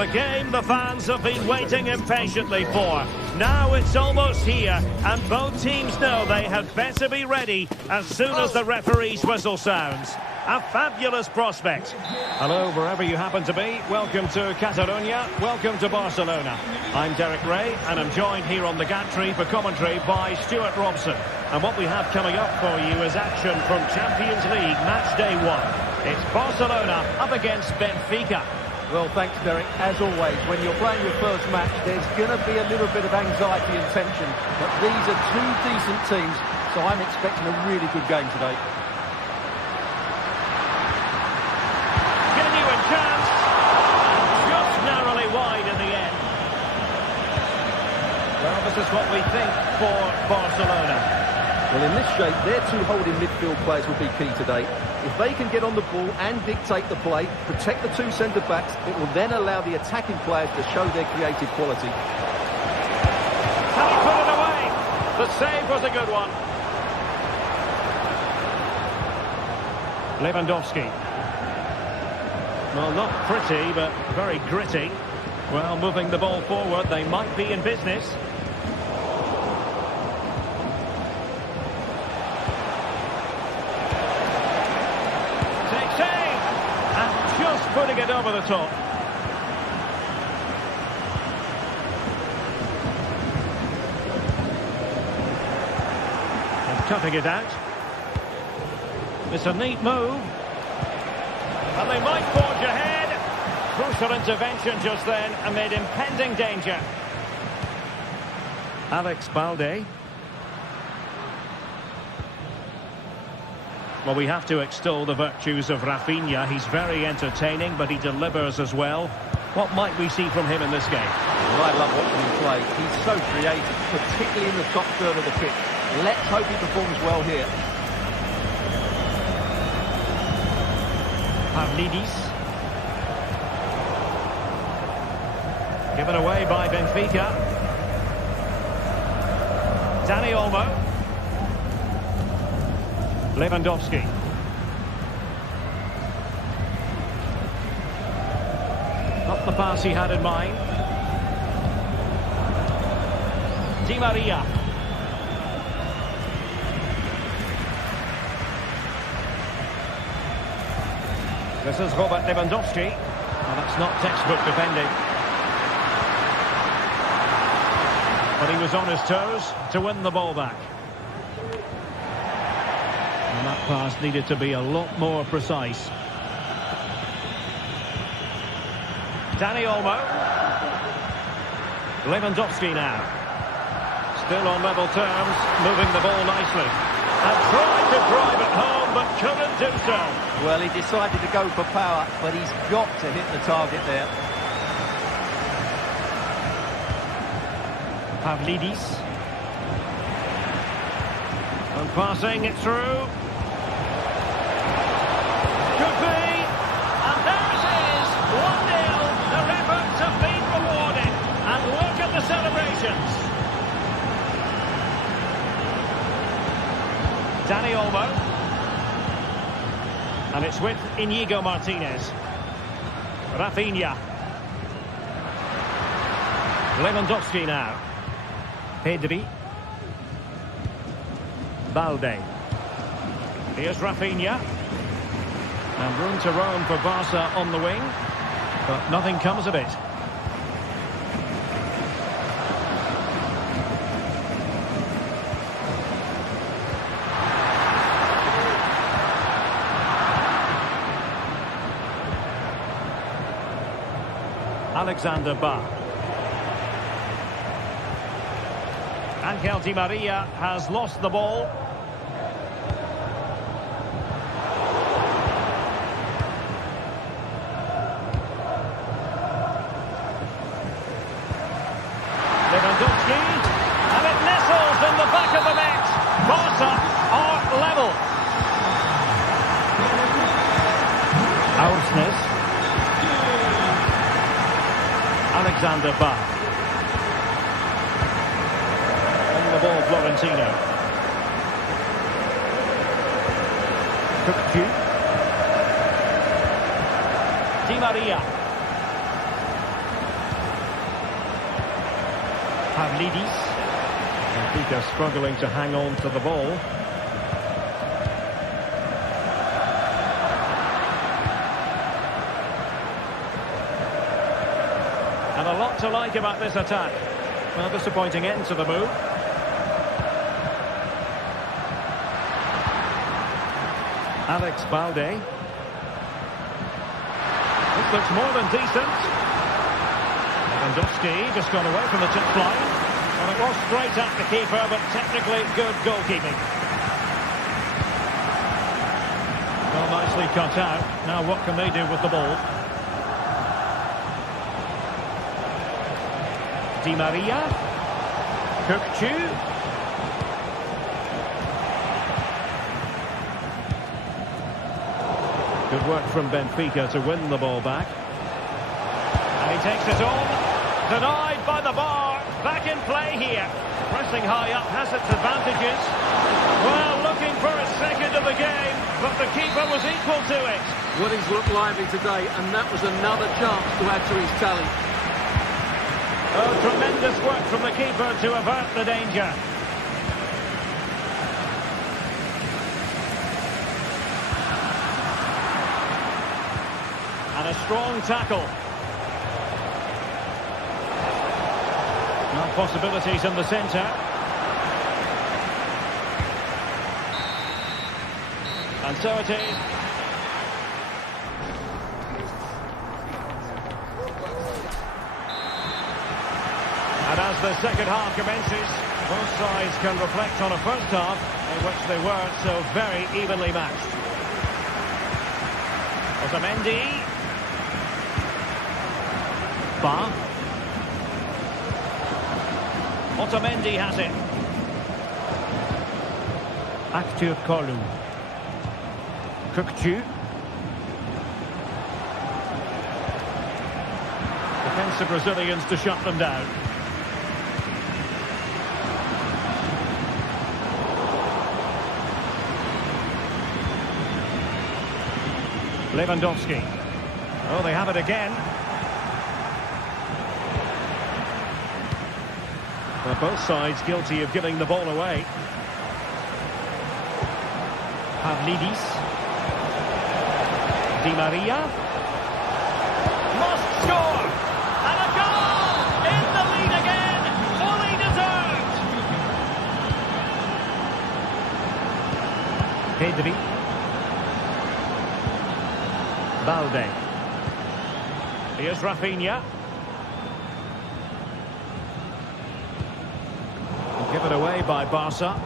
The game the fans have been waiting impatiently for. Now it's almost here, and both teams know they had better be ready as soon as the referee's whistle sounds. A fabulous prospect. Hello, wherever you happen to be. Welcome to Catalonia. Welcome to Barcelona. I'm Derek Ray, and I'm joined here on the gantry for commentary by Stuart Robson. And what we have coming up for you is action from Champions League match day 1. It's Barcelona up against Benfica. Well, thanks, Derek. As always, when you're playing your first match, there's going to be a little bit of anxiety and tension. But these are two decent teams, so I'm expecting a really good game today. Genuine chance. Just narrowly wide in the end. Well, this is what we think for Barcelona. Well, in this shape, their two holding midfield players will be key today. If they can get on the ball and dictate the play, protect the two centre-backs, it will then allow the attacking players to show their creative quality. Can he put it away? The save was a good one. Lewandowski. Well, not pretty, but very gritty. Well, moving the ball forward, they might be in business. Putting it over the top. And cutting it out. It's a neat move. And they might forge ahead. Crucial intervention just then amid impending danger. Alex Balde. Well, we have to extol the virtues of Rafinha. He's very entertaining, but he delivers as well. What might we see from him in this game? Well, I love watching him play. He's so creative, particularly in the top third of the pitch. Let's hope he performs well here. Pavlidis. Given away by Benfica. Dani Olmo. Lewandowski. Not the pass he had in mind. Di Maria. This is Robert Lewandowski. Well, that's not textbook defending. But he was on his toes to win the ball back. And that pass needed to be a lot more precise. Dani Olmo. Lewandowski now. Still on level terms, moving the ball nicely. And tried to drive it home, but couldn't do so. Well, he decided to go for power, but he's got to hit the target there. Pavlidis. And passing it through. Could be, and there it is, 1-0. Their efforts have been rewarded, and look at the celebrations. Dani Olmo, and it's with Inigo Martinez. Rafinha. Lewandowski now. Pedri. Balde. Here's Rafinha. And room to roam for Barca on the wing. But nothing comes of it. Alexander Ba. Angel Di Maria has lost the ball. Lewandowski, and it nestles in the back of the net. Barca are level. Aursnes. Alexander Ba. On the ball, Florentino. Cook. Di Maria. Pavlidis. Benfica struggling to hang on to the ball. And a lot to like about this attack. Well, disappointing end to the move. Alex Balde. This looks more than decent. Lewandowski just got away from the tip line. Well, it was straight at the keeper, but technically good goalkeeping. Well, nicely cut out. Now what can they do with the ball? Di Maria. Kökçü. Good work from Benfica to win the ball back. And he takes it on. Denied by the bar. Back in play here. Pressing high up has its advantages. Well, looking for a second of the game, but the keeper was equal to it. Well, he's looked lively today, and that was another chance to add to his tally. Oh, tremendous work from the keeper to avert the danger. And a strong tackle. Now possibilities in the centre. And so it is. And as the second half commences, both sides can reflect on a first half in which they were so very evenly matched. Otamendi. Ba. Otamendi has it. Aktürkoğlu. Kökçü. Defensive Brazilians to shut them down. Lewandowski. Oh, they have it again. Well, both sides guilty of giving the ball away. Pavlidis. Di Maria. Must score! And a goal! In the lead again! Fully deserved! Pedri. Balde. Here's Rafinha. Given away by Barca.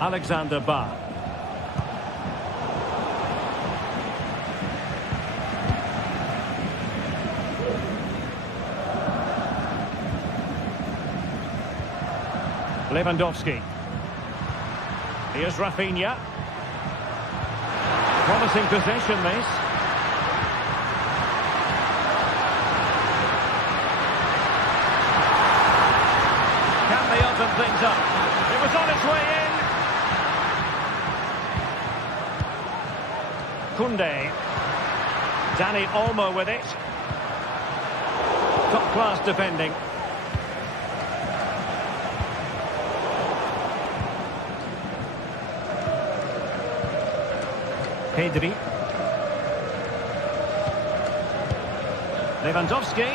Alexander Ba. Lewandowski. Here's Rafinha. Promising possession, this. Can they open things up? It was on its way in. Koundé. Dani Olmo with it. Top-class defending. Pedri. Lewandowski.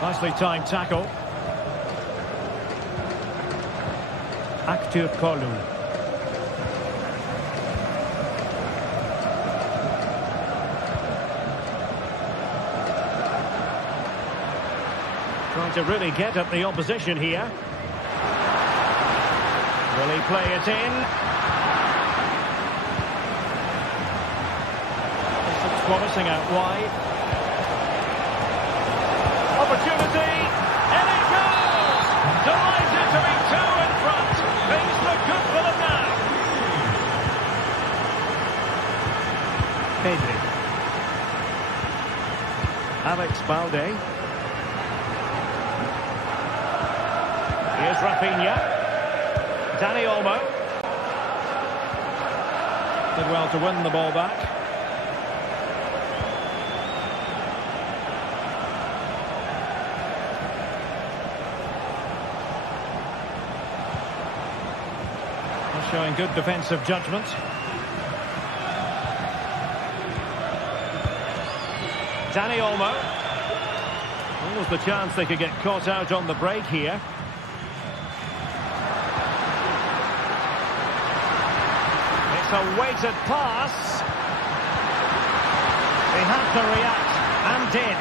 Nicely timed tackle. Aktürkoğlu. Trying to really get at the opposition here. Will he play it in? Promising out wide. Opportunity, and it goes! Delighted to be two in front. Things look good for them now. Pedri. Alex Balde. Here's Rafinha. Dani Olmo. Did well to win the ball back. Showing good defensive judgment. Dani Olmo. Almost the chance they could get caught out on the break here. It's a weighted pass. They had to react and did.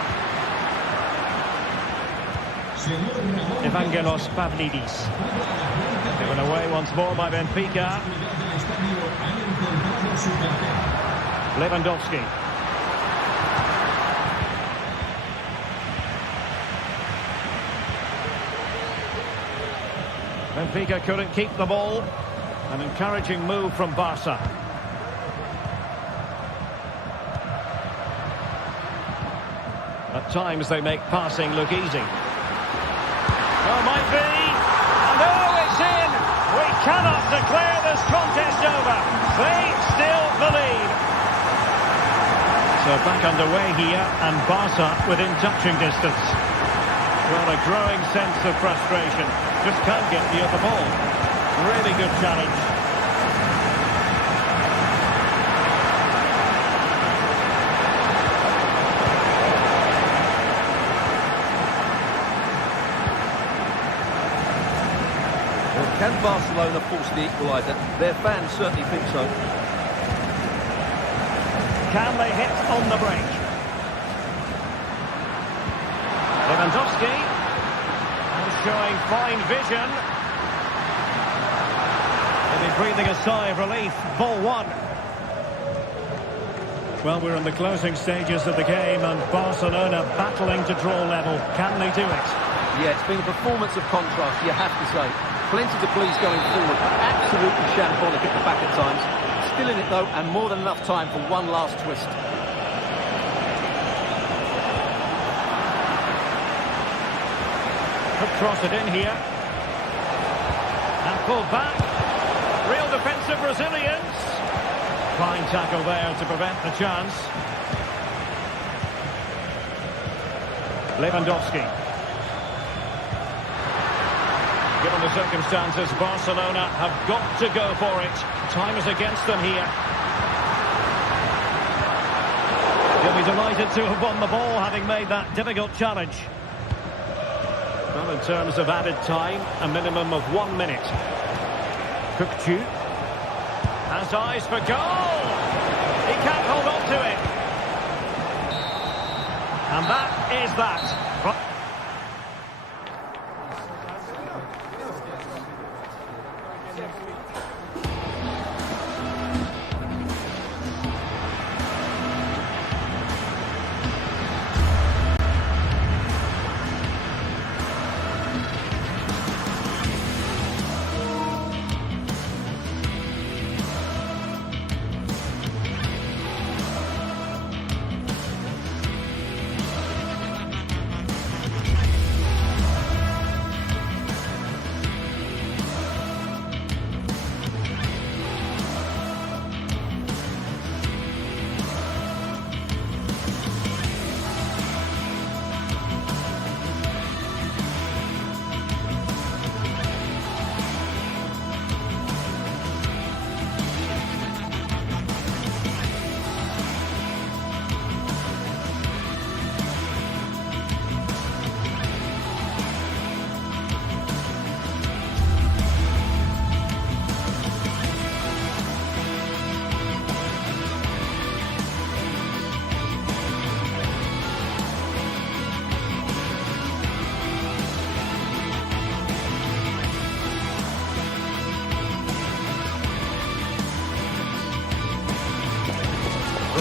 Evangelos Pavlidis. Given away once more by Benfica. Lewandowski. Benfica couldn't keep the ball. An encouraging move from Barca. At times they make passing look easy. Oh, might be. And oh, it's in. We cannot declare this contest over. They still believe. So back underway here, and Barca within touching distance. Well, a growing sense of frustration. Just can't get near the ball. Really good challenge. Can Barcelona force the equaliser? Their fans certainly think so. Can they hit on the break? Lewandowski showing fine vision. They'll be breathing a sigh of relief. Ball one. Well, we're in the closing stages of the game and Barcelona battling to draw level. Can they do it? Yeah, it's been a performance of contrast, you have to say. Plenty to please going forward. Absolutely shambolic at the back at times. Still in it though, and more than enough time for one last twist. Could cross it in here. And pulled back. Real defensive resilience. Fine tackle there to prevent the chance. Lewandowski. Given the circumstances, Barcelona have got to go for it. Time is against them here. They'll be delighted to have won the ball, having made that difficult challenge. Well, in terms of added time, a minimum of 1 minute. Kukçu has eyes for goal. He can't hold on to it. And that is that.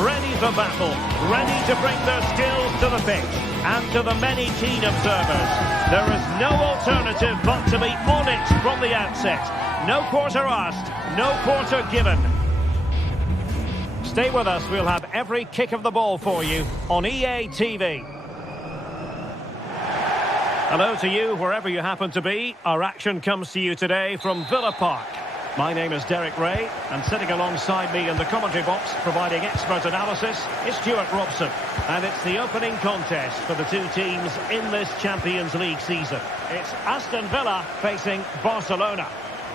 Ready for battle, ready to bring their skills to the pitch. And to the many keen observers, there is no alternative but to be on it from the outset. No quarter asked, no quarter given. Stay with us, we'll have every kick of the ball for you on EA TV. Hello to you, wherever you happen to be. Our action comes to you today from Villa Park. My name is Derek Ray, and sitting alongside me in the commentary box, providing expert analysis, is Stuart Robson. And it's the opening contest for the two teams in this Champions League season. It's Aston Villa facing Barcelona.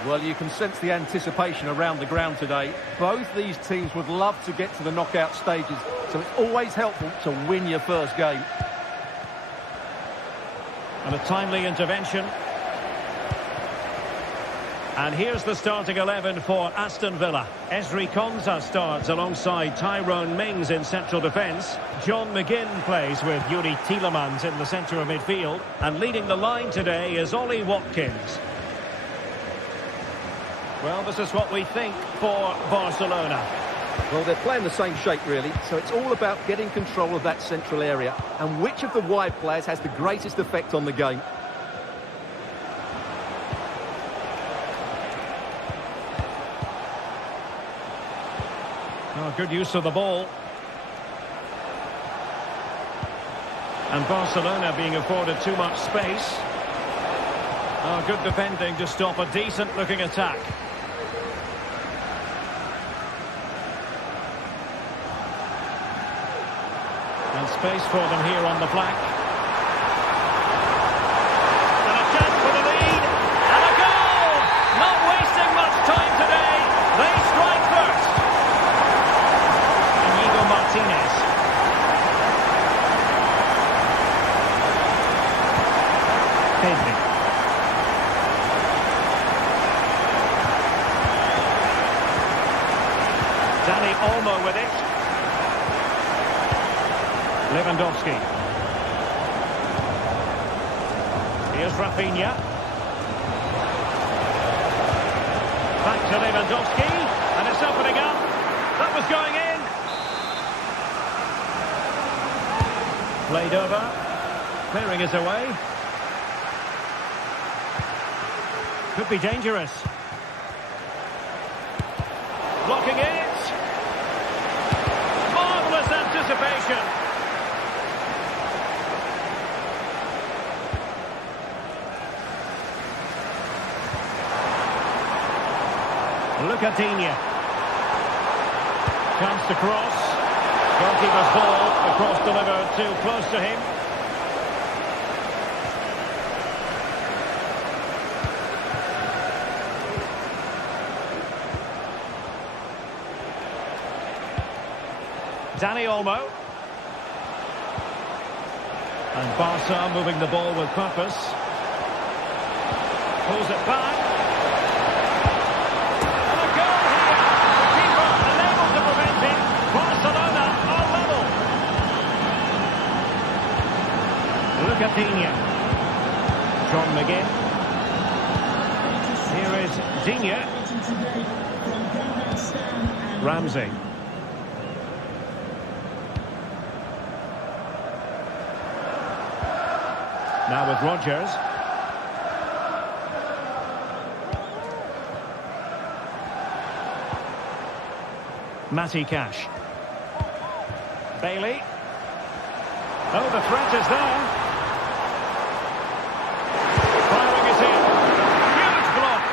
Well, you can sense the anticipation around the ground today. Both these teams would love to get to the knockout stages, so it's always helpful to win your first game. And a timely intervention. And here's the starting 11 for Aston Villa. Ezri Konsa starts alongside Tyrone Mings in central defence. John McGinn plays with Yuri Tielemans in the centre of midfield. And leading the line today is Ollie Watkins. Well, this is what we think for Barcelona. Well, they're playing the same shape, really, so it's all about getting control of that central area and which of the wide players has the greatest effect on the game. Oh, good use of the ball. And Barcelona being afforded too much space. Oh, good defending to stop a decent-looking attack. And space for them here on the flank. And a chance for the lead. And a goal! Not wasting much time today. They strike first. Inigo Martinez. Pedri. Dani Olmo with it. Lewandowski. Here's Rafinha. Back to Lewandowski. And it's opening up. That was going in. Played over. Clearing it away. Could be dangerous. Blocking it. Marvellous anticipation. Lucadinha. Chance to cross. Goalkeeper's ball. The cross delivered too close to him. Dani Olmo. And Barca moving the ball with purpose. Pulls it back. And a goal here. The keeper unable to prevent it. Barcelona are level. Lucadinha. John McGinn. Here is Digne. Ramsey. Now with Rodgers. Matty Cash. Bailey. Oh, the threat is there. Firing it in. Huge block.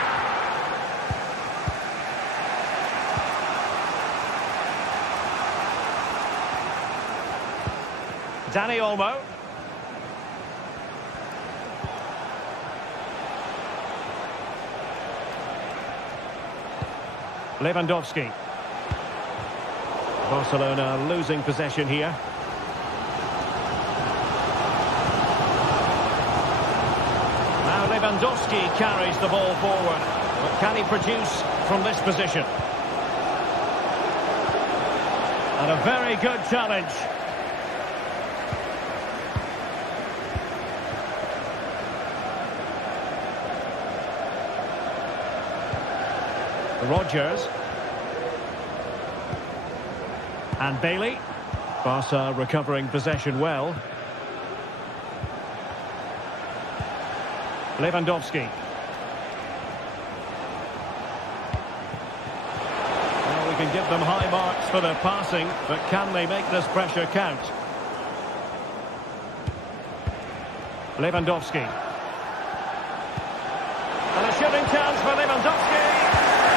Dani Olmo. Lewandowski. Barcelona losing possession here. Now Lewandowski carries the ball forward. But can he produce from this position? And a very good challenge. Rodgers. And Bailey. Barca recovering possession well. Lewandowski. Well, we can give them high marks for their passing, but can they make this pressure count? Lewandowski. And a shooting chance for Lewandowski.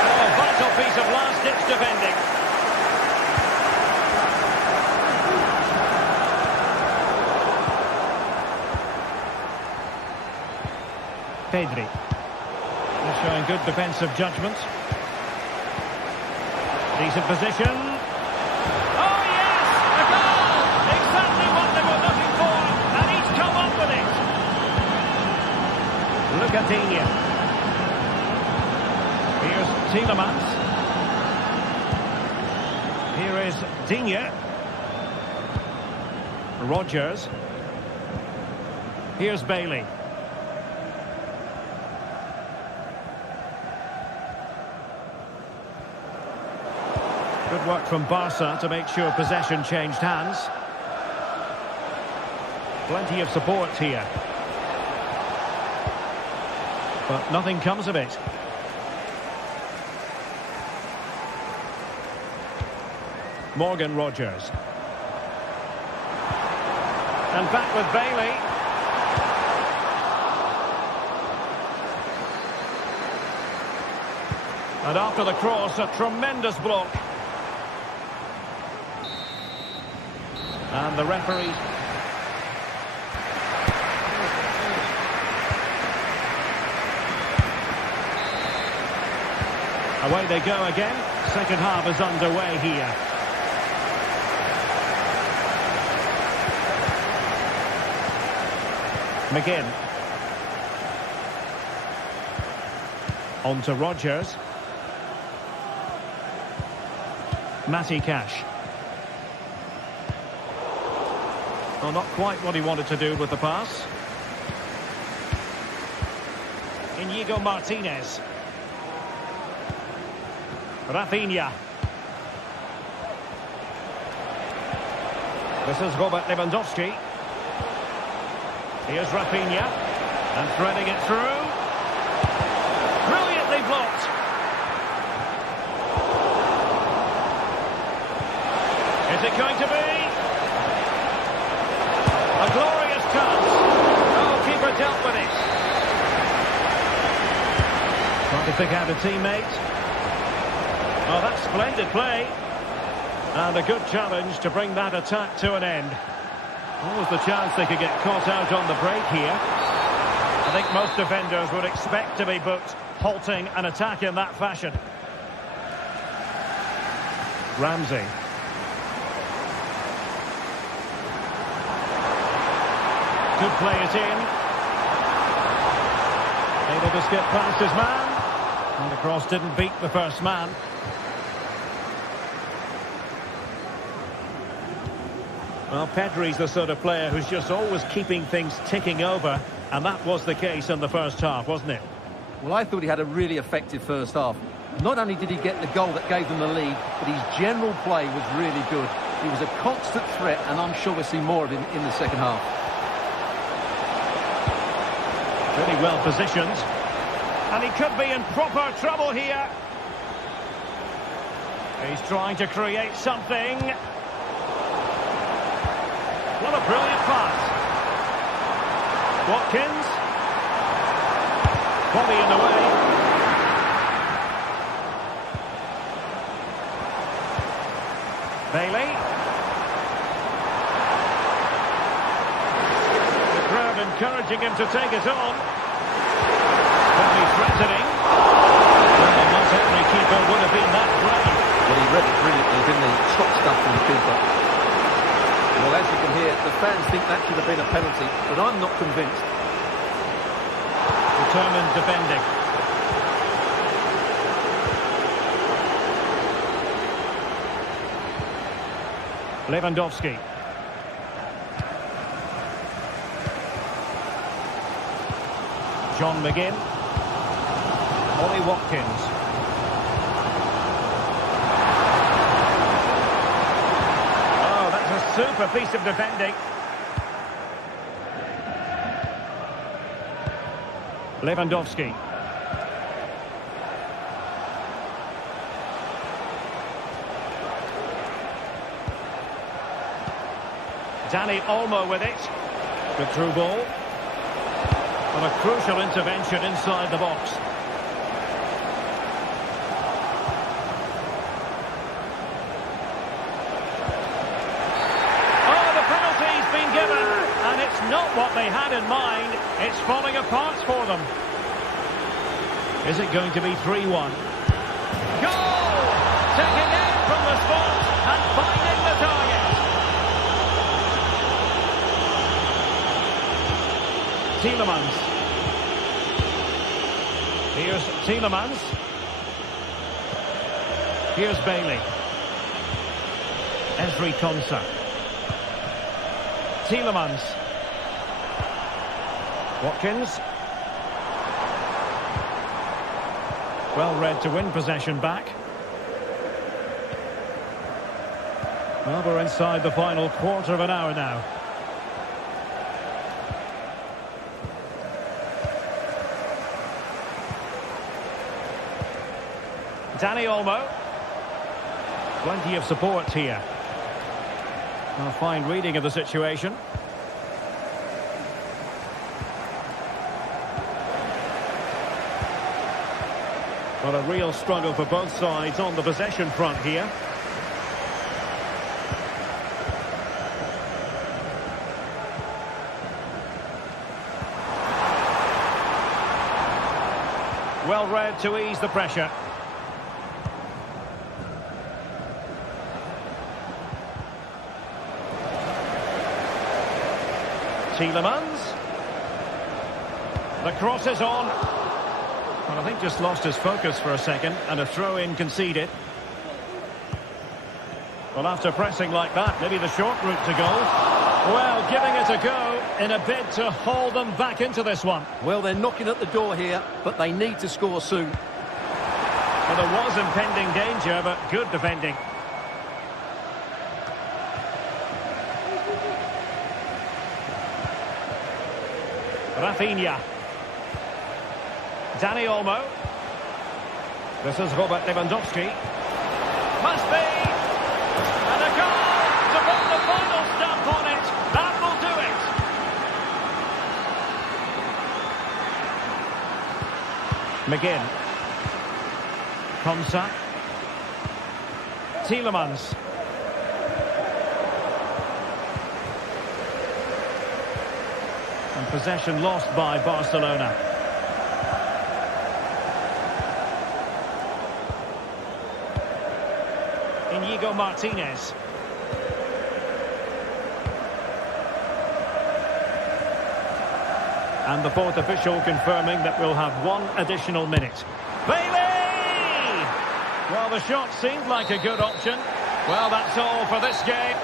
Oh, vital piece of last-ditch defending. Pedri. He's showing good defensive judgment. Decent position. Oh, yes! A goal! Exactly what they were looking for, and he's come up with it. Look at Digne. Here's Tielemans. Here is Digne. Rodgers. Here's Bailey. Good work from Barca to make sure possession changed hands. Plenty of support here. But nothing comes of it. Morgan Rodgers. And back with Bailey. And after the cross, a tremendous block. And the referee. Away they go again. Second half is underway here. McGinn. On to Rodgers. Matty Cash. Well, not quite what he wanted to do with the pass. Inigo Martinez. Rafinha. This is Robert Lewandowski. Here's Rafinha. And threading it through. Brilliantly blocked. Is it going to be? A glorious chance. Oh, keeper dealt with it. Trying to pick out a teammate. Oh, that's splendid play. And a good challenge to bring that attack to an end. What was the chance they could get caught out on the break here? I think most defenders would expect to be booked, halting an attack in that fashion. Ramsey. Could play it in. Able to skip past his man. And the cross didn't beat the first man. Well, Pedri's the sort of player who's just always keeping things ticking over. And that was the case in the first half, wasn't it? Well, I thought he had a really effective first half. Not only did he get the goal that gave them the lead, but his general play was really good. He was a constant threat, and I'm sure we'll see more of him in the second half. Really well positioned. And he could be in proper trouble here. He's trying to create something. What a brilliant pass. Watkins. Body in the way. Bailey. The crowd encouraging him to take it on. Very threatening. Well, not every keeper would have been that brave. Well, he read it brilliantly, didn't he? Top stuff from the keeper. Well, as you can hear, the fans think that should have been a penalty, but I'm not convinced. Determined defending. Lewandowski. John McGinn. Ollie Watkins. Oh, that's a super piece of defending. Lewandowski. Dani Olmo with it. Good through ball. And a crucial intervention inside the box. Oh, the penalty's been given, and it's not what they had in mind. It's falling apart for them. Is it going to be 3-1? Goal! Taking aim from the spot and finding the target. Tielemans. Here's Tielemans. Here's Bailey. Ezri Konsa. Tielemans. Watkins. Well read to win possession back. Well, we're inside the final quarter of an hour now. Dani Olmo. Plenty of support here. A fine reading of the situation. But a real struggle for both sides on the possession front here. Well read to ease the pressure. Tielemans. The cross is on. Well, I think just lost his focus for a second, and a throw-in conceded. Well, after pressing like that, maybe the short route to goal. Well, giving it a go in a bid to haul them back into this one. Well, they're knocking at the door here, but they need to score soon. Well, there was impending danger, but good defending. Rafinha. Dani Olmo. This is Robert Lewandowski. Must be! And a goal to put the final stamp on it. That will do it. McGinn. Konsa. Tielemans. And possession lost by Barcelona. Inigo Martinez. And the fourth official confirming that we'll have one additional minute. Bailey! Well, the shot seemed like a good option. Well, that's all for this game.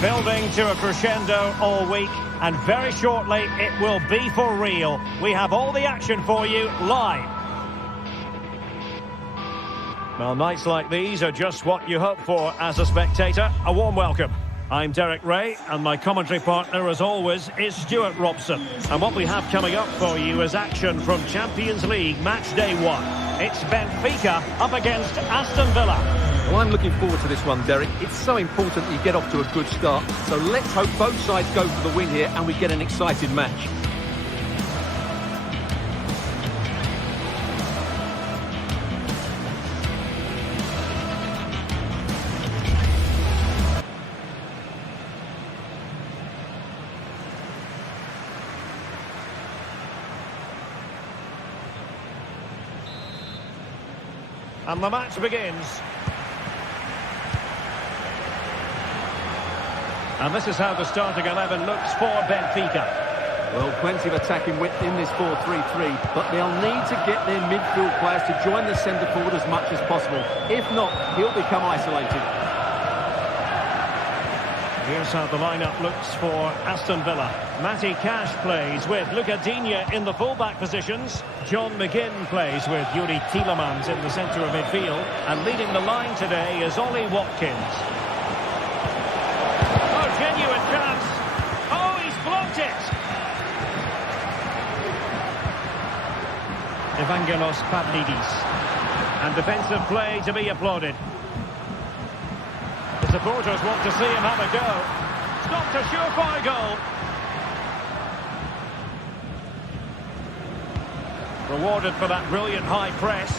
Building to a crescendo all week, and very shortly it will be for real. We have all the action for you live. Well, nights like these are just what you hope for as a spectator. A warm welcome. I'm Derek Ray, and my commentary partner, as always, is Stuart Robson. And what we have coming up for you is action from Champions League match day 1. It's Benfica up against Aston Villa. Well, I'm looking forward to this one, Derek. It's so important that you get off to a good start. So let's hope both sides go for the win here and we get an exciting match. And the match begins. And this is how the starting 11 looks for Benfica. Well, plenty of attacking width in this 4-3-3, but they'll need to get their midfield players to join the centre forward as much as possible. If not, he'll become isolated. Here's how the lineup looks for Aston Villa. Matty Cash plays with Luca Digne in the fullback positions. John McGinn plays with Yuri Tielemans in the centre of midfield. And leading the line today is Ollie Watkins. Oh, genuine chance. Oh, he's blocked it. Evangelos Pavlidis. And defensive play to be applauded. The supporters want to see him have a go. Stopped a surefire goal. Rewarded for that brilliant high press.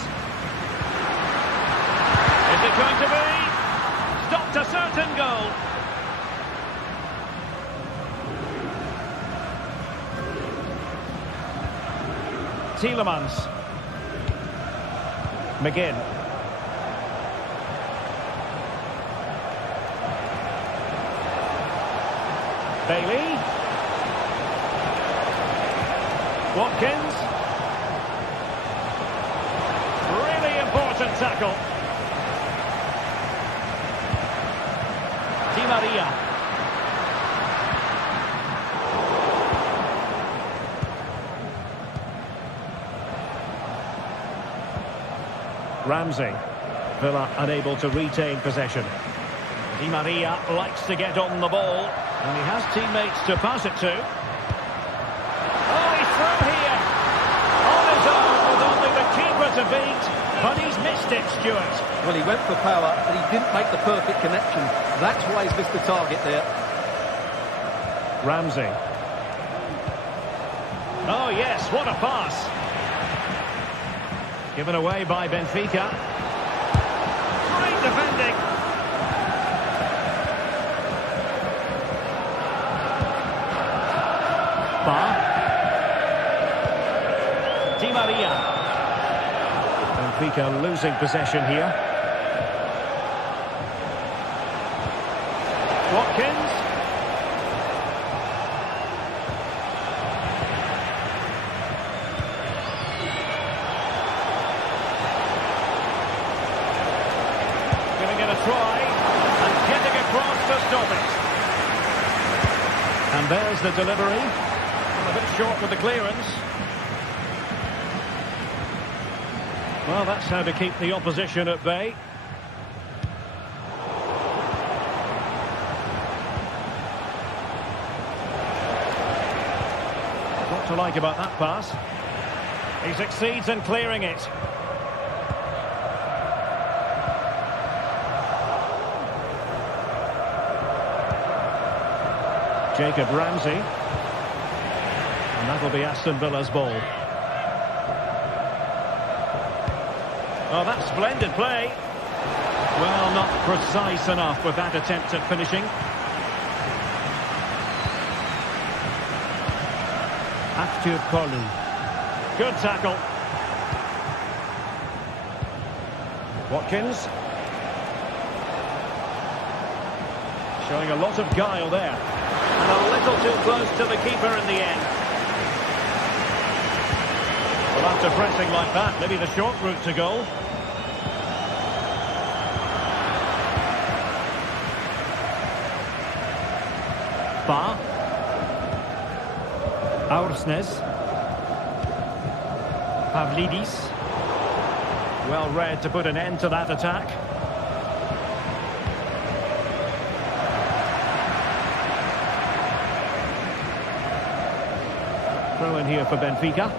Is it going to be? Stopped a certain goal. Tielemans. McGinn. Bailey. Watkins. Really important tackle. Di Maria. Ramsey. Villa unable to retain possession. Di Maria likes to get on the ball. And he has teammates to pass it to. Oh, he's through here. On his own with only the keeper to beat. But he's missed it, Stuart. Well, he went for power, but he didn't make the perfect connection. That's why he's missed the target there. Ramsey. Oh, yes, what a pass. Given away by Benfica. Great defending. Di Maria. Benfica losing possession here. Watkins. Giving it a try and getting across to stop it. And there's the delivery. A bit short with the clearance. Well, that's how to keep the opposition at bay. What to like about that pass? He succeeds in clearing it. Jacob Ramsey. And that'll be Aston Villa's ball. Oh, that's splendid play. Well, not precise enough with that attempt at finishing. Actu Kolu. Good tackle. Watkins. Showing a lot of guile there. And a little too close to the keeper in the end. Well, after pressing like that, maybe the short route to goal. Ba. Aursnes. Pavlidis. Well read to put an end to that attack. Throw in here for Benfica.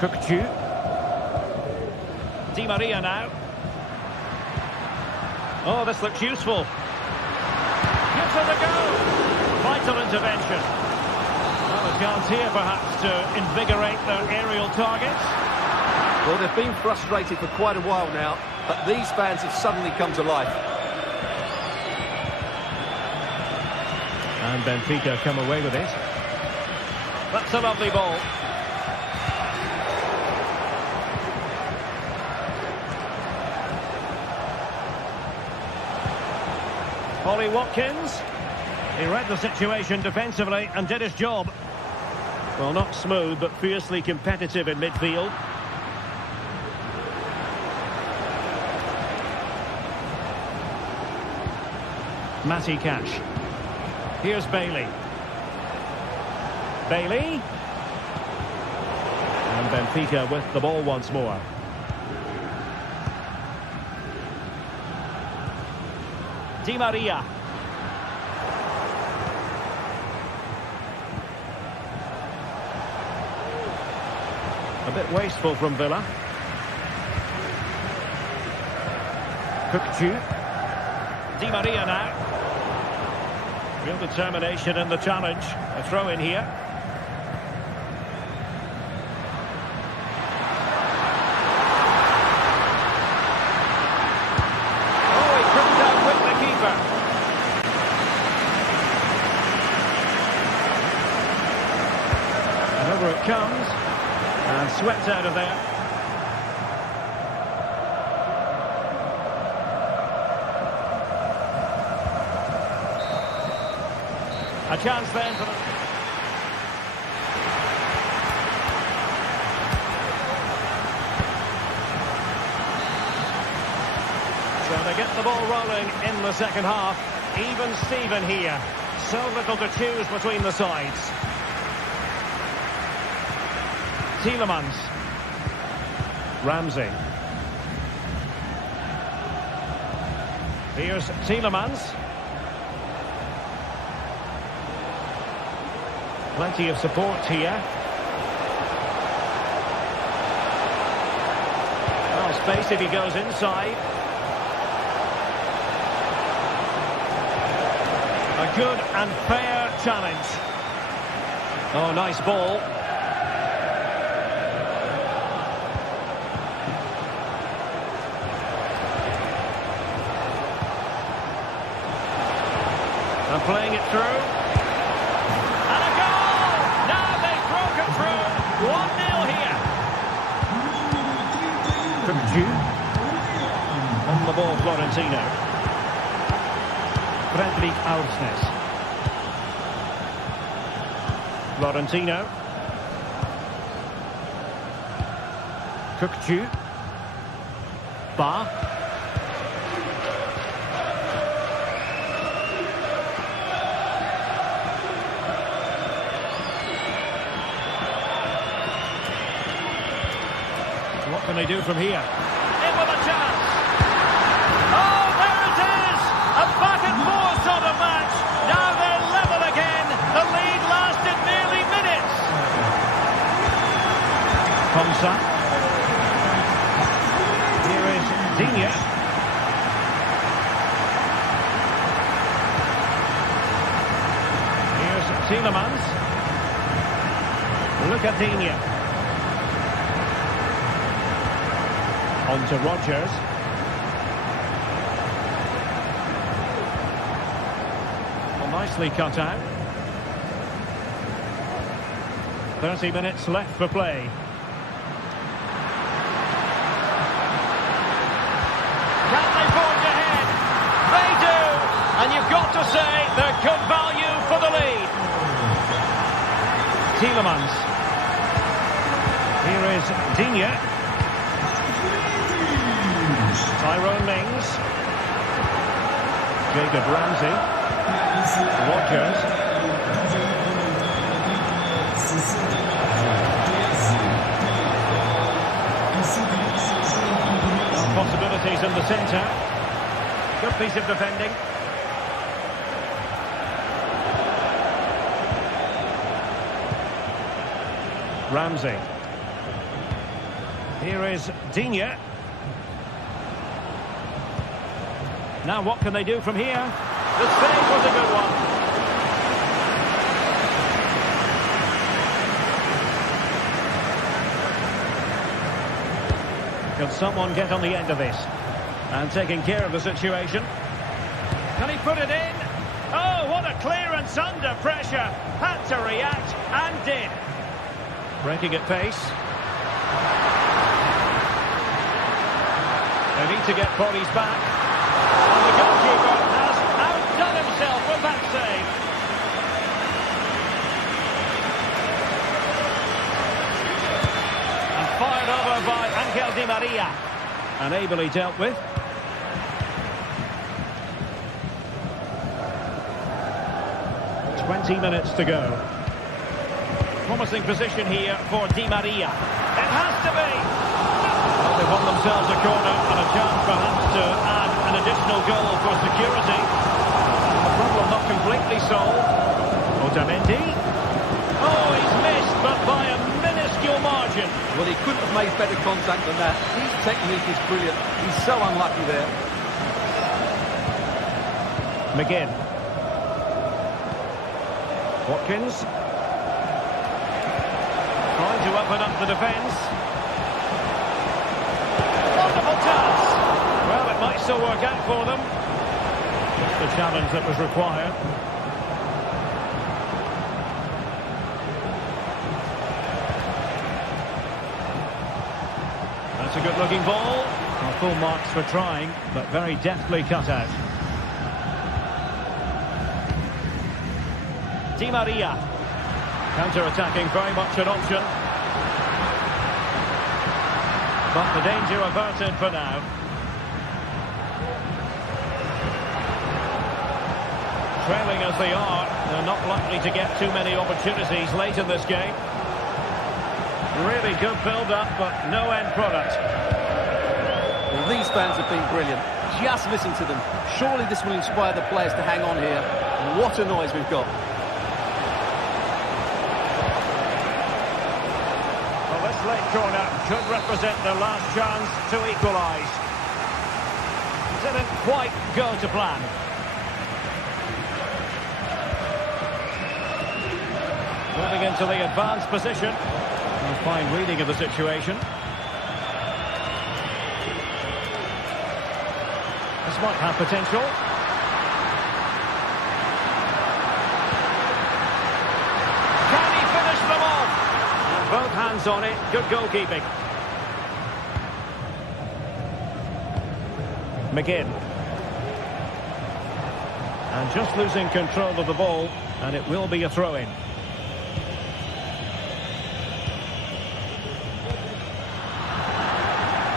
Kukcu. Di Maria now. Oh, this looks useful. Gives it a go. Vital intervention. Well, a chance here perhaps to invigorate their aerial targets. Well, they've been frustrated for quite a while now, but these fans have suddenly come to life. And Benfica come away with it. That's a lovely ball. Ollie Watkins. He read the situation defensively and did his job. Well, not smooth, but fiercely competitive in midfield. Matty Cash. Here's Bailey. Bailey. And Benfica with the ball once more. Di Maria. A bit wasteful from Villa. Kukcu. Di Maria now. Real determination in the challenge. A throw in here. Oh, he couldn't outwit the keeper. And over it comes. And swept out of there. A chance then for the... So they get the ball rolling in the second half. Even Steven here. So little to choose between the sides. Tielemans. Ramsey. Here's Tielemans. Plenty of support here. Well, space if he goes inside. A good and fair challenge. Oh, nice ball. And playing it through. And a goal! Now they've broken through. 1-0 here. Kukcu. On the ball, Florentino. Fredrik Aursnes. Florentino. Kukcu. Ba. What can they do from here? In with a chance. Oh, there it is! A back and forth sort of match. Now they're level again. The lead lasted nearly minutes. Komsa. Here is Digne. Here's Tielemans. Look at Digne. On to Rodgers. Well, nicely cut out. 30 minutes left for play. Can they forge ahead? They do! And you've got to say they're good value for the lead. Tielemans. Here is Digne. Tyrone Mings. Jacob Ramsey. Rogers. Possibilities in the centre. Good piece of defending. Ramsey. Here is Digne. Now what can they do from here? The save was a good one. Can someone get on the end of this? And taking care of the situation. Can he put it in? Oh, what a clearance under pressure. Had to react and did. Breaking at pace. They need to get bodies back. And the goalkeeper has outdone himself with that save. And fired over by Angel Di Maria. And ably dealt with. "20 minutes to go. Promising position here for Di Maria. It has to be! Well, they've won themselves a corner and a chance perhaps to add an additional goal for security. The problem not completely solved. Otamendi. Oh, he's missed, but by a minuscule margin. Well, he couldn't have made better contact than that. His technique is brilliant. He's so unlucky there. McGinn. Watkins. Trying to open up the defence. Wonderful chance. Well, it might still work out for them. Just the challenge that was required. That's a good-looking ball. Well, full marks for trying, but very deftly cut out. Di Maria. Counter-attacking, very much an option. But the danger averted for now. Trailing as they are, they're not likely to get too many opportunities late in this game. Really good build-up, but no end product. Well, these fans have been brilliant. Just listen to them. Surely this will inspire the players to hang on here. What a noise we've got. Late corner could represent their last chance to equalise. Didn't quite go to plan. Moving into the advanced position. A fine reading of the situation. This might have potential. Both hands on it, good goalkeeping. McGinn. And just losing control of the ball, and it will be a throw-in.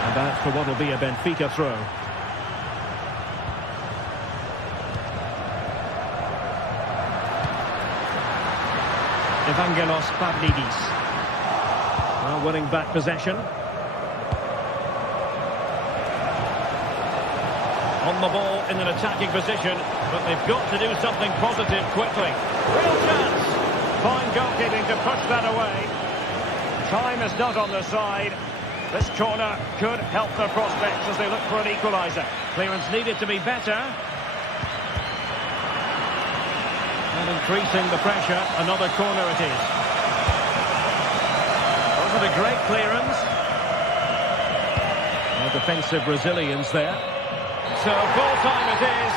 And that's for what will be a Benfica throw. Evangelos Pavlidis. Well, winning back possession. On the ball in an attacking position, but they've got to do something positive quickly. Real chance. Fine goalkeeping to push that away. Time is not on their side. This corner could help their prospects as they look for an equaliser. Clearance needed to be better. And increasing the pressure, another corner it is. A great clearance. No defensive resilience there. So full time it is.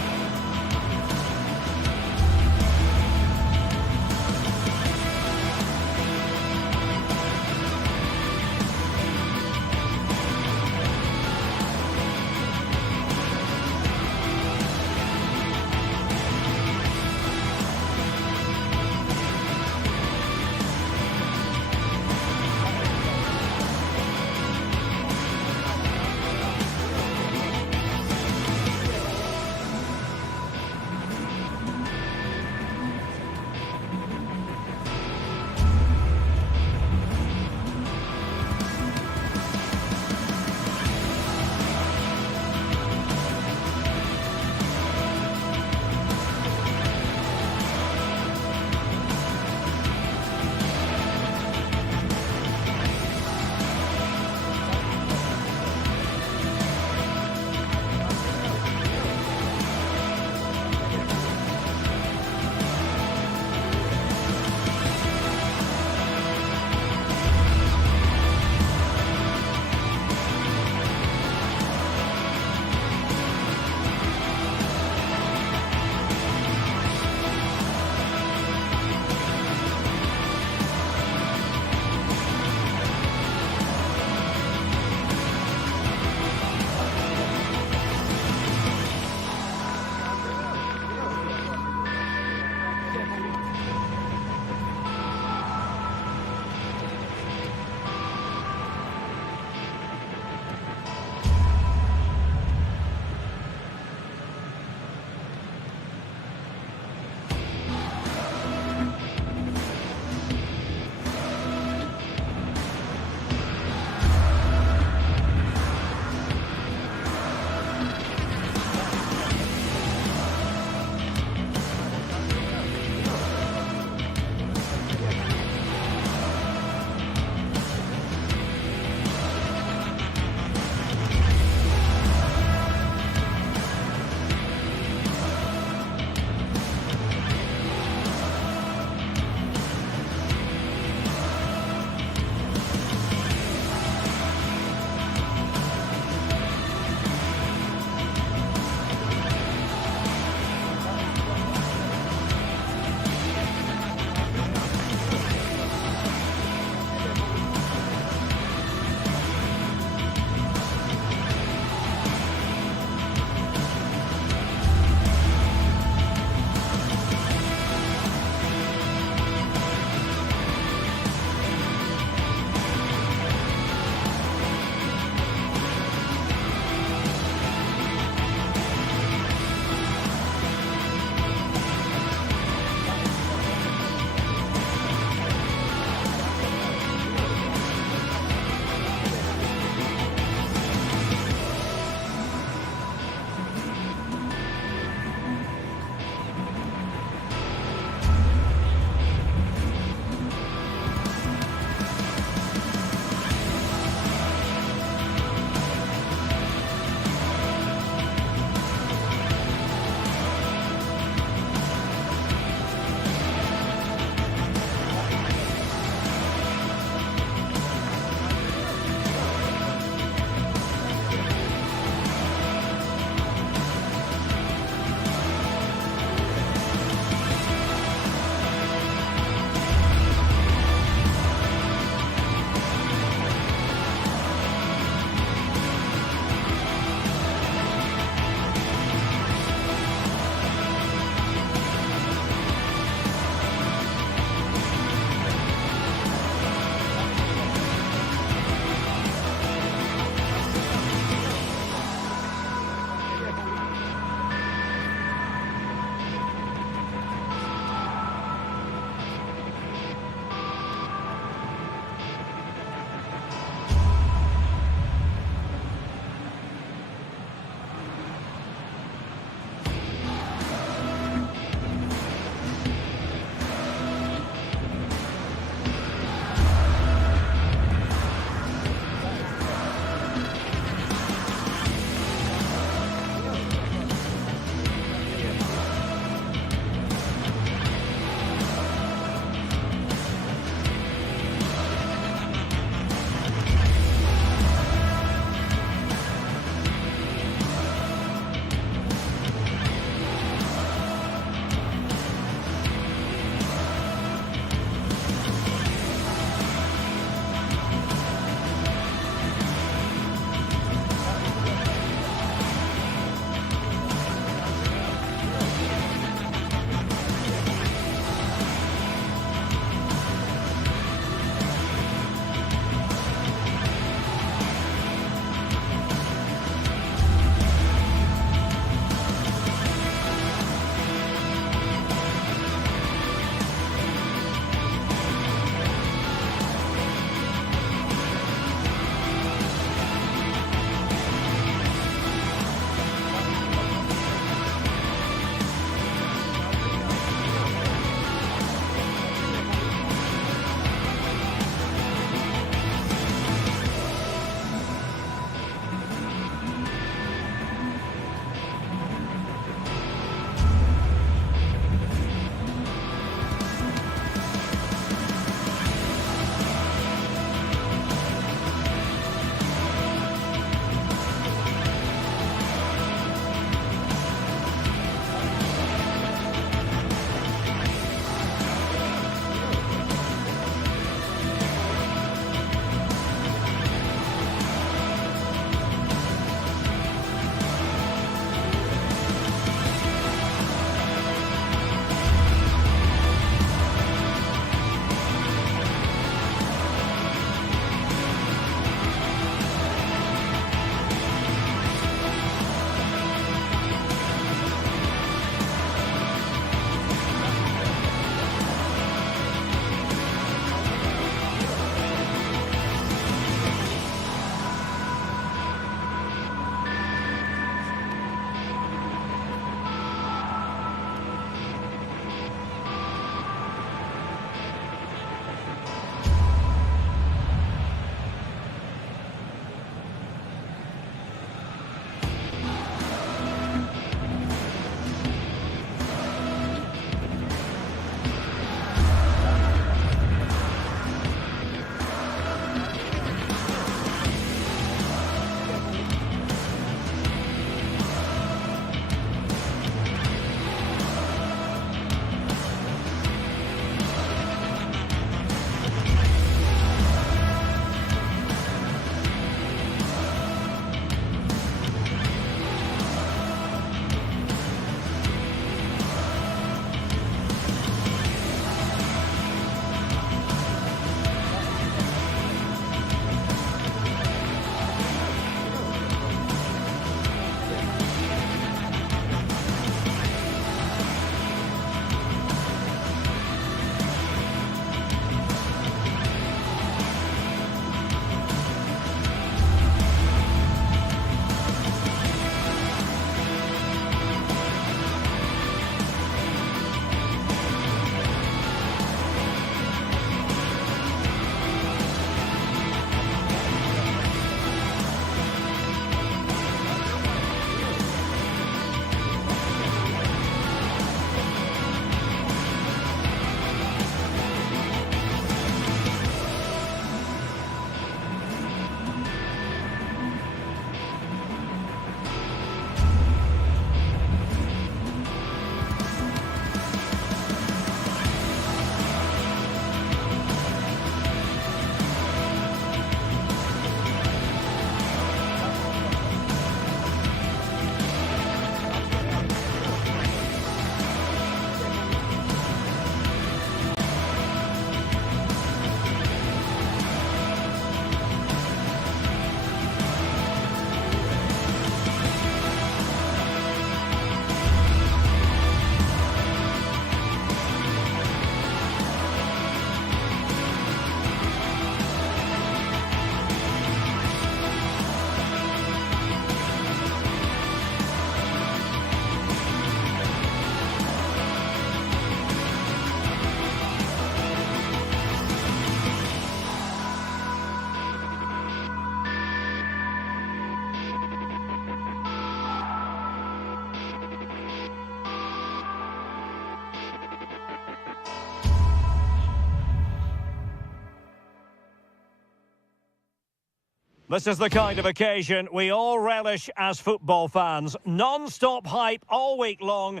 This is the kind of occasion we all relish as football fans. Non-stop hype all week long.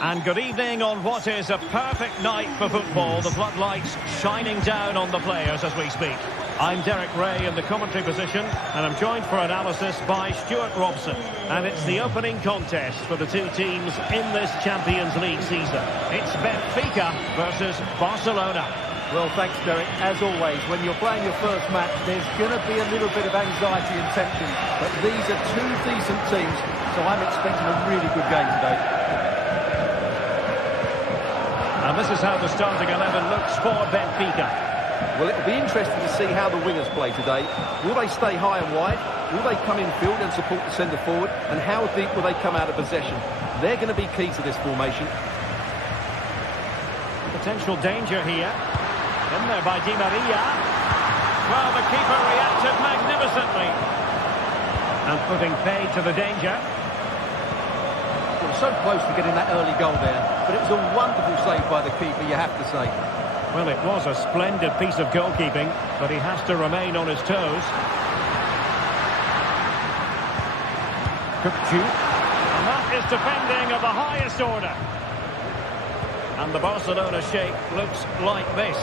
And good evening on what is a perfect night for football. The floodlights shining down on the players as we speak. I'm Derek Ray in the commentary position, and I'm joined for analysis by Stuart Robson. And it's the opening contest for the two teams in this Champions League season. It's Benfica versus Barcelona. Well, thanks, Derek. As always, when you're playing your first match, there's going to be a little bit of anxiety and tension. But these are two decent teams, so I'm expecting a really good game today. And this is how the starting 11 looks for Benfica. Well, it'll be interesting to see how the wingers play today. Will they stay high and wide? Will they come in field and support the centre forward? And how deep will they come out of possession? They're going to be key to this formation. Potential danger here. In there by Di Maria. Well, the keeper reacted magnificently. And putting paid to the danger. Well, so close to getting that early goal there. But it was a wonderful save by the keeper, you have to say. Well, it was a splendid piece of goalkeeping, but he has to remain on his toes. And that is defending of the highest order. And the Barcelona shape looks like this.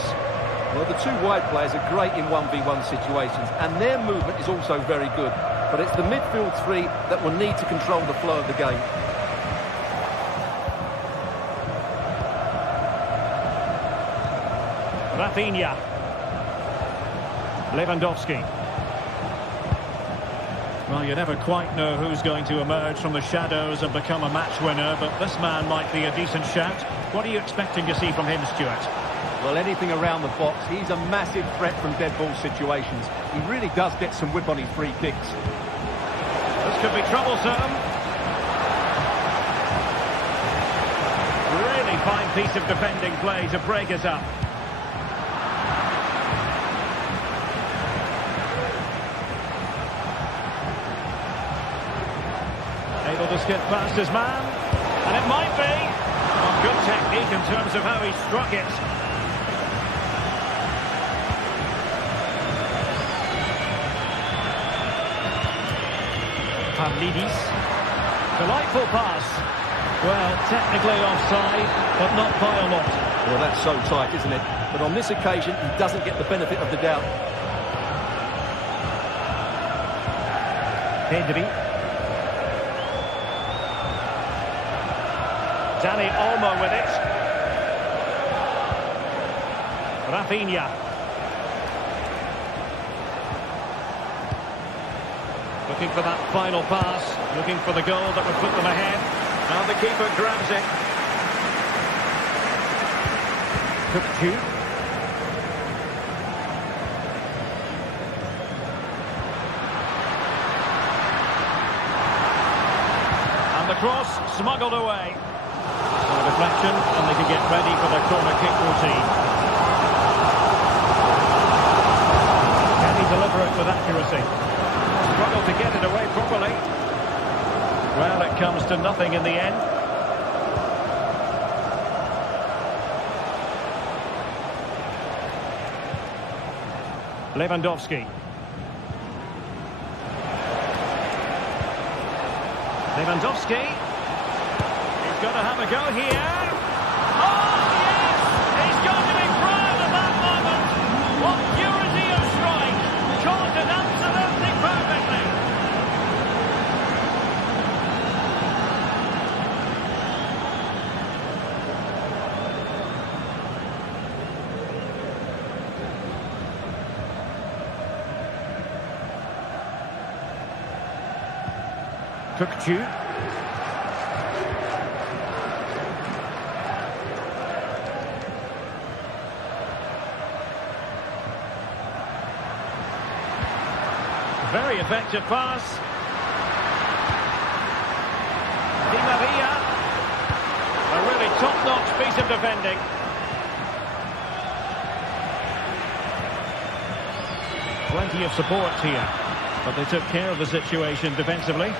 Well, the two wide players are great in 1v1 situations, and their movement is also very good. But it's the midfield three that will need to control the flow of the game. Rafinha. Lewandowski. Well, you never quite know who's going to emerge from the shadows and become a match winner, but this man might be a decent shout. What are you expecting to see from him, Stuart? Well, anything around the box. He's a massive threat from dead ball situations. He really does get some whip on his free kicks. This could be troublesome. Really fine piece of defending play to break us up. Able to skip past his man. And it might be. Well, good technique in terms of how he struck it. Delightful pass. Well, technically offside, but not by a lot. Well, that's so tight, isn't it? But on this occasion, he doesn't get the benefit of the doubt. Pedri. Dani Olmo with it. Rafinha. Looking for that final pass, looking for the goal that would put them ahead. Now the keeper grabs it. And the cross smuggled away. So a deflection, and they can get ready for their corner kick routine. Can he deliver it with accuracy? Struggled to get it away properly. Well, it comes to nothing in the end. Lewandowski. Lewandowski. He's going to have a go here. Oh, yes! He's going to be proud of that moment. What purity of strike. Caught it absolutely perfectly. Very effective pass. Di Maria. A really top-notch piece of defending. Plenty of support here, but they took care of the situation defensively.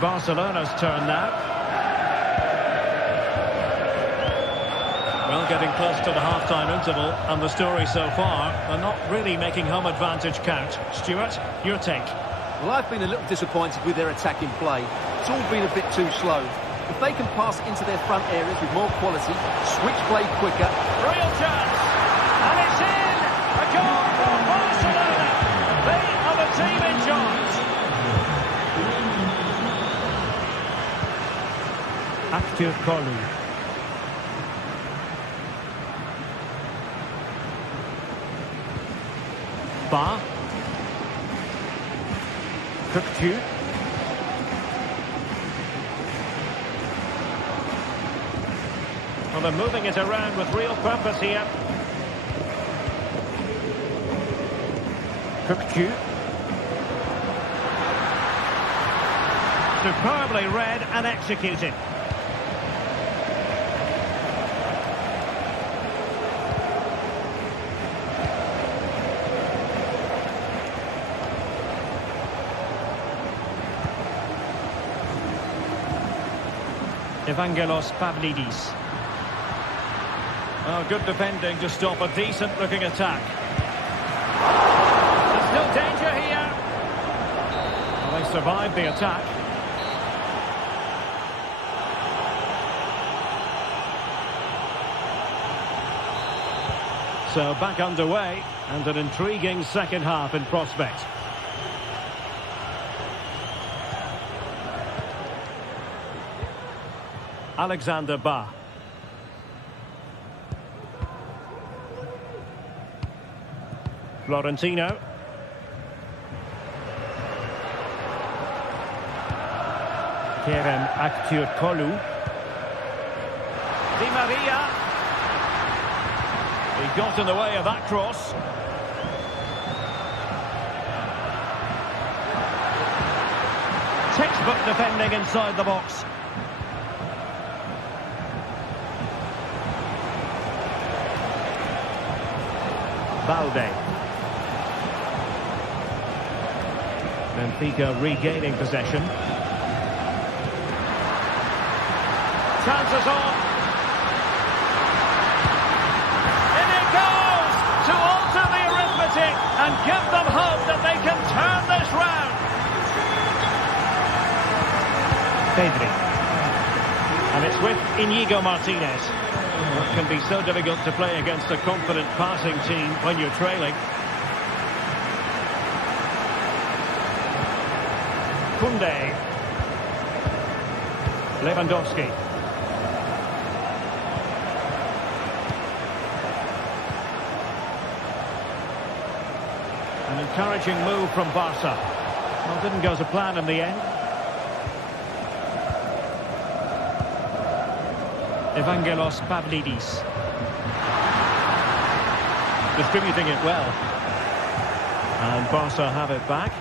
Barcelona's turn now. Well, getting close to the half-time interval, and the story so far, they're not really making home advantage count. Stuart, your take? Well, I've been a little disappointed with their attacking play. It's all been a bit too slow. If they can pass into their front areas with more quality, switch play quicker. Real chance! And it's in! A goal for Barcelona! They are the team in charge. Atletico. Ba. Cooktu. Well, they're moving it around with real purpose here. Cooktu. Superbly read and executed. Evangelos Pavlidis. Oh, good defending to stop a decent-looking attack. There's still danger here. Well, they survived the attack. So back underway, and an intriguing second half in prospect. Alexander Ba. Florentino. Kerem Aktürkoğlu. Di Maria. He got in the way of that cross. Textbook defending inside the box. Balde. Benfica regaining possession. Chances on. In it goes to alter the arithmetic and give them hope that they can turn this round. Pedri. And it's with Íñigo Martínez. It can be so difficult to play against a confident passing team when you're trailing. Koundé. Lewandowski. An encouraging move from Barca. Well, didn't go to plan in the end. Evangelos Pavlidis. Distributing it well. And Barca have it back.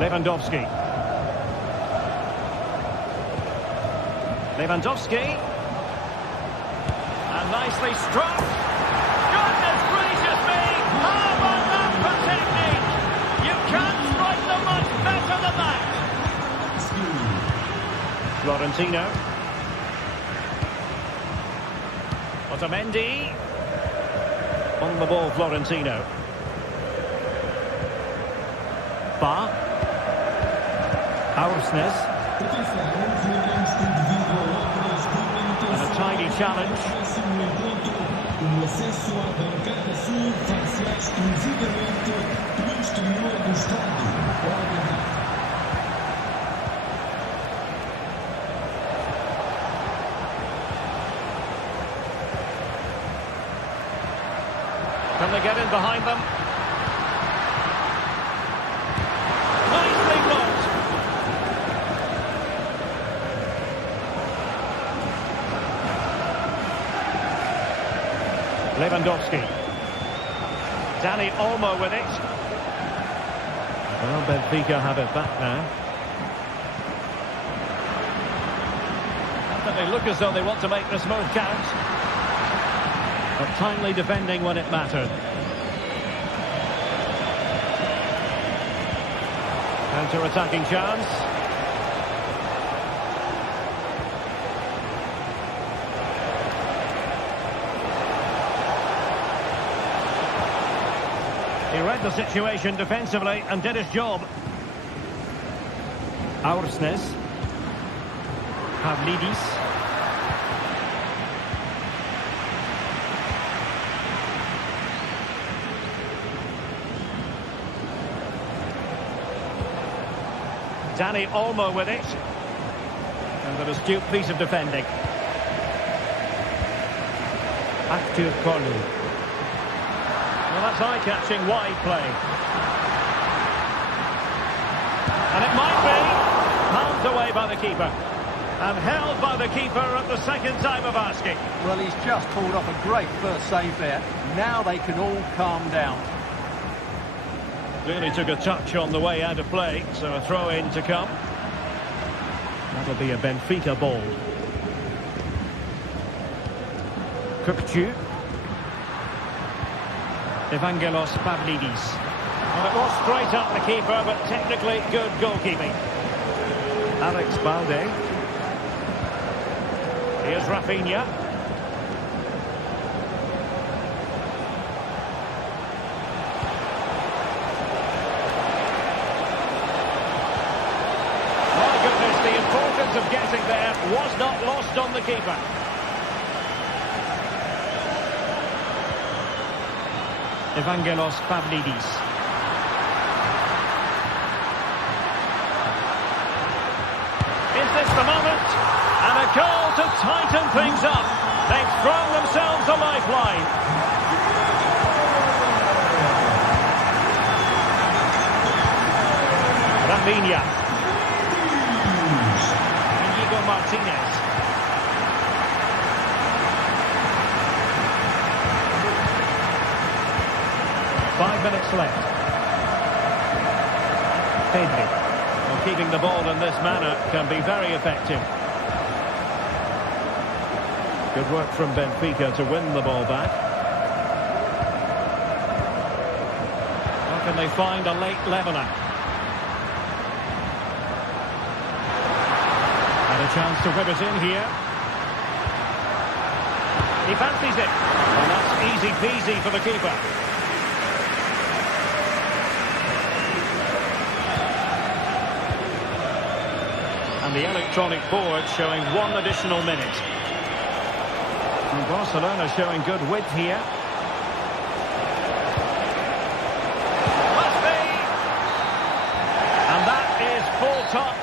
Lewandowski. Lewandowski. And nicely struck. Goodness gracious me! How about that for technique? You can't strike them much better than that. Florentino. Otamendi. On the ball, Florentino. Ba. Aursnes. And a tiny challenge. Can they get in behind them? Nicely blocked. Lewandowski. Dani Olmo with it. Well, Benfica have it back now. But they look as though they want to make this move count. But timely defending when it mattered. Counter-attacking chance. He read the situation defensively and did his job. Aursnes. Pavlidis. Danny Olmo with it. And an astute piece of defending. Active Kolu. Well, that's eye-catching wide play. And it might be palmed away by the keeper. And held by the keeper at the second time of asking. Well, he's just pulled off a great first save there. Now they can all calm down. Clearly took a touch on the way out of play, so a throw-in to come. That'll be a Benfica ball. Kupcu. Evangelos Pavlidis. Well, it was straight up the keeper, but technically good goalkeeping. Alex Balde. Here's Rafinha. My goodness, the importance of getting there was not lost on the keeper. Evangelos Pavlidis. Is this the moment? And a goal to tighten things up. They've thrown themselves a lifeline. Rafinha. Inigo Martinez. Five minutes left. Pedri. Well, keeping the ball in this manner can be very effective. Good work from Benfica to win the ball back. How can they find a late leveller? And a chance to whip it in here. He fancies it. And that's easy peasy for the keeper. And the electronic board showing one additional minute. And Barcelona showing good width here. Must be! And that is full top.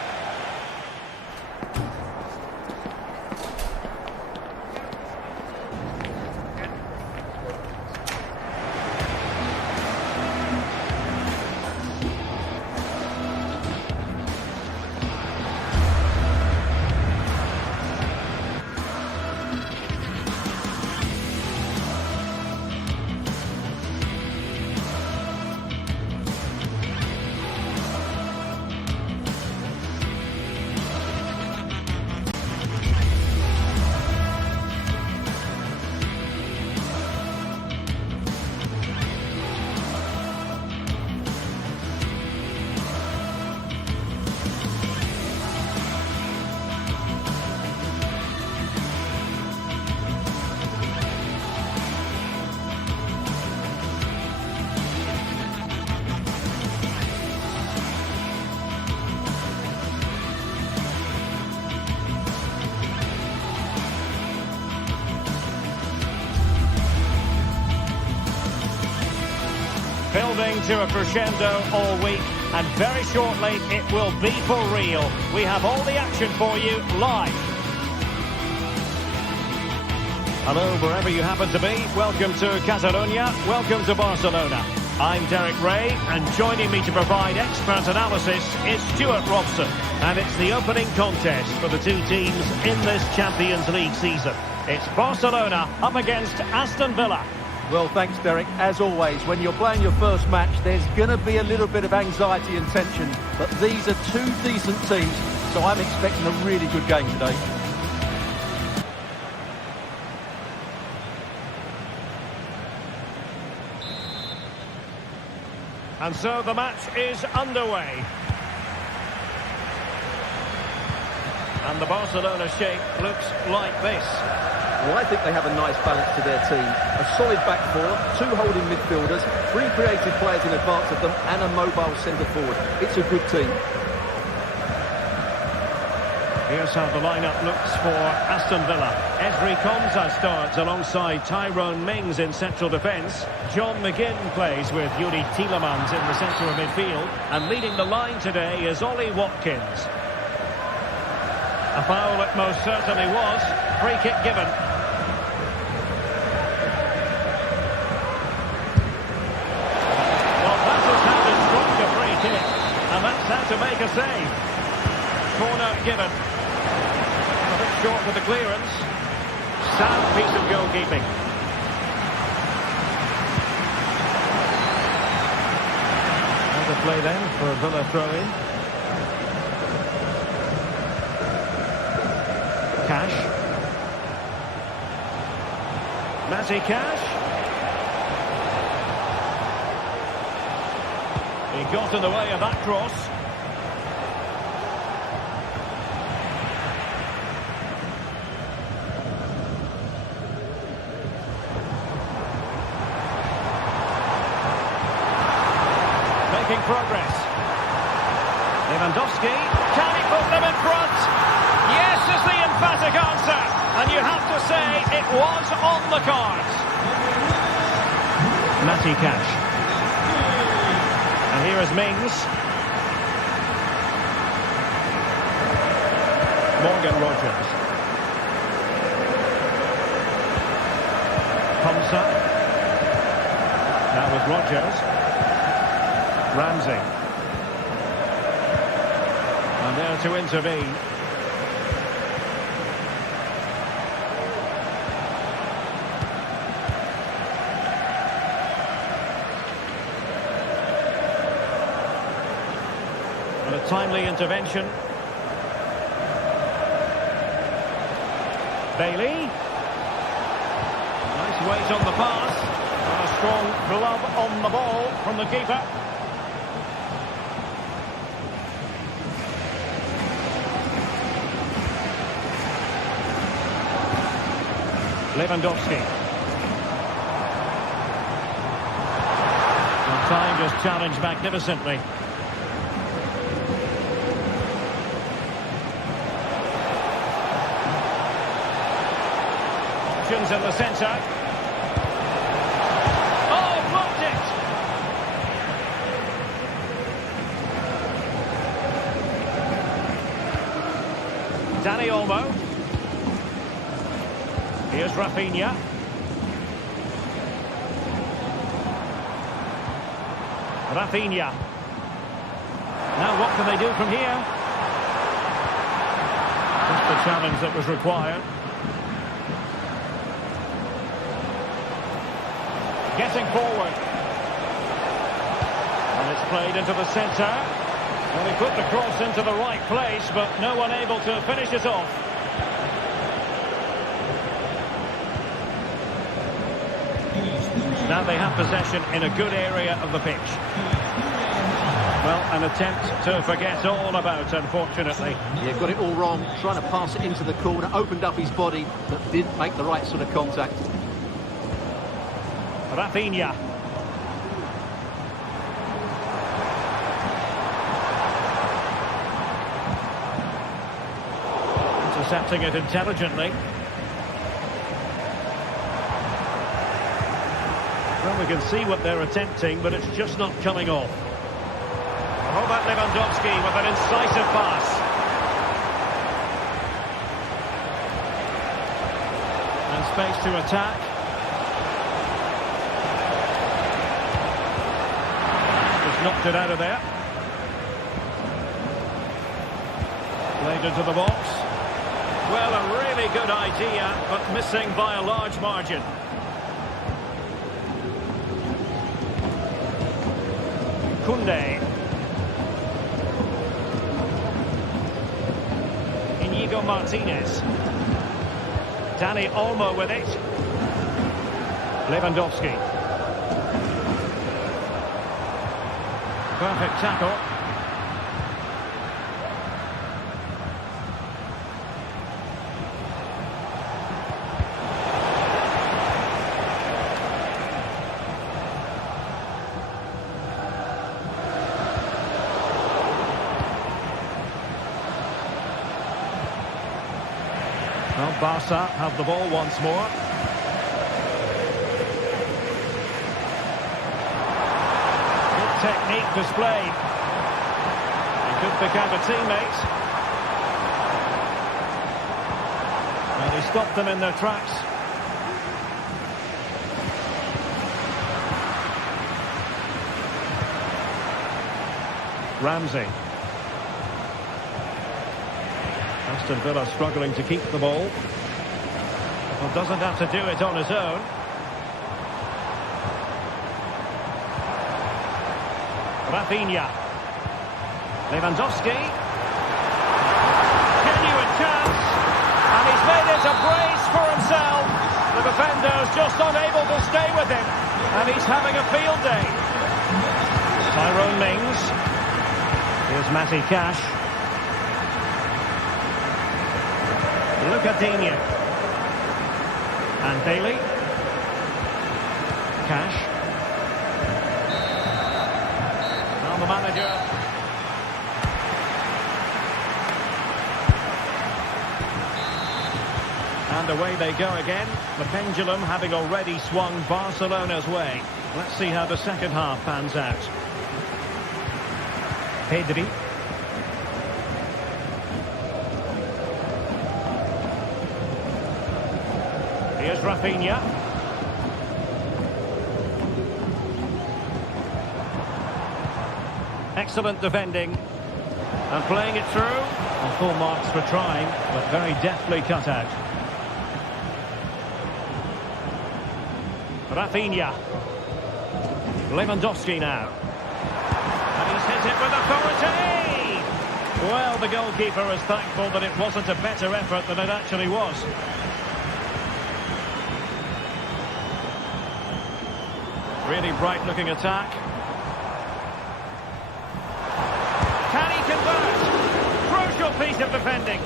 Building to a crescendo all week, and very shortly it will be for real. We have all the action for you live. Hello, wherever you happen to be. Welcome to Catalonia. Welcome to Barcelona. I'm Derek Ray, and joining me to provide expert analysis is Stuart Robson. And it's the opening contest for the two teams in this Champions League season. It's Barcelona up against Aston Villa. Well, thanks, Derek. As always, when you're playing your first match, there's going to be a little bit of anxiety and tension. But these are two decent teams, so I'm expecting a really good game today. And so the match is underway. And the Barcelona shape looks like this. Well, I think they have a nice balance to their team. A solid back four, two holding midfielders, three creative players in advance of them, and a mobile centre forward. It's a good team. Here's how the lineup looks for Aston Villa. Ezri Konsa starts alongside Tyrone Mings in central defence. John McGinn plays with Yuri Tielemans in the centre of midfield. And leading the line today is Ollie Watkins. A foul it most certainly was. Free kick given. Well, that is how to strike a free kick. And that's how to make a save. Corner given. A bit short with the clearance. Sound piece of goalkeeping. And the play then for Villa throw-in. Cash. Matty Cash. He got in the way of that cross. Making progress. Lewandowski. Can he put them in front? Yes is the emphatic answer. And you have to say it was on the cards. Matty Cash. And here is Mings. Morgan Rogers. Konsa. Now with Rogers. Ramsey. And there to intervene. And a timely intervention. Bailey. Nice weight on the pass. And a strong glove on the ball from the keeper. Lewandowski. And time just challenged magnificently. Options in the centre. Oh, blocked it! Dani Olmo. Here's Rafinha. Rafinha. Now what can they do from here? Just the challenge that was required. Getting forward. And it's played into the centre. Well, he put the cross into the right place, but no one able to finish it off. Now they have possession in a good area of the pitch. Well, an attempt to forget all about, unfortunately. Yeah, got it all wrong. Trying to pass it into the corner, opened up his body, but didn't make the right sort of contact. Rafinha. Intercepting it intelligently. Well, we can see what they're attempting, but it's just not coming off. Robert Lewandowski with an incisive pass. And space to attack. Just knocked it out of there. Played into the box. Well, a really good idea, but missing by a large margin. Koundé. Inigo Martinez. Dani Olmo with it. Lewandowski. Perfect tackle. Well, Barca have the ball once more. Good technique displayed. He could pick out a teammate. And he stopped them in their tracks. Ramsey. Aston Villa struggling to keep the ball. Well, doesn't have to do it on his own. Rafinha. Lewandowski. Genuine chance. And he's made it a brace for himself. The defender's just unable to stay with him. And he's having a field day. Tyrone Mings. Here's Matty Cash. Lucadinho. And Bailey. Cash. Now the manager. And away they go again. The pendulum having already swung Barcelona's way. Let's see how the second half pans out. Pedri. Here's Rafinha. Excellent defending. And playing it through. And full marks for trying, but very deftly cut out. Rafinha. Lewandowski now. And he's hit it with authority! Well, the goalkeeper is thankful that it wasn't a better effort than it actually was. Really bright-looking attack. Can he convert? Crucial piece of defending.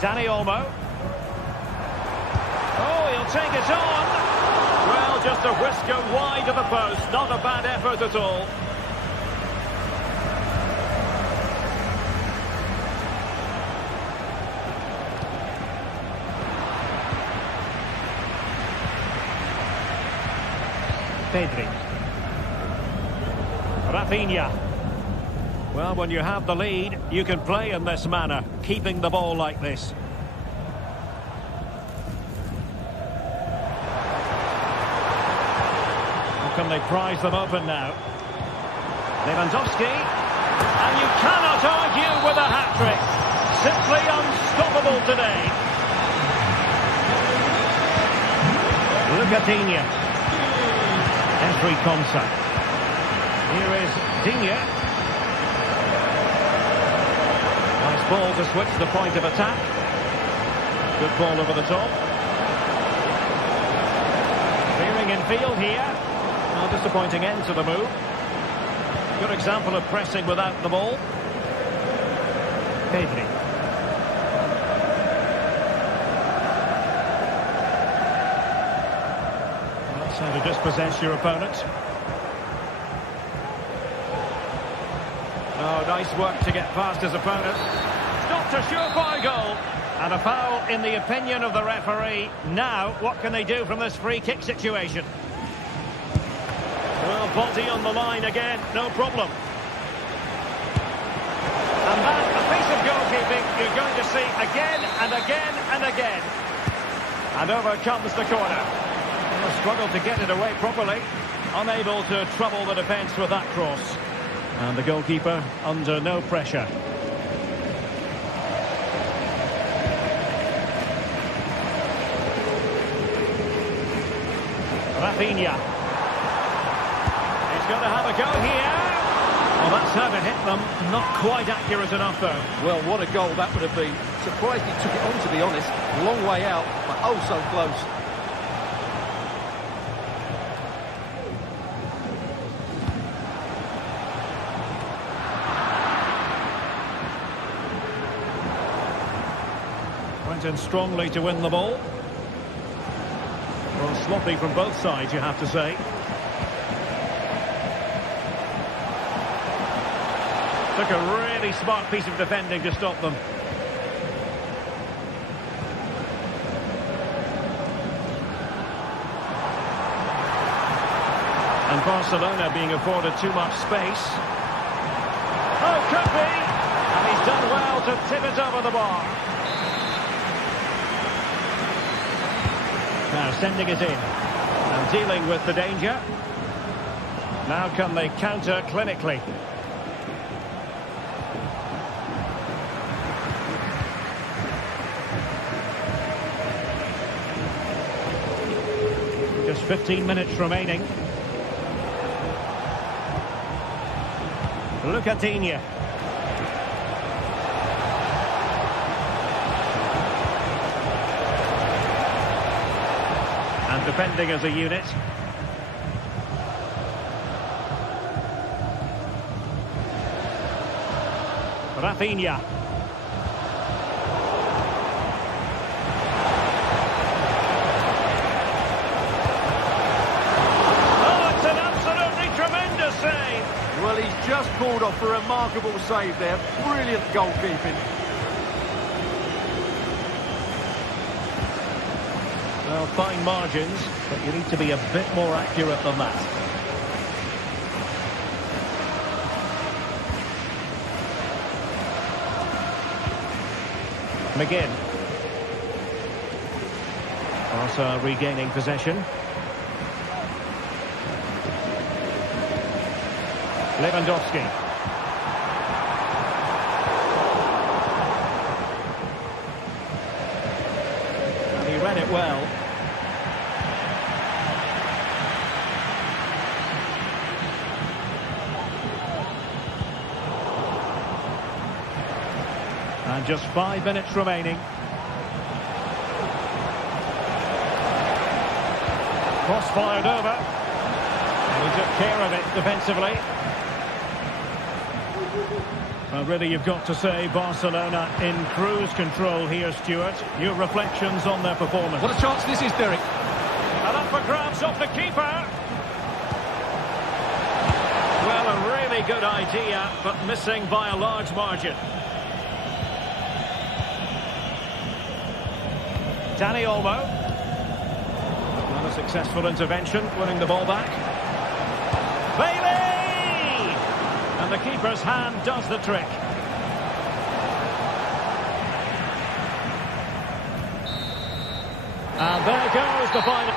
Dani Olmo. Oh, he'll take it on. Well, just a whisker wide of the post. Not a bad effort at all. Pedri. Rafinha. Well, when you have the lead, you can play in this manner, keeping the ball like this. How can they prize them open now? Lewandowski. And you cannot argue with a hat-trick. Simply unstoppable today. Lucadinho. Entry contact. Here is Digne. Nice ball to switch the point of attack. Good ball over the top. Clearing in field here. No disappointing end to the move. Good example of pressing without the ball. Pedri. That's how to dispossess your opponent. Oh, nice work to get past his opponent. Stopped a surefire goal. And a foul in the opinion of the referee. Now, what can they do from this free kick situation? Well, body on the line again, no problem. And that, a piece of goalkeeping you're going to see again and again and again. And over comes the corner. They'll struggle to get it away properly. Unable to trouble the defence with that cross. And the goalkeeper under no pressure. Rafinha. He's going to have a go here. Well, that's how to hit them. Not quite accurate enough, though. Well, what a goal that would have been. Surprised he took it on, to be honest. Long way out, but oh so close. Went in strongly to win the ball. Well, sloppy from both sides, you have to say. Took a really smart piece of defending to stop them. And Barcelona being afforded too much space. Oh, could be! And he's done well to tip it over the bar. Now sending it in. And dealing with the danger. Now can they counter clinically? Just 15 minutes remaining. Look at Digne. And defending as a unit. Rafinha. Well, he's just pulled off a remarkable save there. Brilliant goalkeeping. Well, fine margins, but you need to be a bit more accurate than that. McGinn. Barca regaining possession. Lewandowski. And he read it well. And just 5 minutes remaining. Cross fired over. And he took care of it defensively. Well, really, you've got to say Barcelona in cruise control here, Stuart. Your reflections on their performance. What a chance this is, Derek. And up for grabs off the keeper. Well, a really good idea, but missing by a large margin. Dani Olmo. Not a successful intervention, winning the ball back. Bailey! And the keeper's hand does the trick. And there goes the final.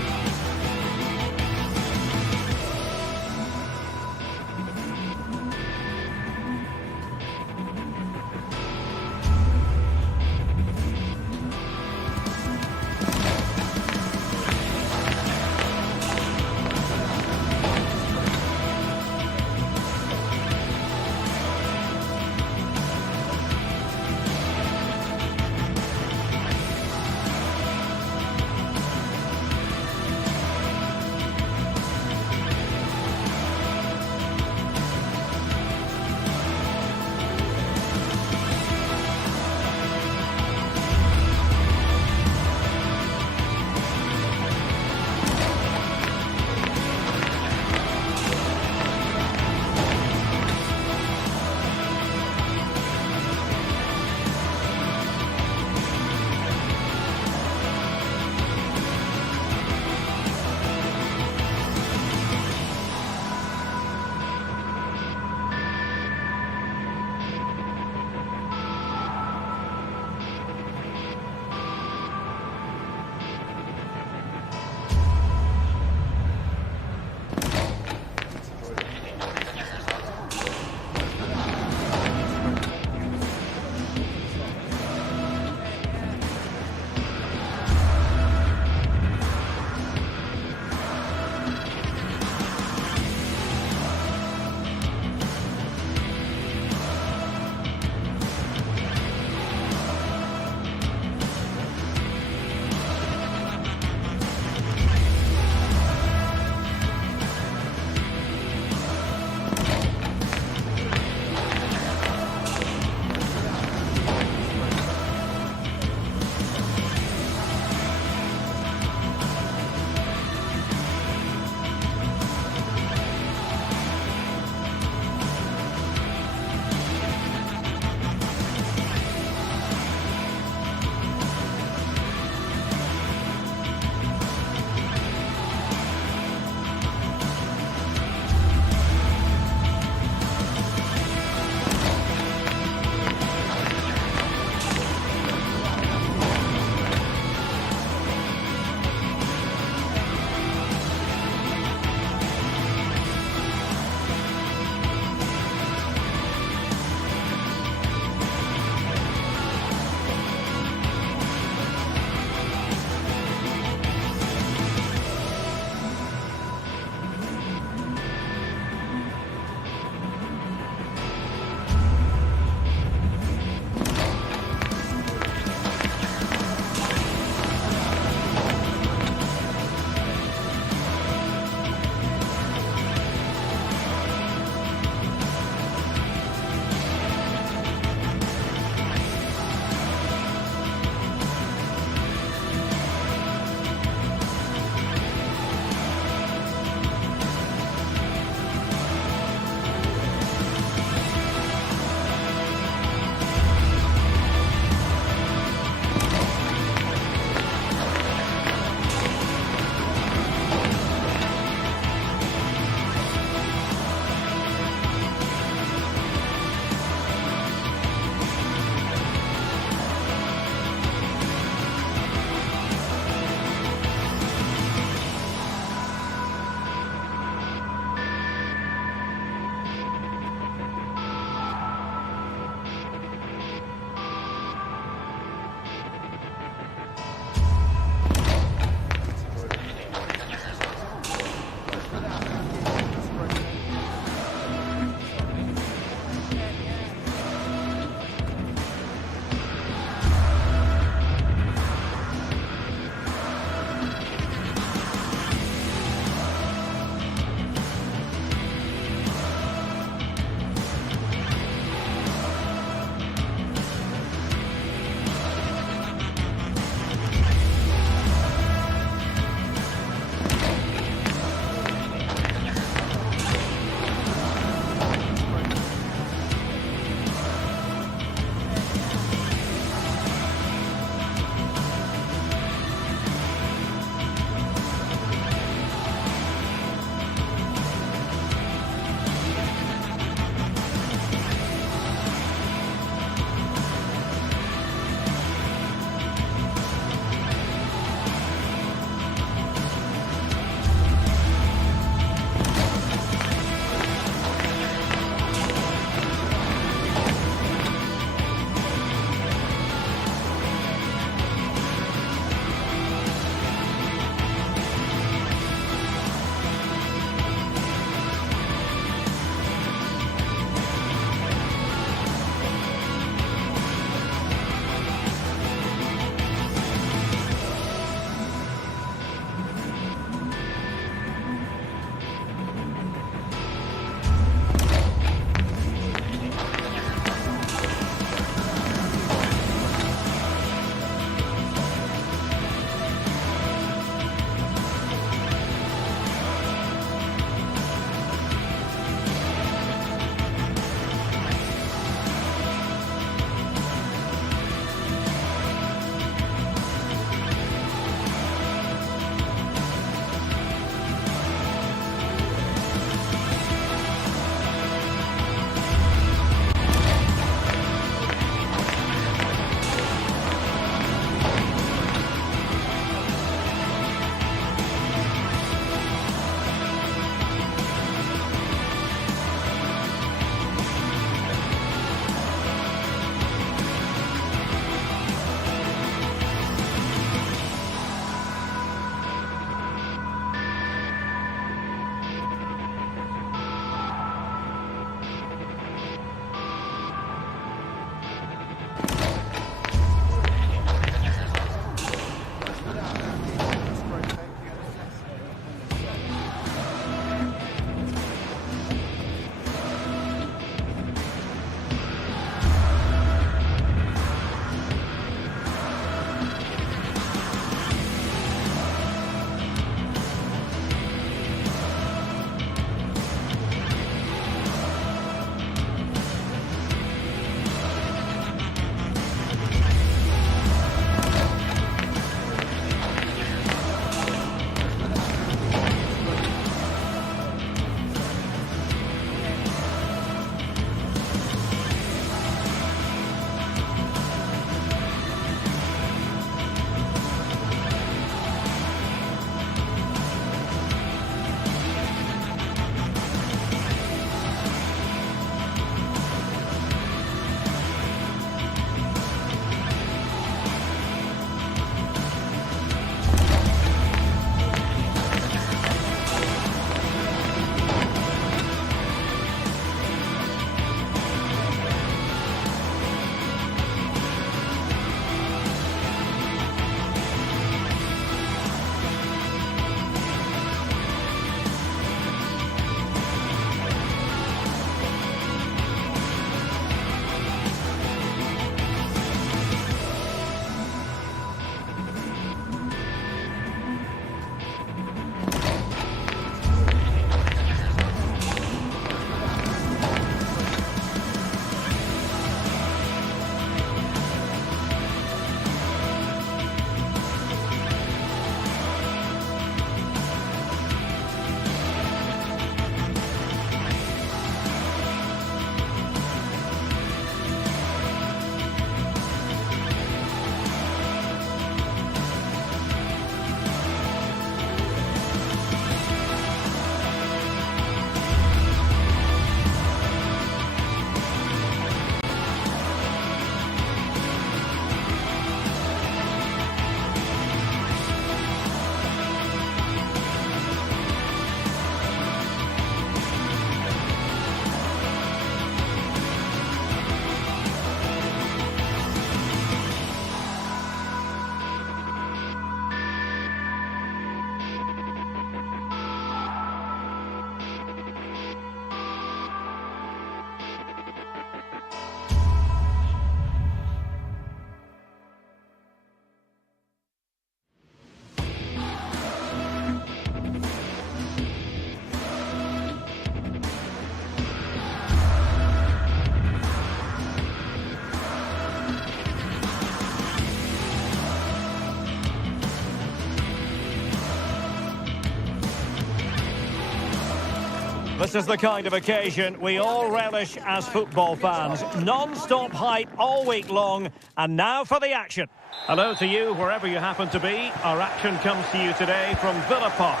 This is the kind of occasion we all relish as football fans. Non-stop hype all week long, and now for the action. Hello to you, wherever you happen to be. Our action comes to you today from Villa Park.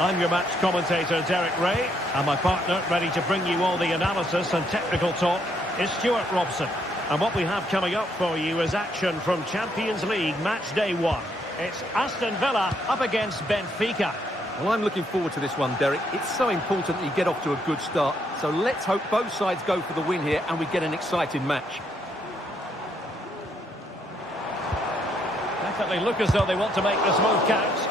I'm your match commentator, Derek Ray, and my partner, ready to bring you all the analysis and technical talk, is Stuart Robson. And what we have coming up for you is action from Champions League Match Day 1. It's Aston Villa up against Benfica. Well, I'm looking forward to this one, Derek. It's so important that you get off to a good start. So let's hope both sides go for the win here and we get an exciting match. Definitely look as though they want to make this move count.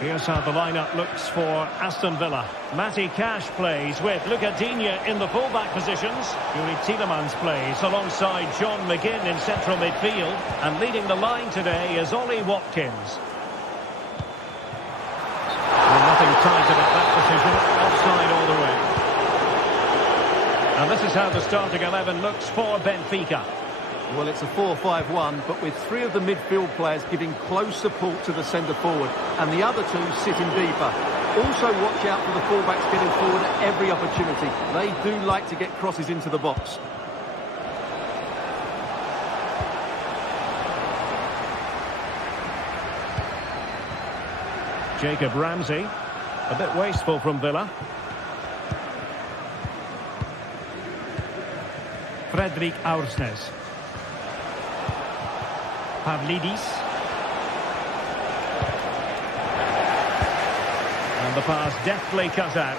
Here's how the lineup looks for Aston Villa. Matty Cash plays with Luca Digne in the fullback positions. Yuri Tielemans plays alongside John McGinn in central midfield. And leading the line today is Ollie Watkins. Well, nothing tight about that decision. Offside all the way. And this is how the starting 11 looks for Benfica. Well, it's a 4-5-1, but with three of the midfield players giving close support to the centre-forward, and the other two sitting deeper. Also watch out for the fullbacks getting forward at every opportunity. They do like to get crosses into the box. Jacob Ramsey, a bit wasteful from Villa. Fredrik Aursnes. Pavlidis. And the pass deftly cut out.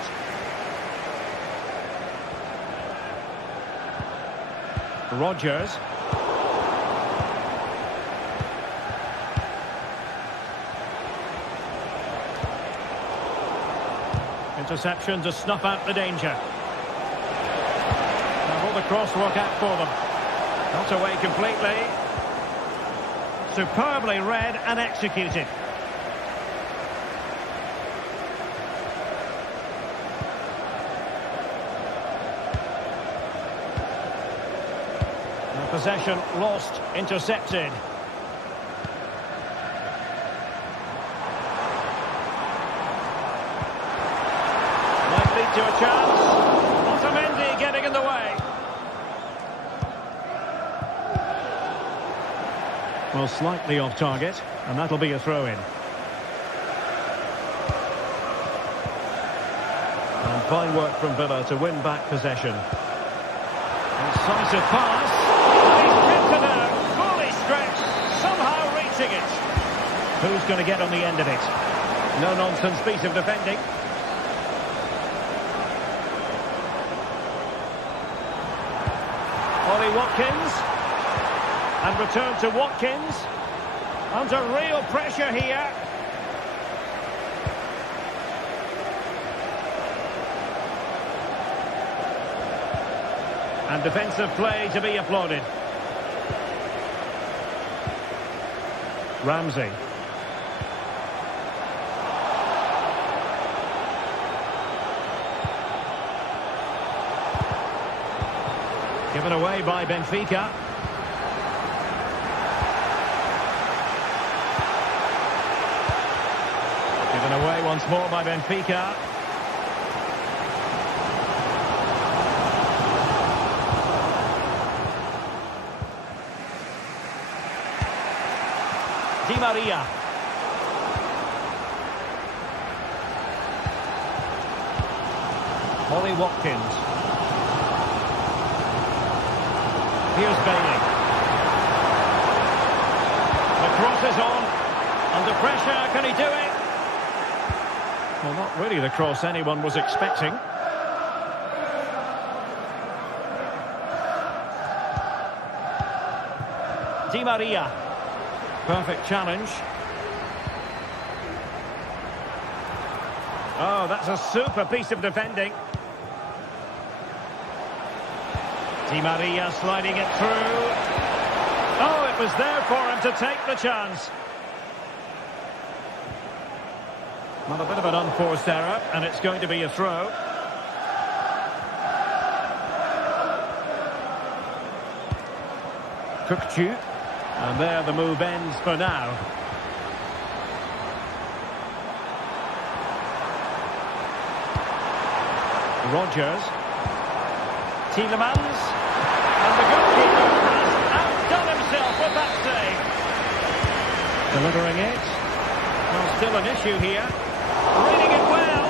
Rodgers. Interception to snuff out the danger. Now will the cross work out for them? Not away completely. Superbly read and executed. Now possession lost, intercepted. Might lead to a chance. Otamendi getting in the way. Well, slightly off target, and that'll be a throw-in. And fine work from Villa to win back possession. Incisive pass. He's kept it out, fully stretched, somehow reaching it. Who's going to get on the end of it? No-nonsense piece of defending. Ollie Watkins. And return to Watkins. Under real pressure here. And defensive play to be applauded. Ramsey. Given away by Benfica. Given away once more by Benfica. Di Maria. Ollie Watkins. Here's Bailey. The cross is on. Under pressure, can he do it? Well, not really the cross anyone was expecting. Di Maria. Perfect challenge. Oh, that's a super piece of defending. Di Maria sliding it through. Oh, it was there for him to take the chance. Well, a bit of an unforced error, and it's going to be a throw. Kukçu. And there the move ends for now. Rogers. Tielemans. And the goalkeeper has outdone himself with that save. Delivering it. Well, still an issue here. Reading it well.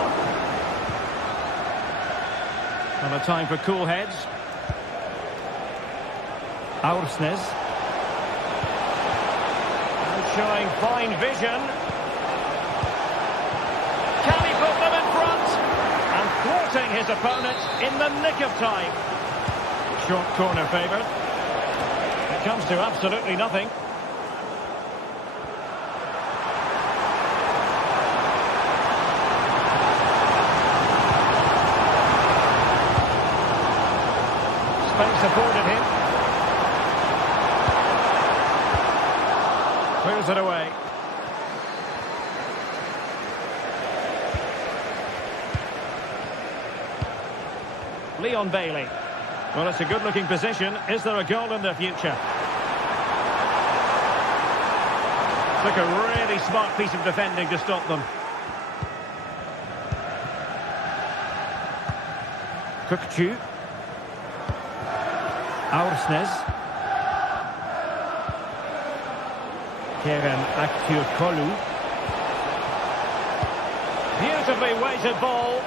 And a time for cool heads. Aursnes. And showing fine vision. Can he put them in front? And thwarting his opponent in the nick of time. Short corner favoured. It comes to absolutely nothing. Space afforded him. Clears it away. Leon Bailey. Well, it's a good-looking position. Is there a goal in the future? Took a really smart piece of defending to stop them. Kukçu. Aursnes. Kerem Aktürkoğlu. Beautifully weighted ball.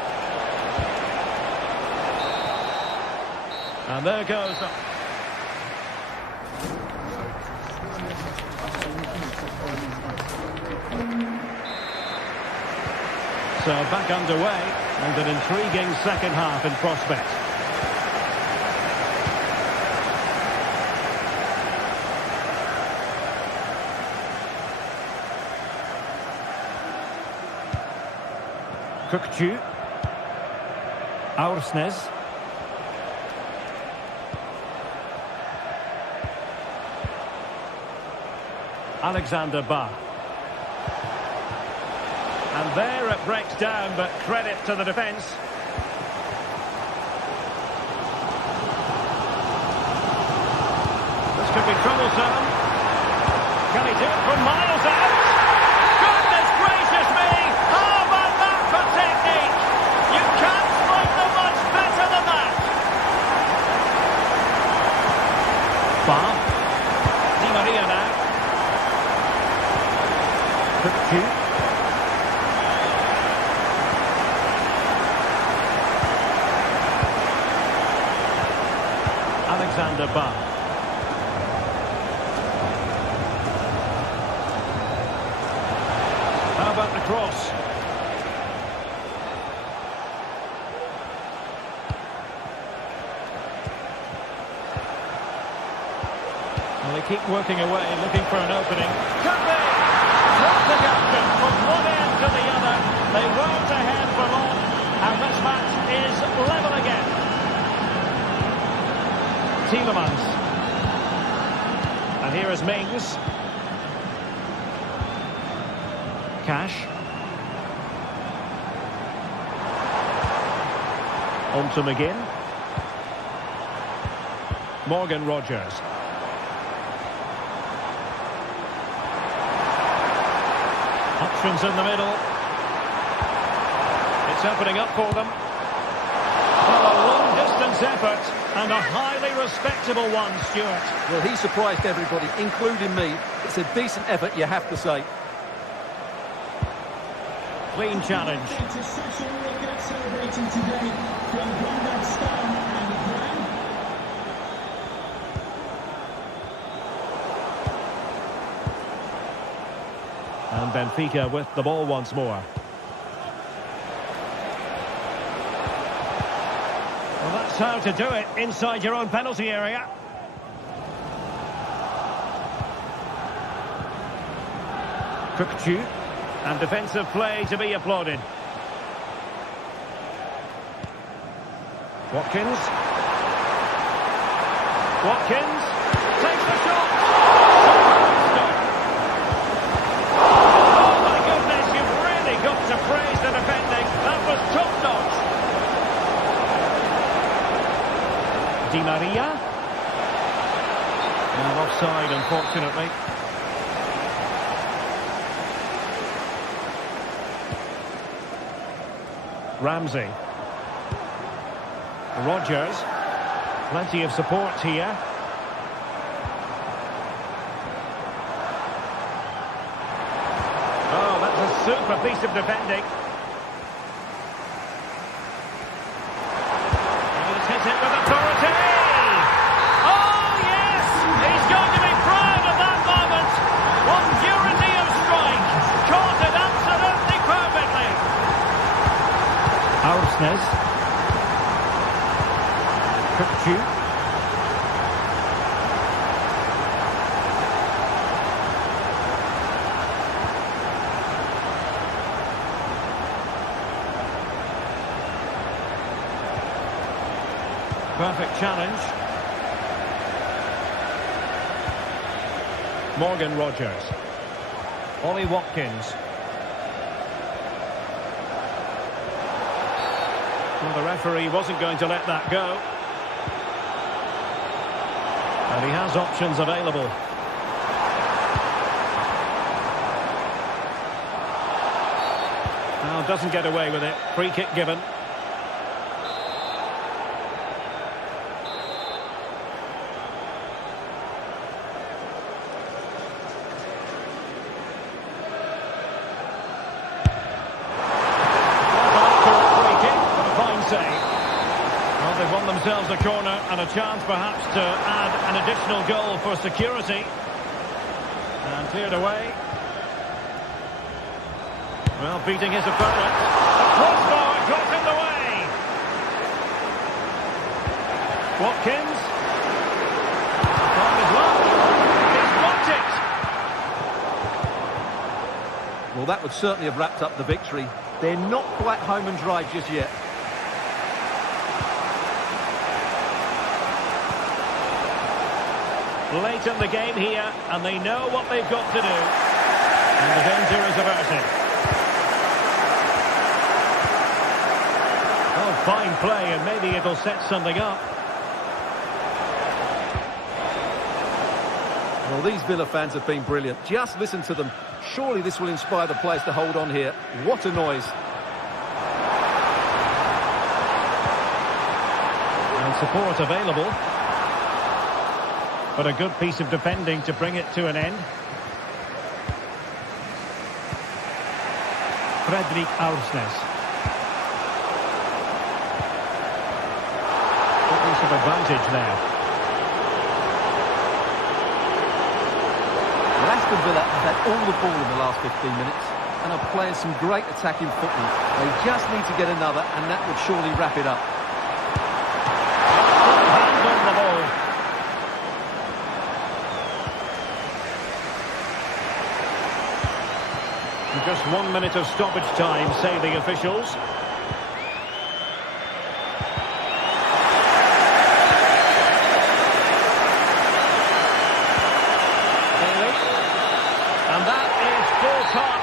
And there goes. So back underway, and an intriguing second half in prospect. Kukçu. Aursnes. Alexander Bah. And there it breaks down, but credit to the defence. This could be troublesome. Can he do it from miles out? Goodness gracious me! How about that for technique? You can't find them much better than that. Bah. Di Maria now. Kukçu. Alexander Bah. How about the cross? Well, they keep working away, looking for an opening. Could be! Terrific action from one end to the other. They weren't ahead for long, and this match is level again. Tielemans. And here is Mings. Cash. On to McGinn. Morgan Rogers. Options in the middle. It's opening up for them. Well, a long-distance effort, and a highly respectable one, Stuart. Well, he surprised everybody, including me. It's a decent effort, you have to say. Clean challenge. And Benfica with the ball once more. Well, that's how to do it inside your own penalty area. Kukçu, and defensive play to be applauded. Watkins. Watkins takes the shot. Oh my goodness, you've really got to praise the defending. That was top-notch. Di Maria. Now offside, unfortunately. Ramsey. Rodgers. Plenty of support here. Oh, that's a super piece of defending. He's hit it with authority. Oh, yes! He's going to be proud of that moment. One purity of strike. Caught it absolutely perfectly. Arsnes. Kirkju. Perfect challenge. Morgan Rogers. Ollie Watkins. Well, the referee wasn't going to let that go. And he has options available. Now doesn't get away with it. Free kick given. They've won themselves a corner and a chance perhaps to add an additional goal for security. And cleared away. Well, beating his opponent. A crossbar got in the way. Watkins. Time is lost. He's blocked it. Well, that would certainly have wrapped up the victory. They're not quite home and dry just yet. Late in the game here, and they know what they've got to do. And the danger is averted. Oh, fine play, and maybe it'll set something up. Well, these Villa fans have been brilliant. Just listen to them. Surely this will inspire the players to hold on here. What a noise. And support available. But a good piece of defending to bring it to an end. Fredrik Arsnes. Good piece of advantage there. Aston Villa have had all the ball in the last 15 minutes and are playing some great attacking football. They just need to get another, and that would surely wrap it up. Hands on the ball. Just 1 minute of stoppage time, say the officials. And that is full time.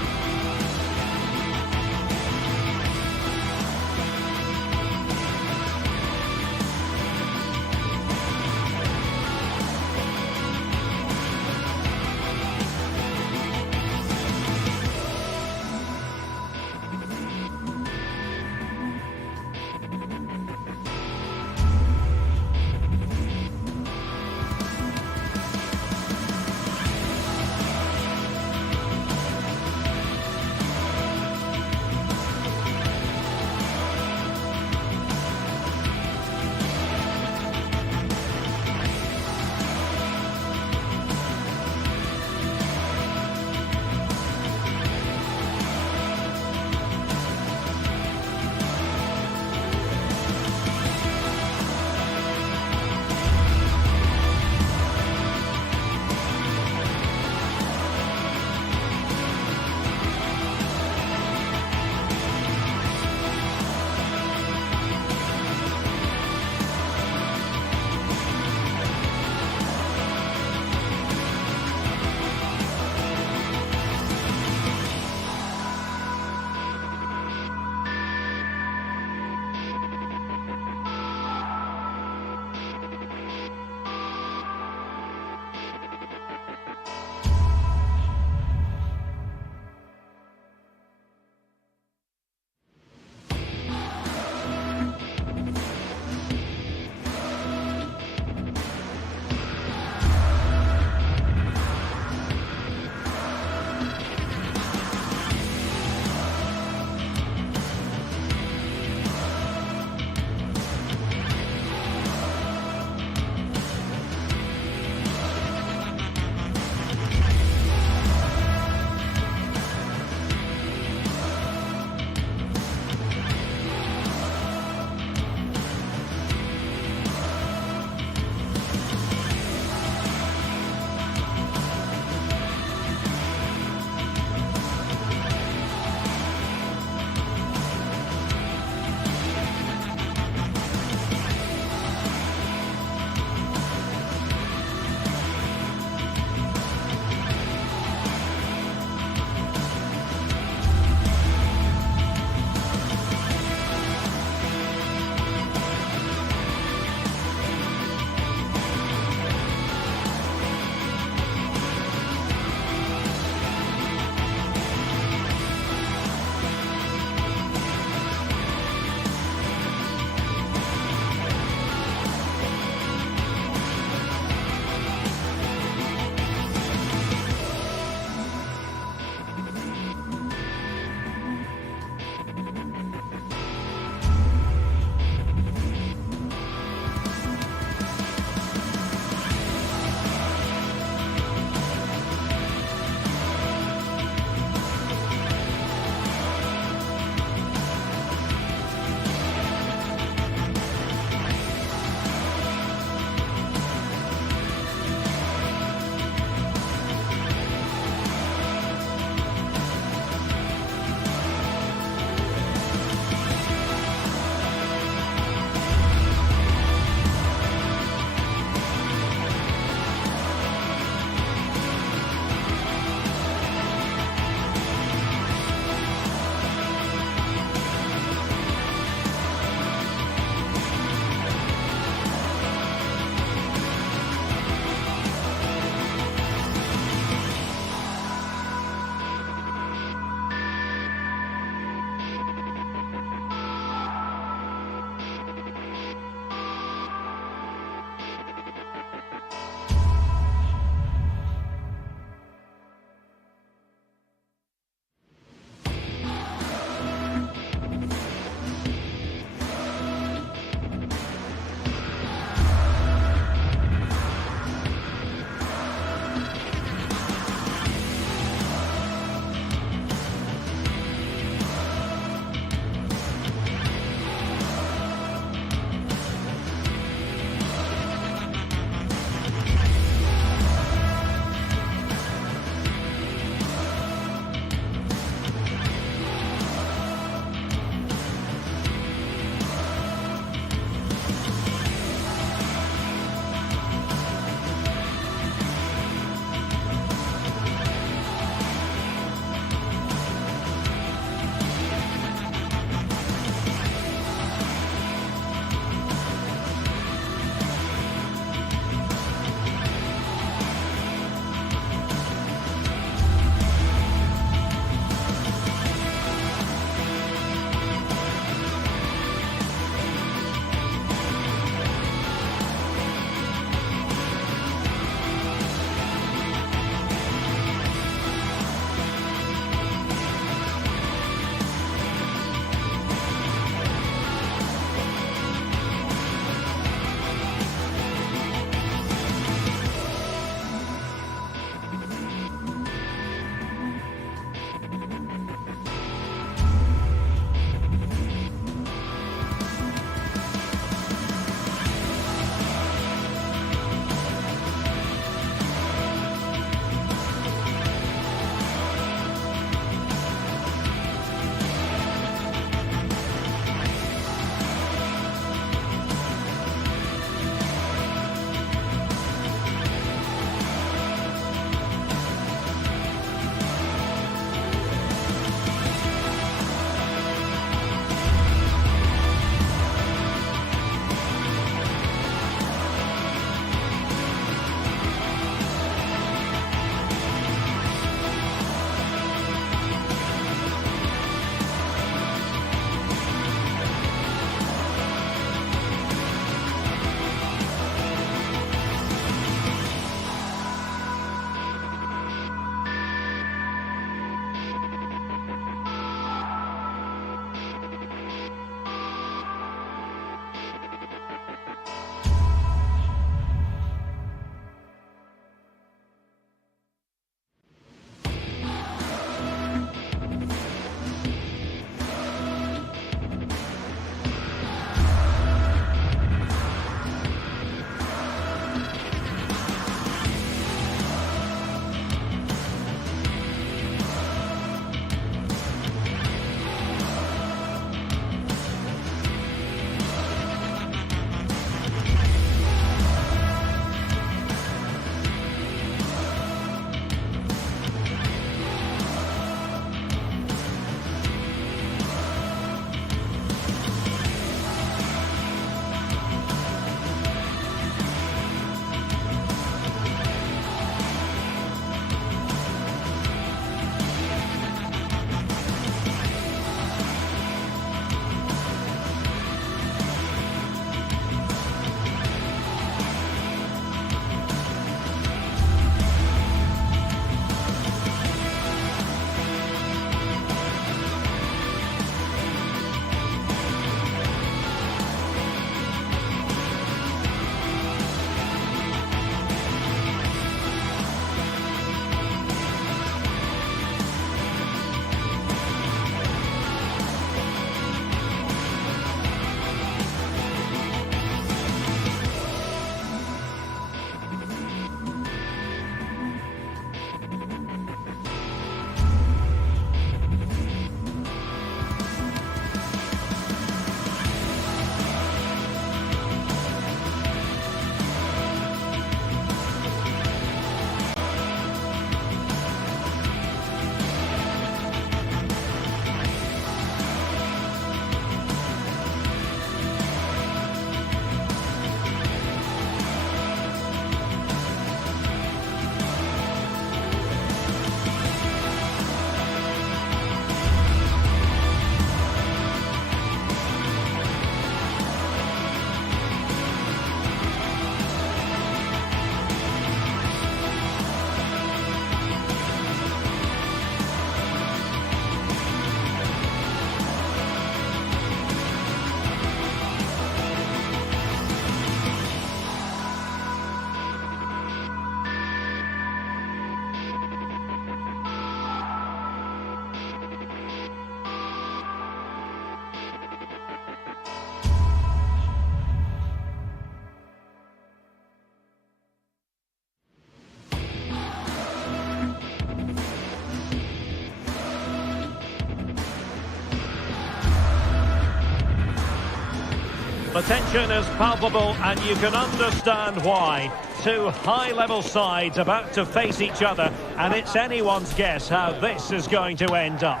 The tension is palpable and you can understand why. Two high-level sides about to face each other, and it's anyone's guess how this is going to end up.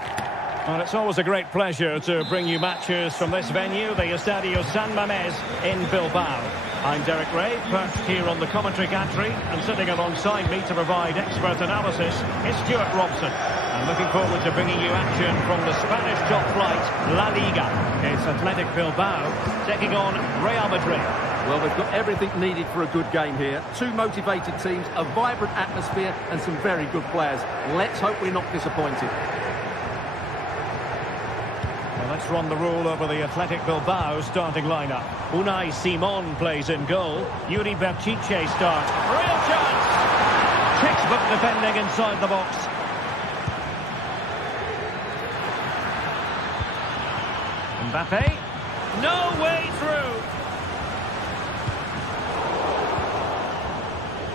Well, it's always a great pleasure to bring you matches from this venue, the Estadio San Mamés in Bilbao. I'm Derek Ray, perched here on the commentary gantry, and sitting alongside me to provide expert analysis is Stuart Robson. I'm looking forward to bringing you action from the Spanish top flight, La Liga. It's Athletic Bilbao taking on Real Madrid. Well, they've got everything needed for a good game here. Two motivated teams, a vibrant atmosphere, and some very good players. Let's hope we're not disappointed. Well, let's run the rule over the Athletic Bilbao starting lineup. Unai Simon plays in goal. Yuri Berchiche starts. Real chance! Textbook defending inside the box. Mbappe. No way through.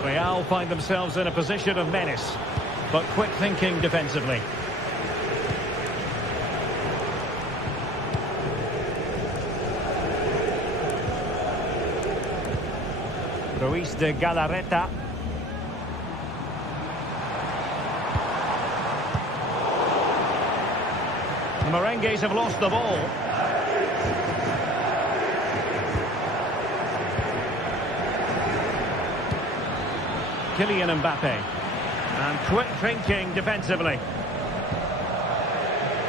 Real find themselves in a position of menace, but quick thinking defensively. Ruiz de Galarreta. The Merengues have lost the ball. Kylian Mbappe. And quick thinking defensively.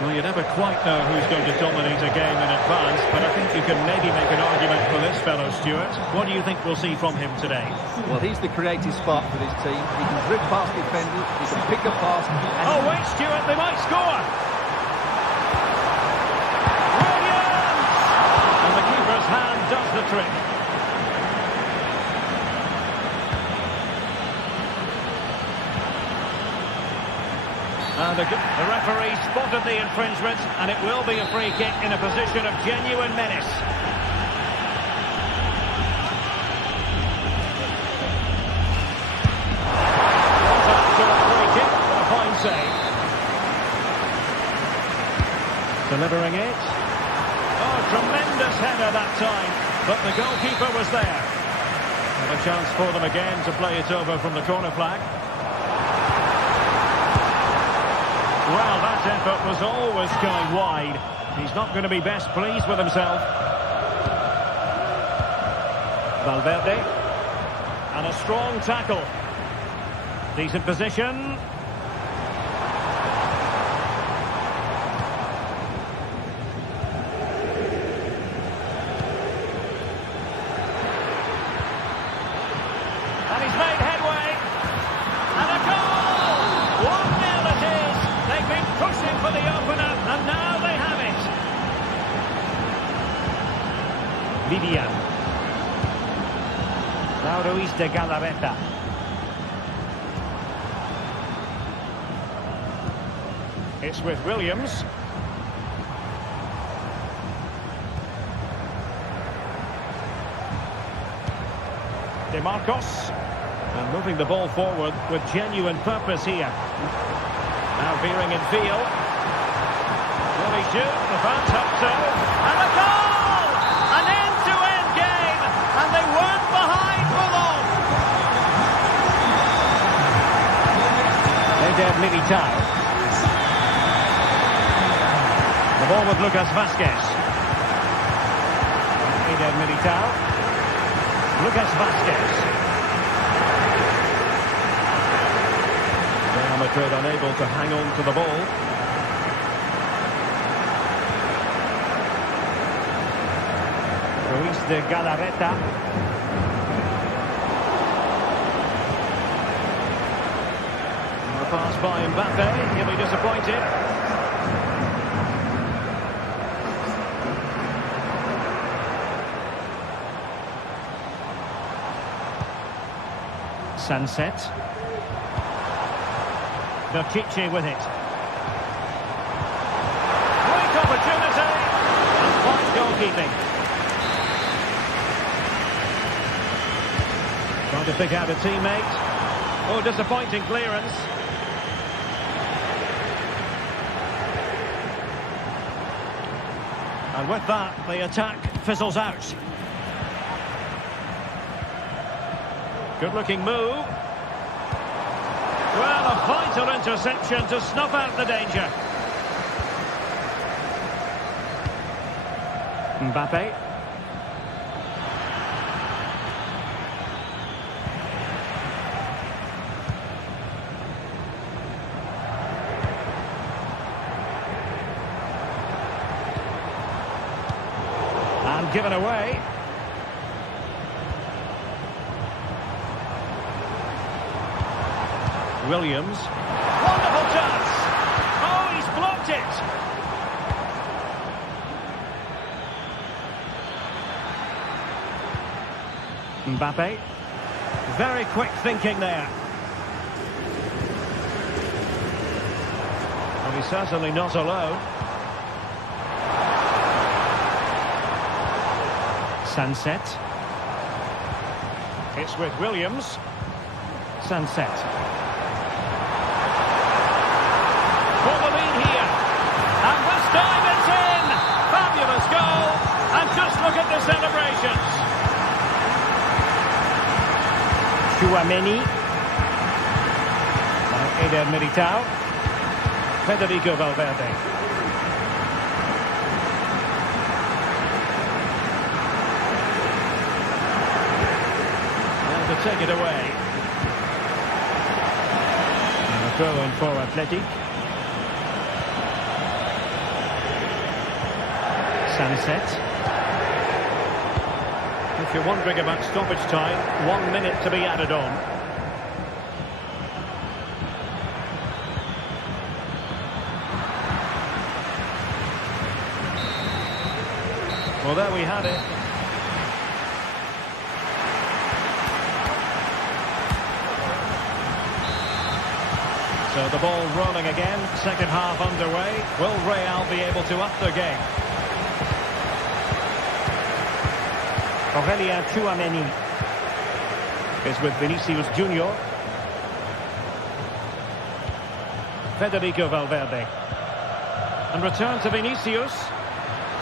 Well, you never quite know who's going to dominate a game in advance, but I think you can maybe make an argument for this fellow, Stuart. What do you think we'll see from him today? Well, he's the creative spark for this team. He can dribble past defenders, he can pick a pass. Oh, wait, Stuart, they might score! Williams! And the keeper's hand does the trick. And the referee spotted the infringement, and it will be a free kick in a position of genuine menace. After a free kick, a fine save. Delivering it. Oh, tremendous header that time, but the goalkeeper was there. And a chance for them again to play it over from the corner flag. Well, that effort was always going wide. He's not going to be best pleased with himself. Valverde. And a strong tackle. Decent position. And he's made headway. And a goal! 1-0 it is. They've been pushing for the opener, and now they have it. Vivian. Now Ruiz de Galarreta. It's with Williams. De Marcos. And moving the ball forward with genuine purpose here. Now veering in field. Will he shoot? The fans hope so. And a goal! An end-to-end game! And they weren't behind for long! Eder Militao. The ball with Lucas Vázquez. Eder Militao. Lucas Vázquez. Real Madrid unable to hang on to the ball. Ruiz de Galarreta. And the pass by Mbappe. He'll be disappointed. Sunset. Berchiche with it. Great opportunity. And fine goalkeeping. Trying to pick out a teammate. Oh, disappointing clearance. And with that, the attack fizzles out. Good-looking move. Well, a vital interception to snuff out the danger. Mbappe. And given away. Williams. Wonderful chance. Oh, he's blocked it. Mbappe. Very quick thinking there. Well, he's certainly not alone. Sunset. It's with Williams. Sunset. For the lead here. And this time it's in! Fabulous goal! And just look at the celebrations. Tchouaméni. Eder Militao. Federico Valverde. And to take it away. And a throw in for Atletico. Sunset. If you're wondering about stoppage time, 1 minute to be added on. Well, there we had it. So the ball rolling again, second half underway. Will Real be able to up their game? Aurelien Tchouaméni is with Vinicius Junior. Federico Valverde. And return to Vinicius.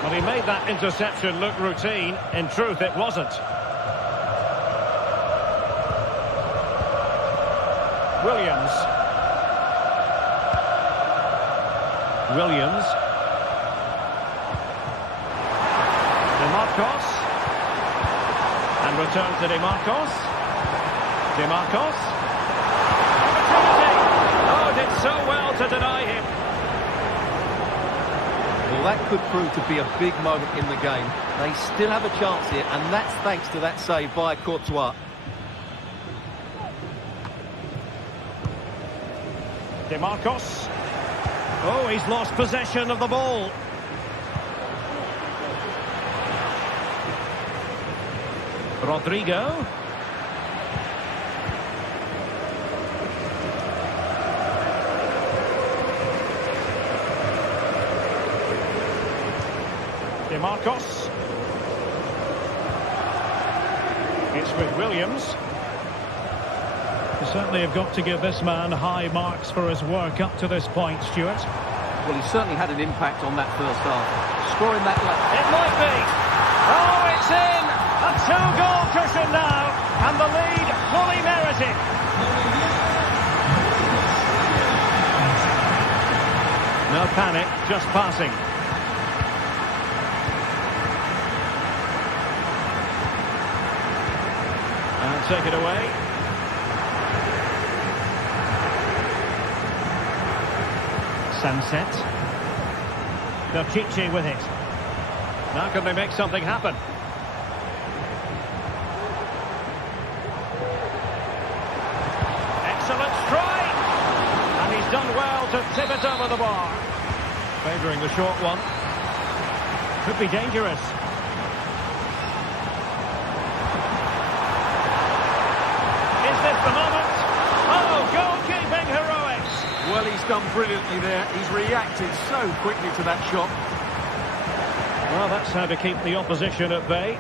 Well, he made that interception look routine. In truth, it wasn't. Williams. DeMarcos. And return to DeMarcos. Opportunity! Oh, did so well to deny him. Well, that could prove to be a big moment in the game. They still have a chance here, and that's thanks to that save by Courtois. DeMarcos. Oh, he's lost possession of the ball. Rodrigo. DeMarcos. It's with Williams. You certainly have got to give this man high marks for his work up to this point, Stuart. Well, he certainly had an impact on that first half. Scoring that late. It might be. Oh, it's in! A two-goal cushion now, and the lead fully merited. No panic, just passing. And take it away. Sunset. Chichi with it. Now can they make something happen? Excellent strike! And he's done well to tip it over the bar. Favouring the short one. Could be dangerous. Is this the moment? Oh, goalkeeping heroics! Well, he's done brilliantly there. He's reacted so quickly to that shot. Well, that's how to keep the opposition at bay.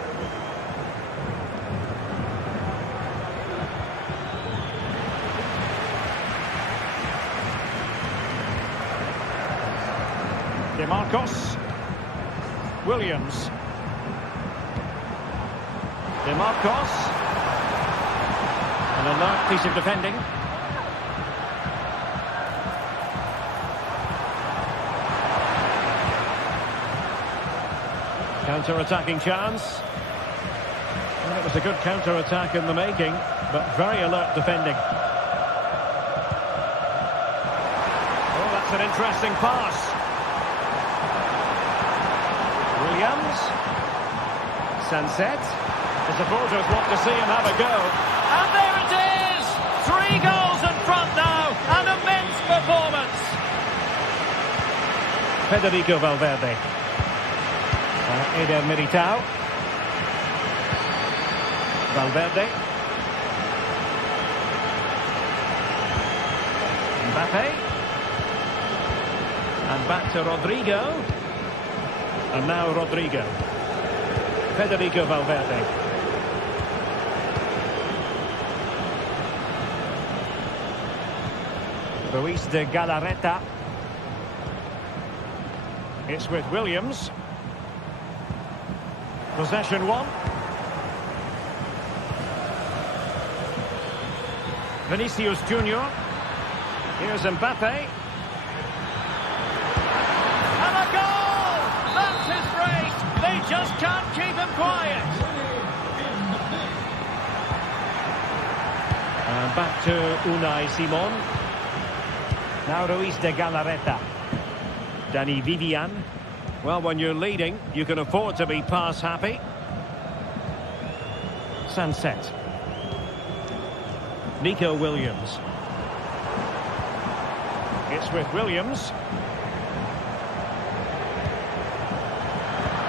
DeMarcos. Williams. DeMarcos. An alert piece of defending. Counter-attacking chance. And it was a good counter-attack in the making, but very alert defending. Oh, that's an interesting pass. Williams. Sunset. The supporters want to see him have a go. And there it is! 3 goals in front now. An immense performance. Federico Valverde. Eder Militao. Valverde. Mbappe. And back to Rodrigo. And now Rodrigo. Federico Valverde. Ruiz de Galarreta. It's with Williams. Possession 1. Vinicius Junior. Here's Mbappe. And a goal! That's his race. They just can't keep him quiet. And back to Unai Simon. Now Ruiz de Galarreta. Dani Vivian. Well, when you're leading, you can afford to be pass happy. Sunset. Nico Williams. It's with Williams.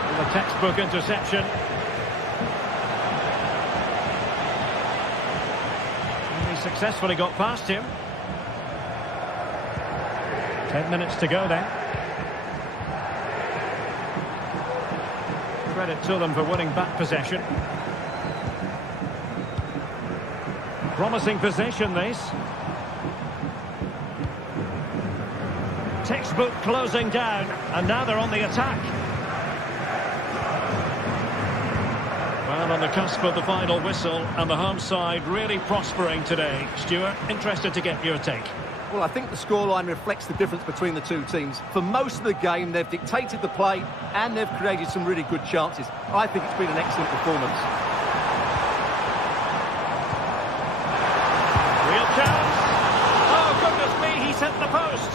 With a textbook interception. And he successfully got past him. 10 minutes to go then. Credit to them for winning back possession. Promising possession, this. Textbook closing down, and now they're on the attack. Well, on the cusp of the final whistle, and the home side really prospering today. Stuart, interested to get your take. Well, I think the scoreline reflects the difference between the two teams. For most of the game, they've dictated the play and they've created some really good chances. I think it's been an excellent performance. Real chance. Oh, goodness me, he's hit the post.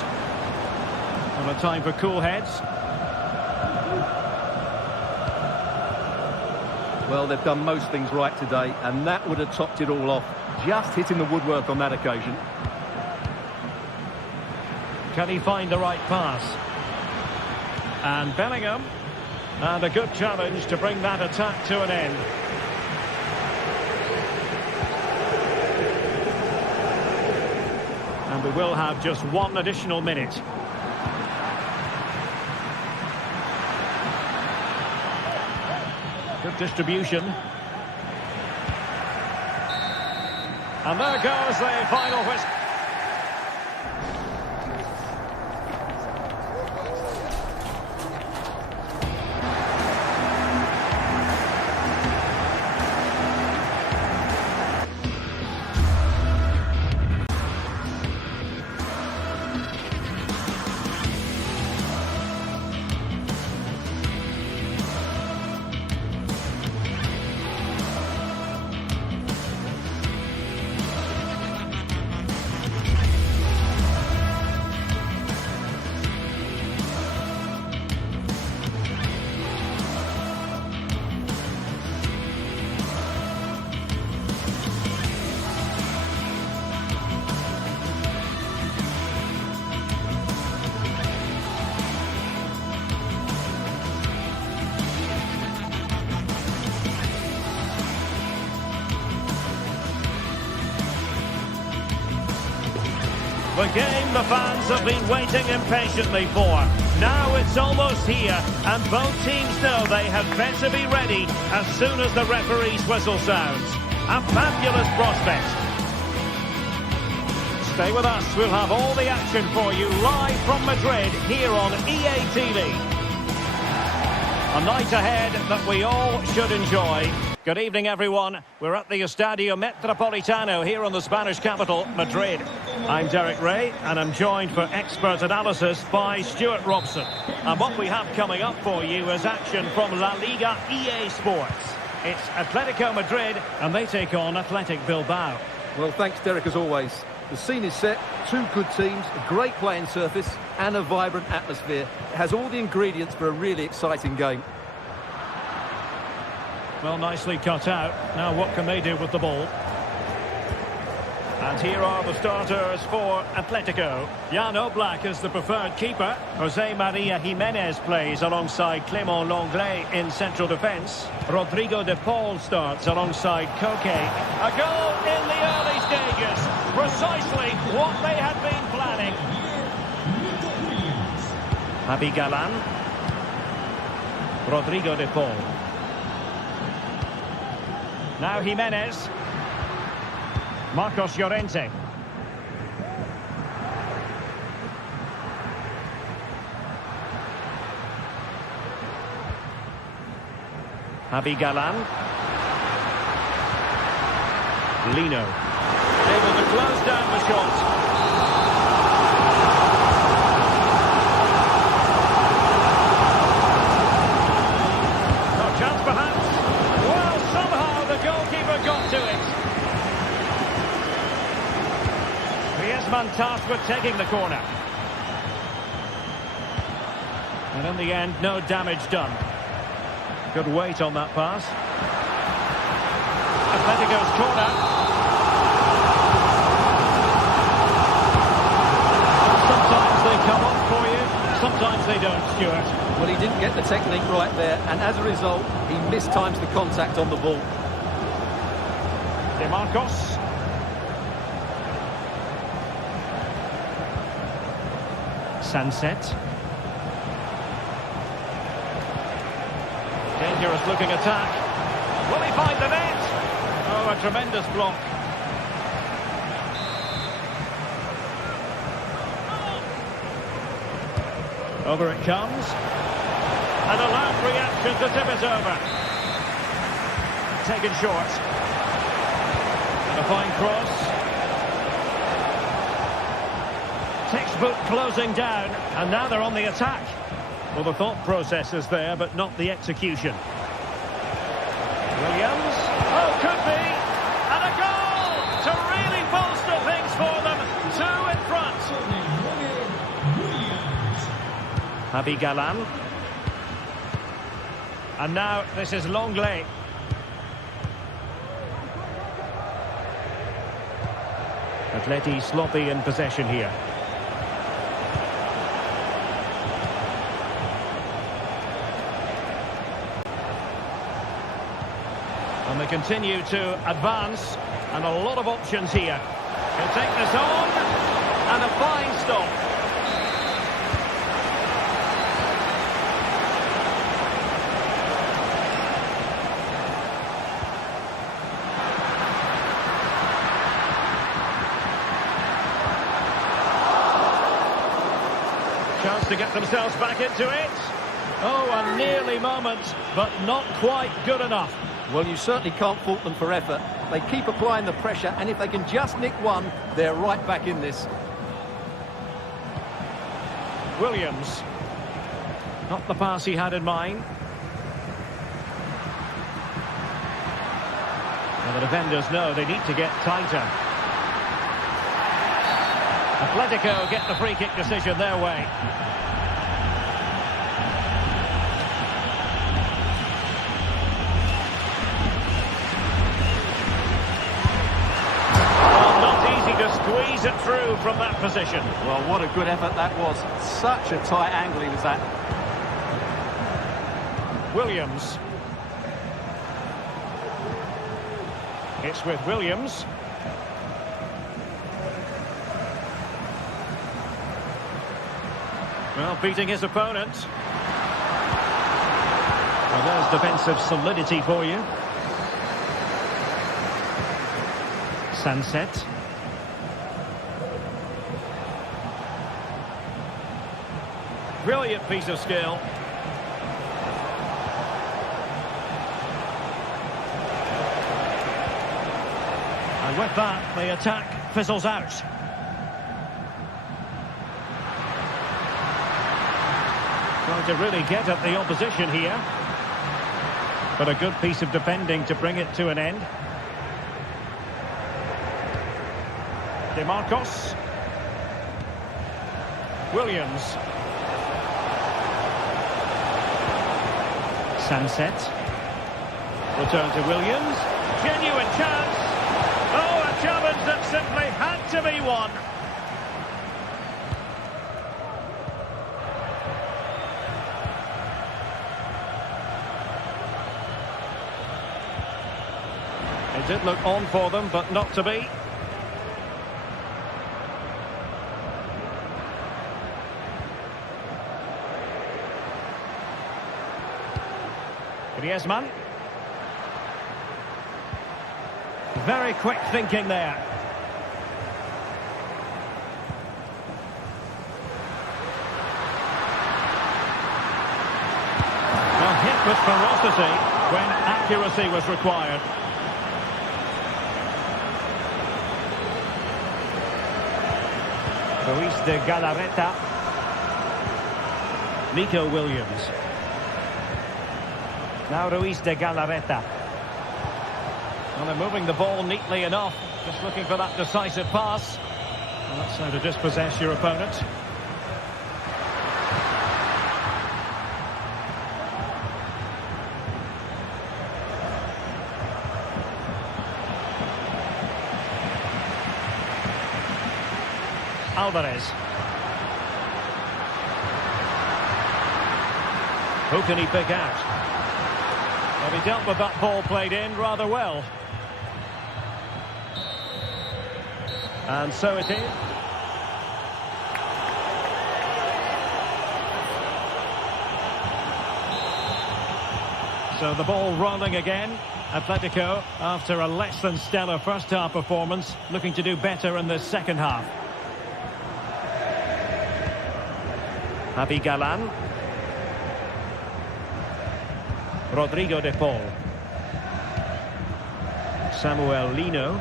And a time for cool heads. Well, they've done most things right today, and that would have topped it all off. Just hitting the woodwork on that occasion. Can he find the right pass? And Bellingham. And a good challenge to bring that attack to an end. And we will have just 1 additional minute. Good distribution. And there goes the final whistle. The game the fans have been waiting impatiently for. Now it's almost here, and both teams know they had better be ready as soon as the referee's whistle sounds. A fabulous prospect. Stay with us, we'll have all the action for you live from Madrid here on EA TV. A night ahead that we all should enjoy. Good evening, everyone. We're at the Estadio Metropolitano here in the Spanish capital, Madrid. I'm Derek Ray, and I'm joined for expert analysis by Stuart Robson. And what we have coming up for you is action from La Liga EA Sports. It's Atletico Madrid, and they take on Athletic Bilbao. Well, thanks, Derek, as always. The scene is set, two good teams, a great playing surface, and a vibrant atmosphere. It has all the ingredients for a really exciting game. Well, nicely cut out. Now what can they do with the ball? And here are the starters for Atletico. Jan Oblak is the preferred keeper. Jose Maria Jimenez plays alongside Clément Lenglet in central defence. Rodrigo de Paul starts alongside Koke. A goal in the early stages. Precisely what they had been planning. Javi Galán. Rodrigo de Paul. Now Jimenez. Marcos Llorente. Javi Galán. Lino. Able to close down the shot. No chance perhaps. Well, somehow the goalkeeper got to it. Griezmann tasked with taking the corner. And in the end, no damage done. Good weight on that pass. Atletico's corner. Sometimes they come up for you, sometimes they don't, Stuart. Well, he didn't get the technique right there, and as a result, he mistimes the contact on the ball. De Marcos. Sunset. Dangerous looking attack. Will he find the net? Oh, a tremendous block. Over it comes. And a loud reaction to tip it over. Taken short. And a fine cross. Textbook closing down, and now they're on the attack. Well, the thought process is there, but not the execution. Williams. Oh, could be. And a goal to really bolster things for them. Two in front. Javi Galán. And now this is Lenglet. Atleti sloppy in possession here. And they continue to advance, and a lot of options here. He'll take this on, and a fine stop. Chance to get themselves back into it. Oh, a nearly moment, but not quite good enough. Well, you certainly can't fault them for effort. They keep applying the pressure, and if they can just nick one, they're right back in this. Williams. Not the pass he had in mind. And the defenders know they need to get tighter. Atletico get the free kick decision their way. Squeeze it through from that position. Well, what a good effort that was. Such a tight angle he was at. Williams. It's with Williams. Well, beating his opponent. Well, there's defensive solidity for you. Sunset. Brilliant piece of skill. And with that, the attack fizzles out. Trying to really get at the opposition here. But a good piece of defending to bring it to an end. De Marcos. Williams. Sunset. Return to Williams. Genuine chance. Oh, a challenge that simply had to be won. It did look on for them, but not to be. Griezmann. Very quick thinking there. Well, hit with ferocity when accuracy was required. Ruiz de Galarreta. Nico Williams. Now Ruiz de Galarreta. Well, they're moving the ball neatly enough. Just looking for that decisive pass. Well, that's how to dispossess your opponent. Alvarez. Who can he pick out? Well, he dealt with that ball played in rather well. And so it is. So the ball rolling again. Atletico, after a less than stellar first half performance, looking to do better in the second half. Javi Galan. Rodrigo de Paul. Samuel Lino.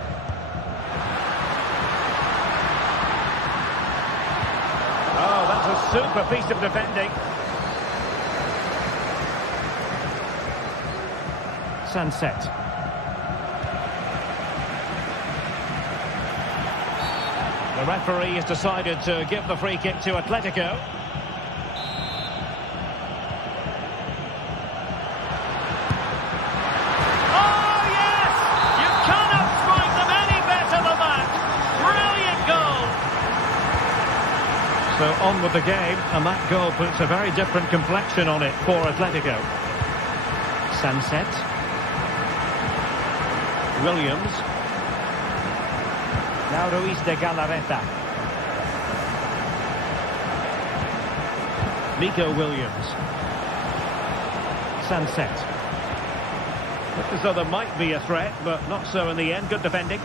Oh, that's a super piece of defending. Sunset. The referee has decided to give the free kick to Atletico. So on with the game, and that goal puts a very different complexion on it for Atletico. Sunset. Williams. Now Ruiz de Galarreta. Nico Williams. Sunset. Looked as though there might be a threat, but not so in the end. Good defending.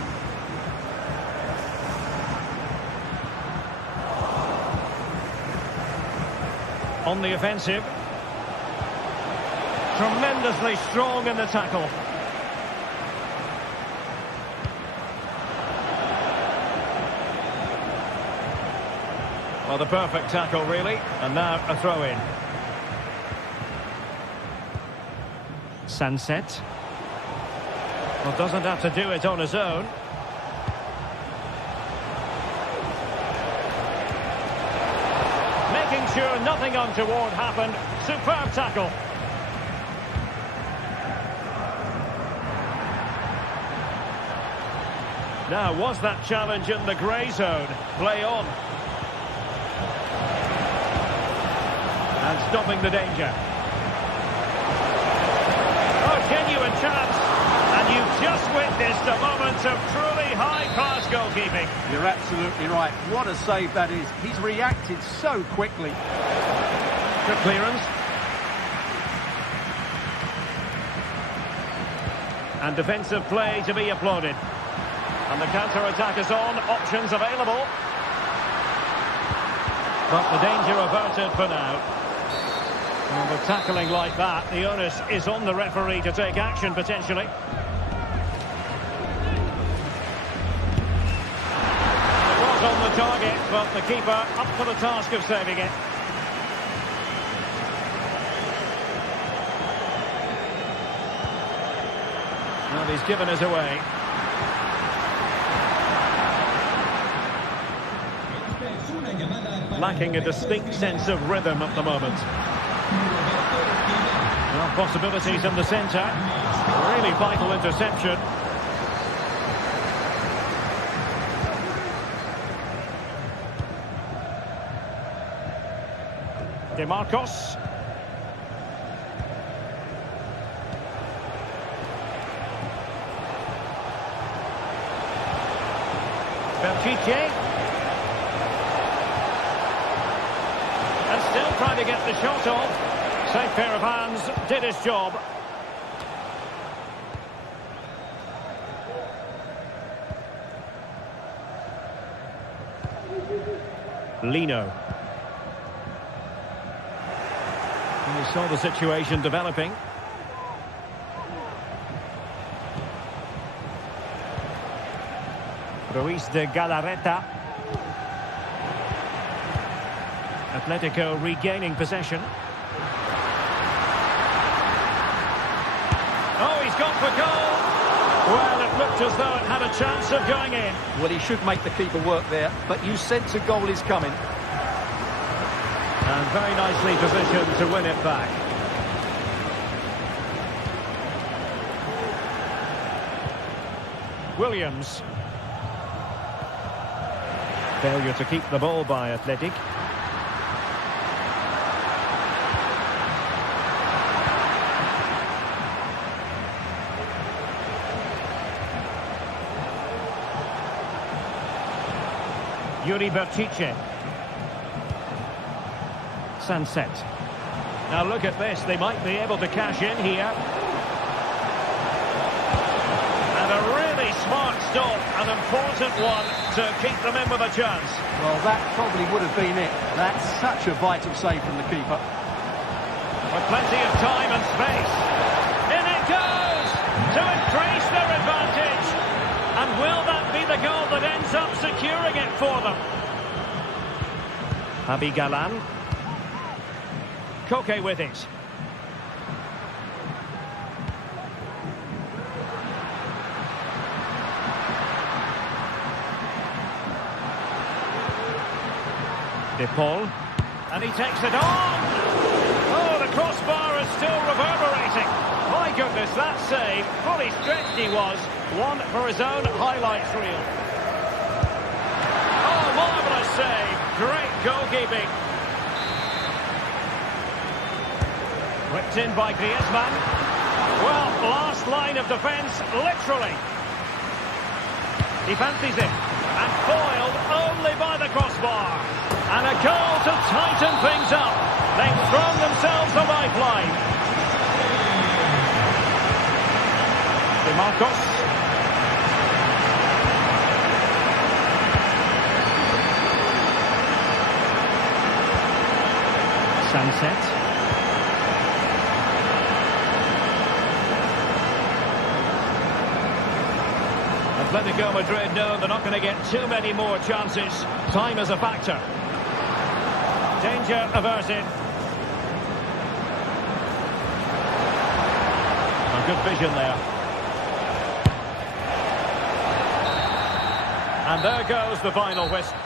On the offensive. Tremendously strong in the tackle. Well, the perfect tackle, really. And now a throw-in. Sunset. Well, doesn't have to do it on his own. Making sure nothing untoward happened. Superb tackle. Now, was that challenge in the grey zone? Play on. And stopping the danger. Oh, genuine chance. And you've just witnessed a moment of truly high-class goalkeeping. You're absolutely right. What a save that is. He's reacted so quickly. Good clearance. And defensive play to be applauded. And the counter-attack is on. Options available. But the danger averted for now. And with tackling like that, the onus is on the referee to take action, potentially. was on the target, but the keeper up for the task of saving it. Well, he's given us away. Lacking a distinct sense of rhythm at the moment. Well, possibilities in the centre. Really vital interception. DeMarcos. Berchiche. And still trying to get the shot off. Safe pair of hands, did his job. Lino. And we saw the situation developing. Ruiz de Galarreta. Atletico regaining possession. Oh, he's gone for goal. Well, it looked as though it had a chance of going in. Well, he should make the keeper work there, but you sense a goal is coming. And very nicely positioned to win it back. Williams. Failure to keep the ball by Athletic. Yuri Berchiche. Sunset. Now look at this, they might be able to cash in here. And a really smart stop, an important one to keep them in with a chance. Well, that probably would have been it. That's such a vital save from the keeper. With plenty of time and space. In it goes! To increase their advantage. And will that be the goal that ends up securing it for them? Javi Galan. Koke with it. De Paul. And he takes it on! Oh, the crossbar is still reverberating. My goodness, that save. Fully stretched he was. One for his own highlights reel. Oh, marvellous save. Great goalkeeping. Whipped in by Griezmann. Well, last line of defence, literally. He fancies it. And foiled only by the crossbar. And a goal to tighten things up. They've thrown themselves a lifeline. DeMarcos. Sunset. Atletico Madrid know they're not going to get too many more chances. Time is a factor. Danger averted. A good vision there. And there goes the final whistle.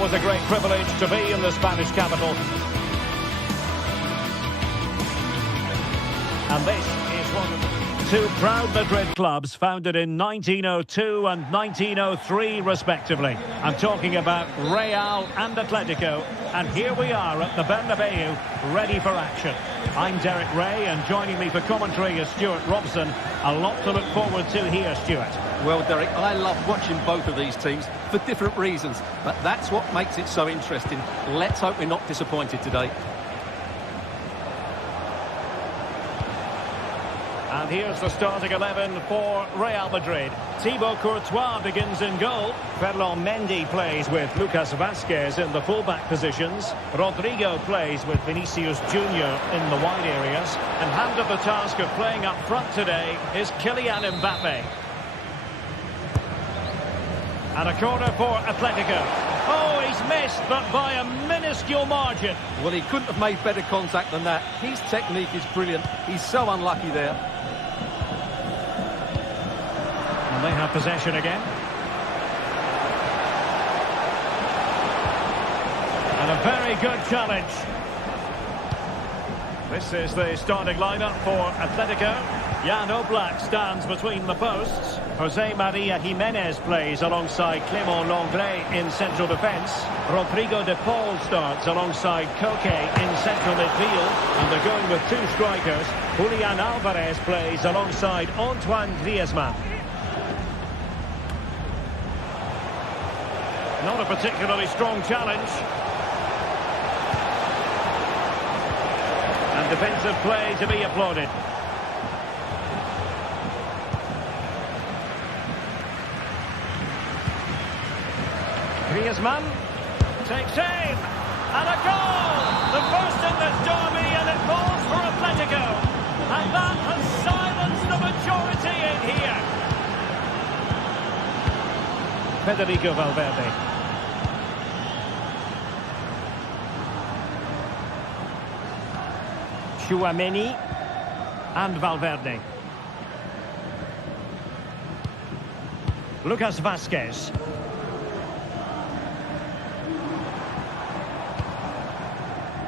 Always a great privilege to be in the Spanish capital. And this is one of the two proud Madrid clubs founded in 1902 and 1903 respectively. I'm talking about Real and Atletico, and here we are at the Bernabeu, ready for action. I'm Derek Ray, and joining me for commentary is Stuart Robson. A lot to look forward to here, Stuart. Well, Derek, I love watching both of these teams for different reasons, but that's what makes it so interesting. Let's hope we're not disappointed today. And here's the starting 11 for Real Madrid. Thibaut Courtois begins in goal. Ferland Mendy plays with Lucas Vazquez in the fullback positions. Rodrigo plays with Vinicius Junior in the wide areas. And handed the task of playing up front today is Kylian Mbappe. And a corner for Atletico. Oh, he's missed, but by a minuscule margin. Well, he couldn't have made better contact than that. His technique is brilliant. He's so unlucky there. And they have possession again. And a very good challenge. This is the starting lineup for Atletico. Jan Oblak stands between the posts. Jose Maria Jimenez plays alongside Clément Lenglet in central defence. Rodrigo de Paul starts alongside Koke in central midfield. And they're going with two strikers. Julian Alvarez plays alongside Antoine Griezmann. Not a particularly strong challenge. And defensive play to be applauded. Griezmann takes aim, and a goal! The first in this derby, and it falls for Atletico. And that has silenced the majority in here. Federico Valverde. Tchouaméni and Valverde. Lucas Vazquez.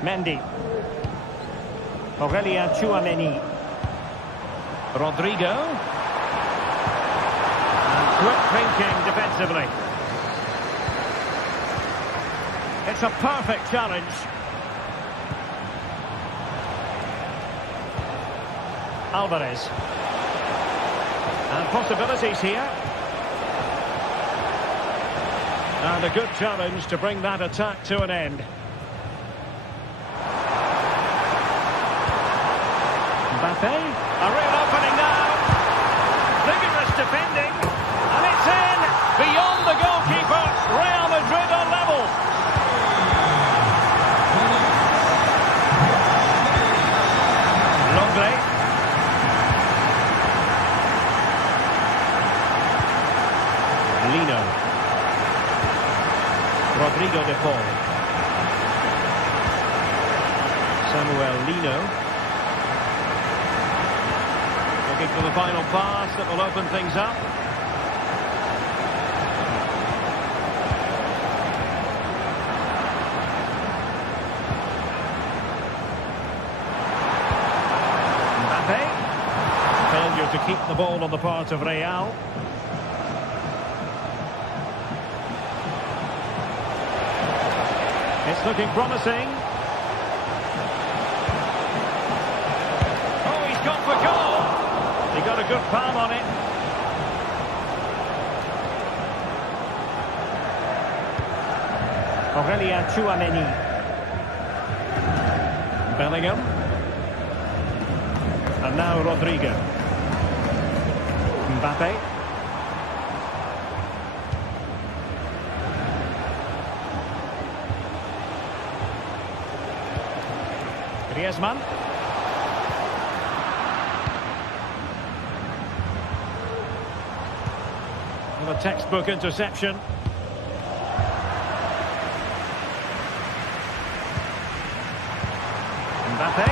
Mendy. Aurélien Tchouaméni. Rodrigo. And quick thinking defensively. It's a perfect challenge. Alvarez. And possibilities here. And a good challenge to bring that attack to an end. Mbappe, a real opening now. Vigorous defending. And it's in. Beyond the goalkeeper. Real Madrid are level. Lenglet. Lino. Rodrigo de Paul. Samuel Lino. Looking for the final pass that will open things up. Mbappe. Failure to keep the ball on the part of Real. It's looking promising. Oh, he's gone for goal. He got a good palm on it. Aurélien Tchouaméni. Bellingham. And now Rodrigo. Mbappe. Griezmann. And a textbook interception. Mbappe.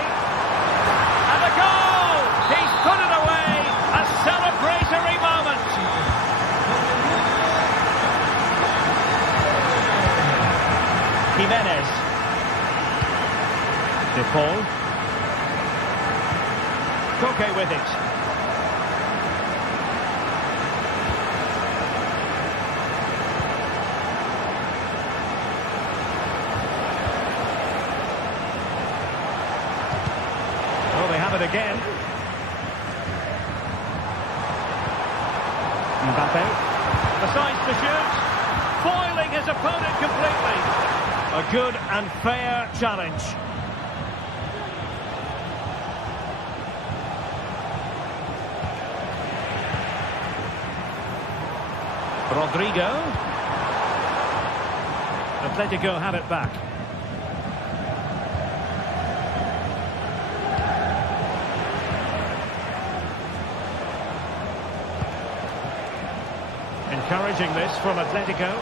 And a goal! He's put it away! A celebratory moment! Paul. Koke with it. Oh, they have it again. Mbappe decides to shoot, foiling his opponent completely. A good and fair challenge. Rodrigo. Atletico have it back. Encouraging this from Atletico.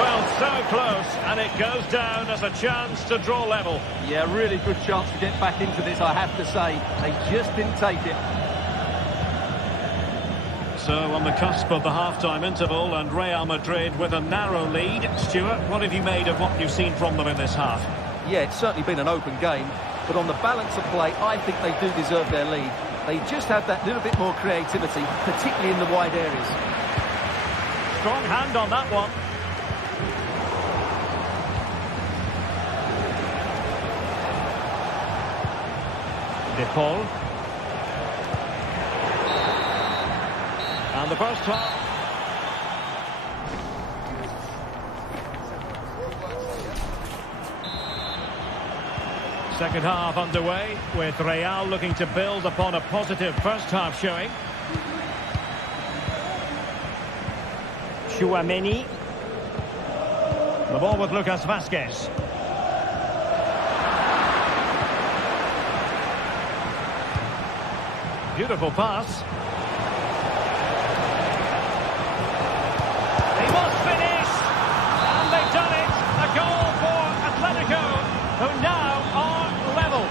Well, so close, and it goes down as a chance to draw level. Yeah, really good chance to get back into this, I have to say. They just didn't take it. So on the cusp of the half-time interval, and Real Madrid with a narrow lead. Stuart, what have you made of what you've seen from them in this half? Yeah, it's certainly been an open game, but on the balance of play, I think they do deserve their lead. They just have that little bit more creativity, particularly in the wide areas. Strong hand on that one. De Paul. And the first half. Second half underway, with Real looking to build upon a positive first half showing. Tchouaméni. The ball with Lucas Vázquez. Beautiful pass. He must finish. And they've done it. A goal for Atletico, who now are level.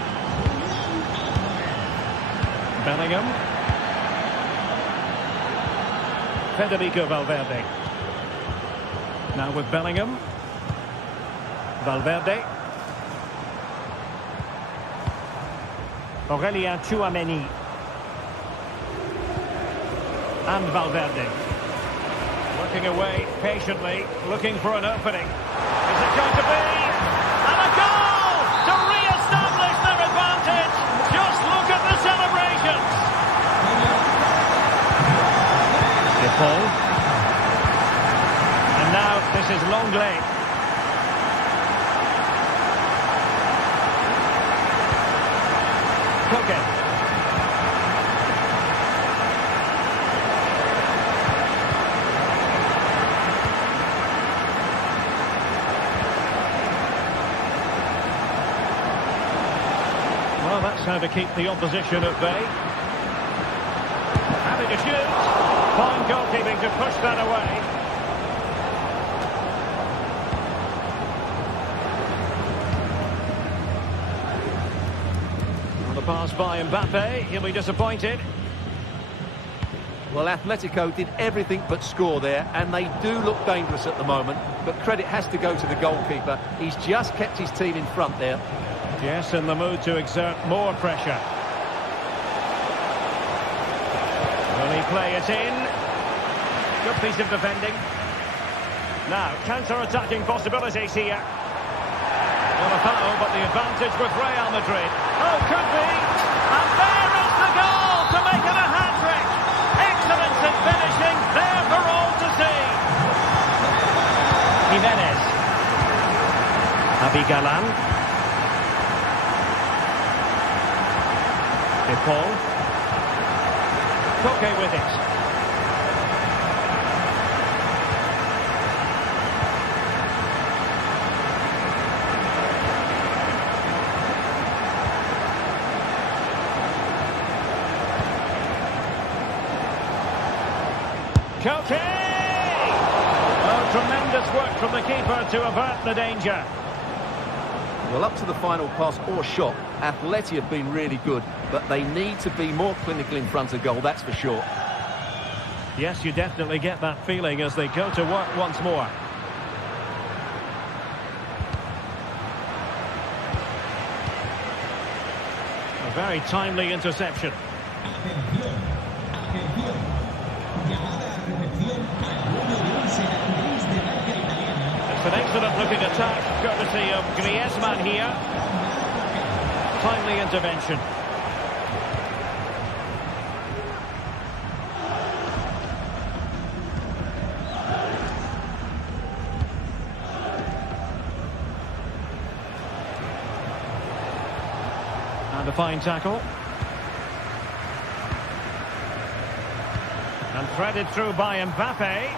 Bellingham. Federico Valverde. Now with Bellingham. Valverde. Aurélien Tchouaméni. And Valverde. Working away patiently, looking for an opening. Is it going to be? And a goal to re-establish their advantage. Just look at the celebrations. De Paul. And now this is Longley. Koke. Well, that's how to keep the opposition at bay. Having to shoot. Fine goalkeeping to push that away. On the pass by Mbappe, he'll be disappointed. Well, Atletico did everything but score there, and they do look dangerous at the moment. But credit has to go to the goalkeeper. He's just kept his team in front there. Yes, in the mood to exert more pressure. Will he play it in? Good piece of defending. Now, counter-attacking possibilities here. Not a foul, but the advantage with Real Madrid. Oh, could be. And there is the goal to make it a hat-trick. Excellence in finishing, there for all to see. Jimenez. Abigalan. De Paul. Koke with it. Koke! Oh, tremendous work from the keeper to avert the danger. Well, up to the final pass or shot, Atleti have been really good, but they need to be more clinical in front of goal, that's for sure. Yes, you definitely get that feeling as they go to work once more. Very timely interception. It's an excellent looking attack, courtesy of Griezmann here. Timely intervention. And a fine tackle. And threaded through by Mbappe.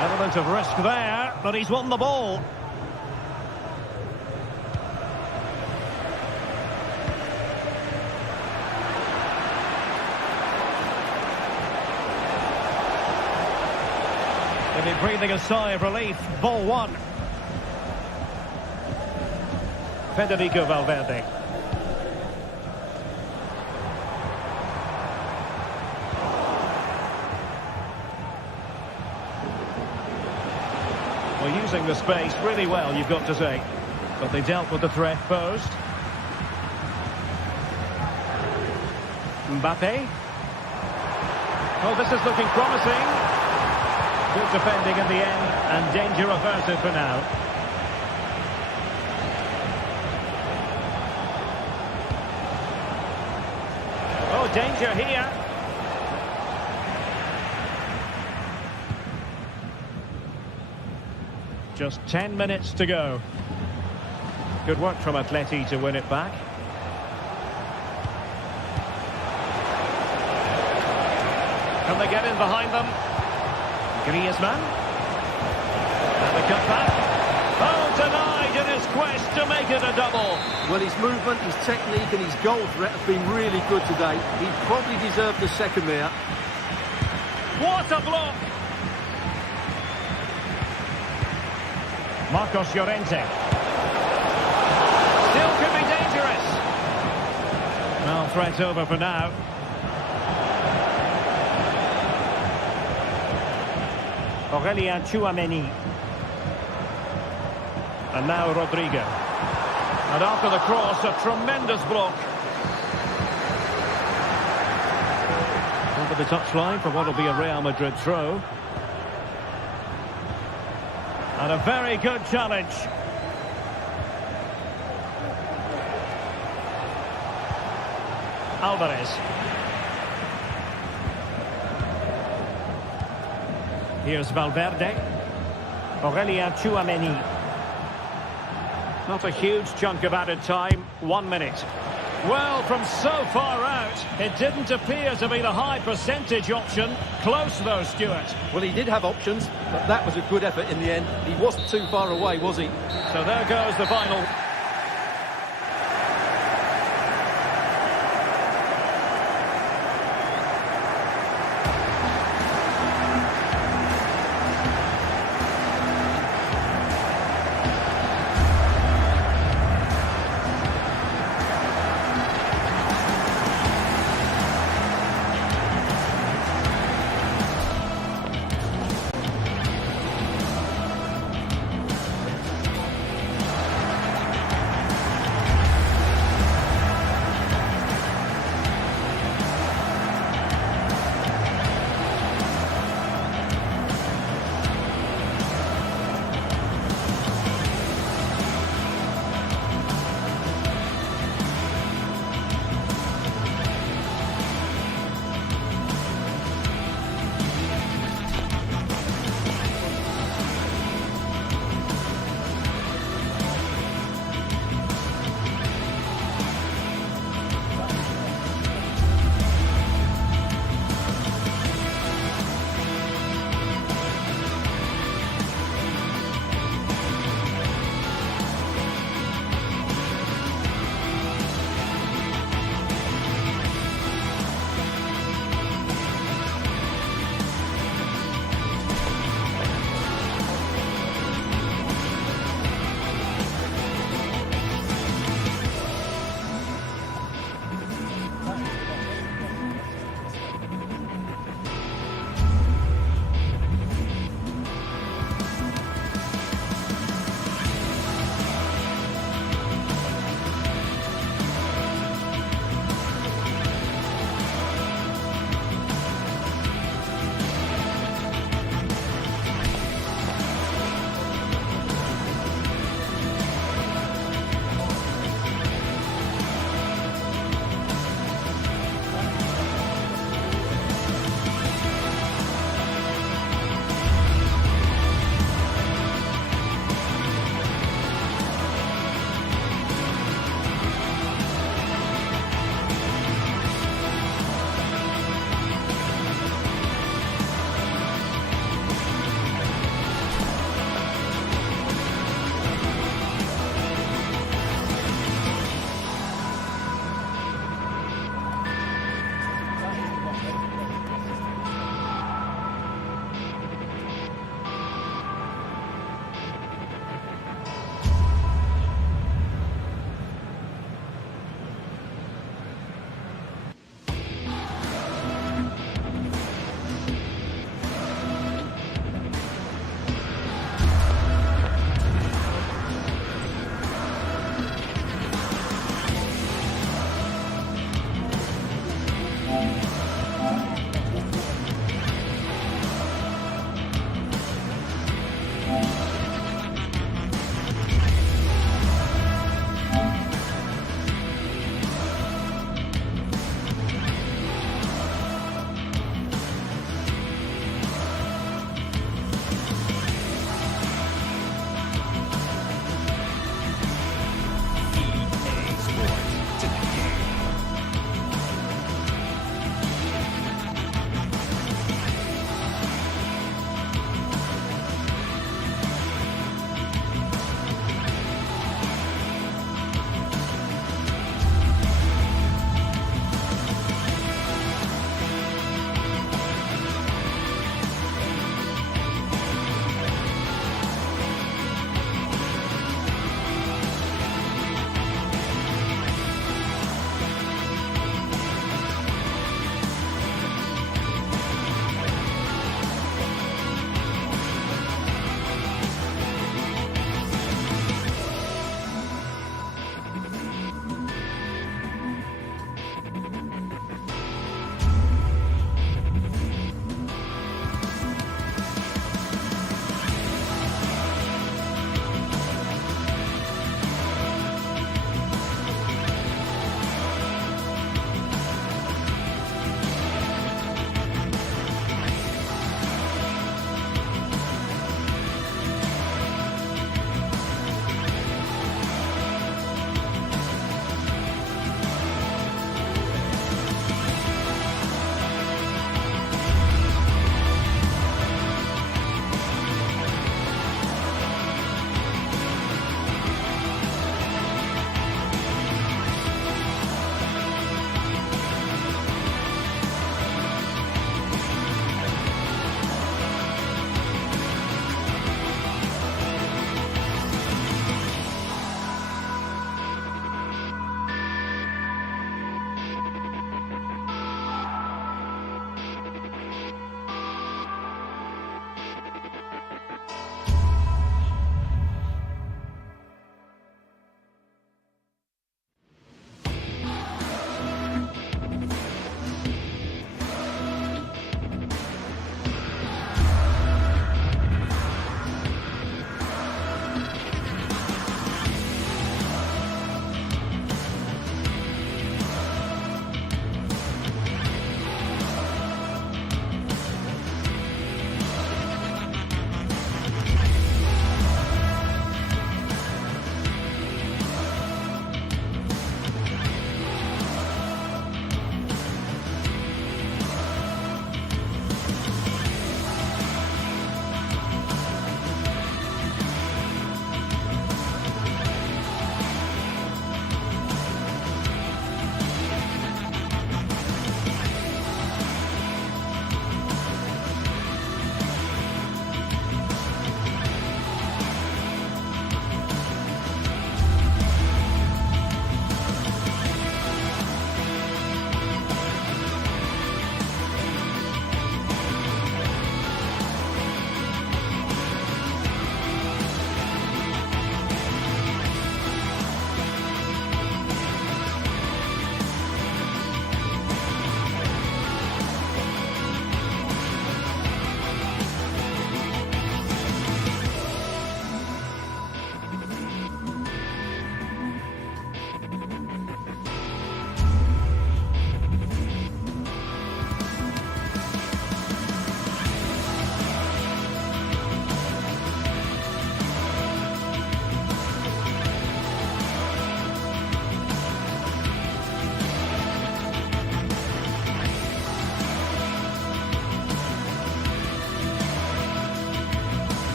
Element of risk there, but he's won the ball. Maybe breathing a sigh of relief. Ball one. Federico Valverde. Well, using the space really well, you've got to say. But they dealt with the threat posed. Mbappe. Oh, this is looking promising. Good defending in the end, and danger averted for now. Oh, danger here. Just 10 minutes to go. Good work from Atleti to win it back. Can they get in behind them? Griezmann. And the cutback. Oh, denied in his quest to make it a double. Well, his movement, his technique and his goal threat have been really good today. He probably deserved the second there. What a block! Marcos Llorente. Still could be dangerous. Well, threat's over for now. Aurélien Tchouaméni. And now Rodrigo. And after the cross, a tremendous block. Over the touchline for what will be a Real Madrid throw. And a very good challenge. Alvarez. Here's Valverde. Aurélien Tchouaméni. Not a huge chunk of added time. 1 minute. Well, from so far out, it didn't appear to be the high percentage option. Close though, Stuart. Well, he did have options, but that was a good effort in the end. He wasn't too far away, was he? So there goes the final.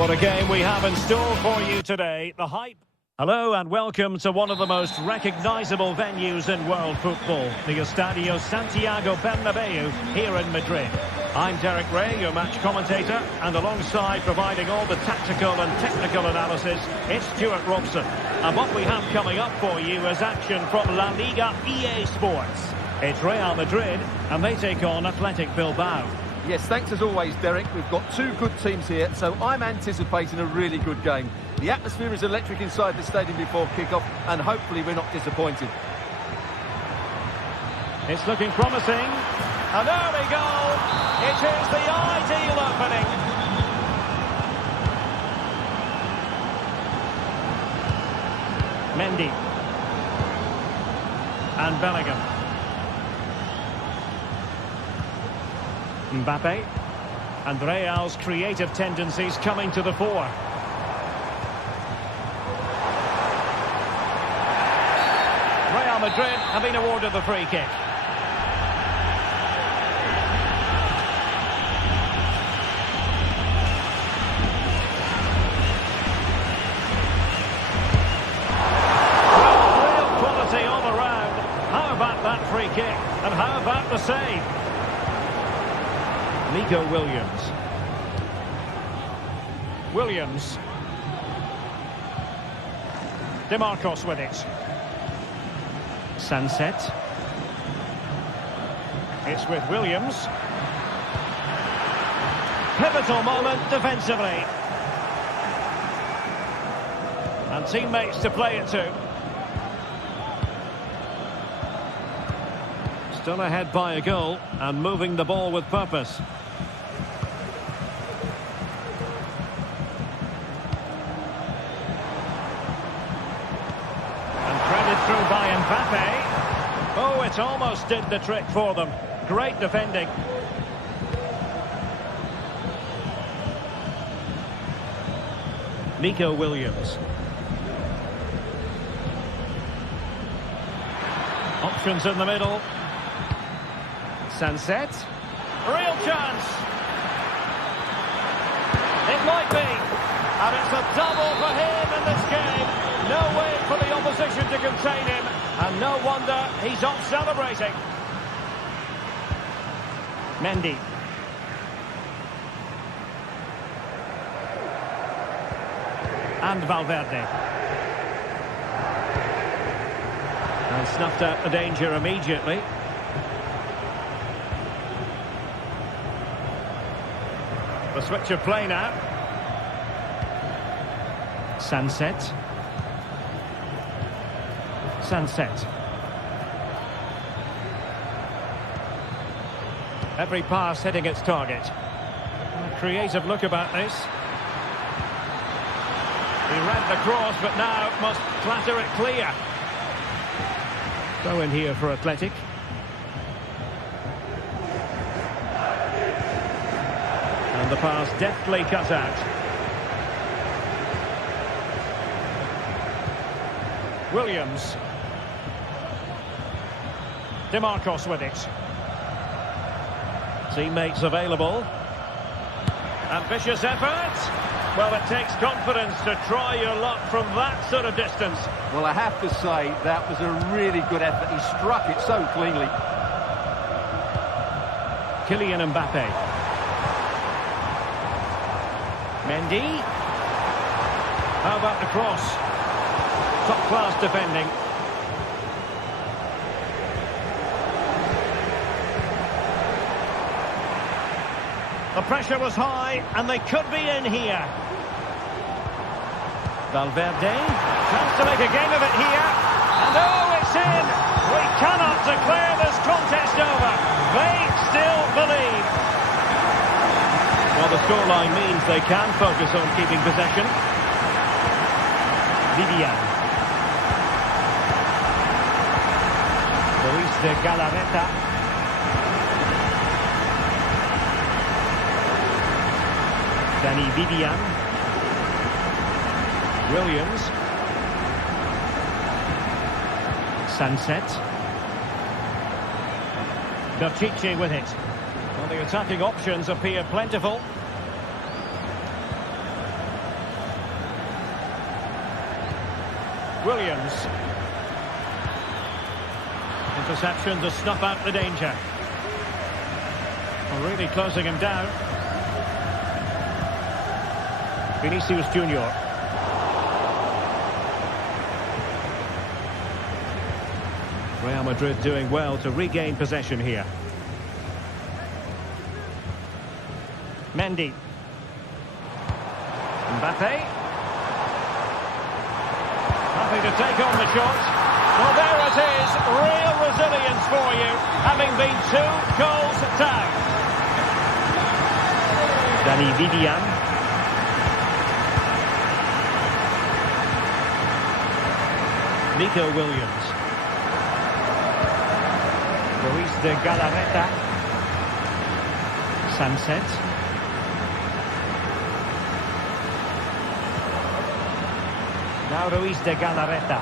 What a game we have in store for you today. The hype. Hello and welcome to one of the most recognisable venues in world football, the Estadio Santiago Bernabeu here in Madrid. I'm Derek Ray, your match commentator, and alongside providing all the tactical and technical analysis, it's Stuart Robson. And what we have coming up for you is action from La Liga EA Sports. It's Real Madrid, and they take on Athletic Bilbao. Yes, thanks as always, Derek. We've got two good teams here, so I'm anticipating a really good game. The atmosphere is electric inside the stadium before kick-off, and hopefully we're not disappointed. It's looking promising. And there we go. It is the ideal opening. Mendy. And Bellingham. Mbappe. And Real's creative tendencies coming to the fore. Real Madrid have been awarded the free kick. Real quality all around. How about that free kick? And how about the save? Nico Williams. DeMarcos with it. Sunset. It's with Williams. Pivotal moment defensively. And teammates to play it to. Still ahead by a goal and moving the ball with purpose. Through by Mbappe. Oh, it almost did the trick for them. Great defending. Nico Williams. Options in the middle. Sunset. Real chance. It might be. And it's a double for him in this game. No way for the opposition to contain him. And no wonder he's off celebrating. Mendy. And Valverde. And snuffed out the danger immediately. The switch of play now. Sunset. Every pass hitting its target. A creative look about this. He read the cross, but now must clatter it clear. Throw in here for Athletic. And the pass deftly cut out. Williams. DeMarcos with it. Teammates available. Ambitious effort. Well, it takes confidence to try your luck from that sort of distance. Well, I have to say, that was a really good effort. He struck it so cleanly. Kylian Mbappe. Mendy. How about the cross? Top-class defending. The pressure was high, and they could be in here. Valverde. Chance to make a game of it here. And oh, it's in! We cannot declare this contest over. They still believe. Well, the scoreline means they can focus on keeping possession. Vivian. Luis de Galarreta. Danny Vivian. Williams. Sunset. Berchiche with it. Well, the attacking options appear plentiful. Williams. Interception to snuff out the danger. Well, really closing him down. Vinicius Junior. Real Madrid doing well to regain possession here. Mendy. Mbappe. Happy to take on the shot. Well, there it is. Real resilience for you, having been 2 goals down. Danny Vivian. Nico Williams. Ruiz de Galarreta. Sunset. Now Ruiz de Galarreta.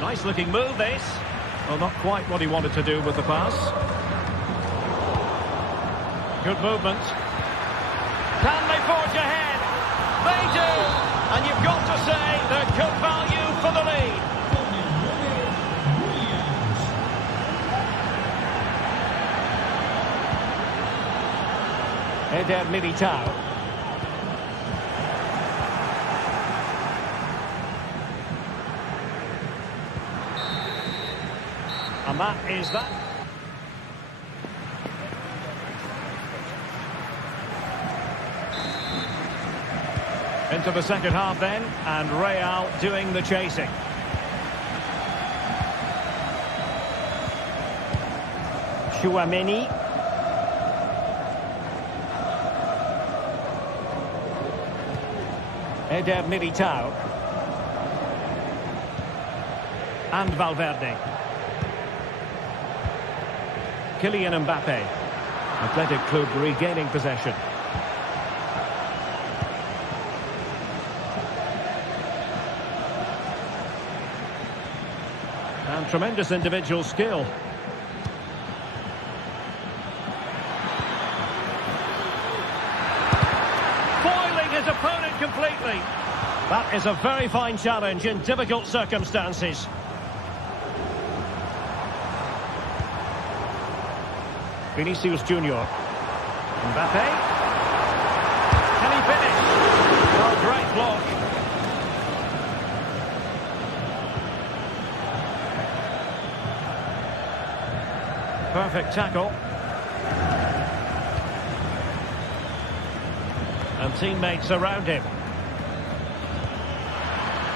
Nice looking move this. Well, not quite what he wanted to do with the pass. Good movement. Can they forge ahead? They do! And you've got to say they're good value for the lead. Eder Militao. And that is that. Into the second half then, and Real doing the chasing. Tchouaméni. Eder Militao. And Valverde. Kylian Mbappe. Athletic Club regaining possession. And tremendous individual skill. Foiling his opponent completely. That is a very fine challenge in difficult circumstances. Vinicius Junior. Mbappe. Can he finish? Oh, great block. Perfect tackle. And teammates around him.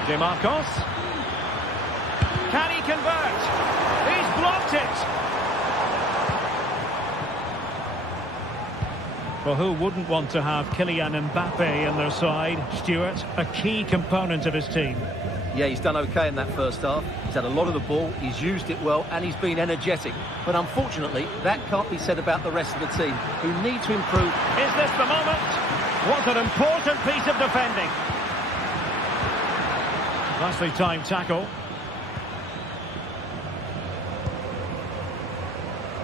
DeMarcos. Can he convert? He's blocked it. Well, who wouldn't want to have Kylian Mbappe in their side? Stuart, a key component of his team. Yeah, he's done okay in that first half. He's had a lot of the ball, he's used it well, and he's been energetic. But unfortunately, that can't be said about the rest of the team, who need to improve. Is this the moment? What an important piece of defending. Nicely timed tackle.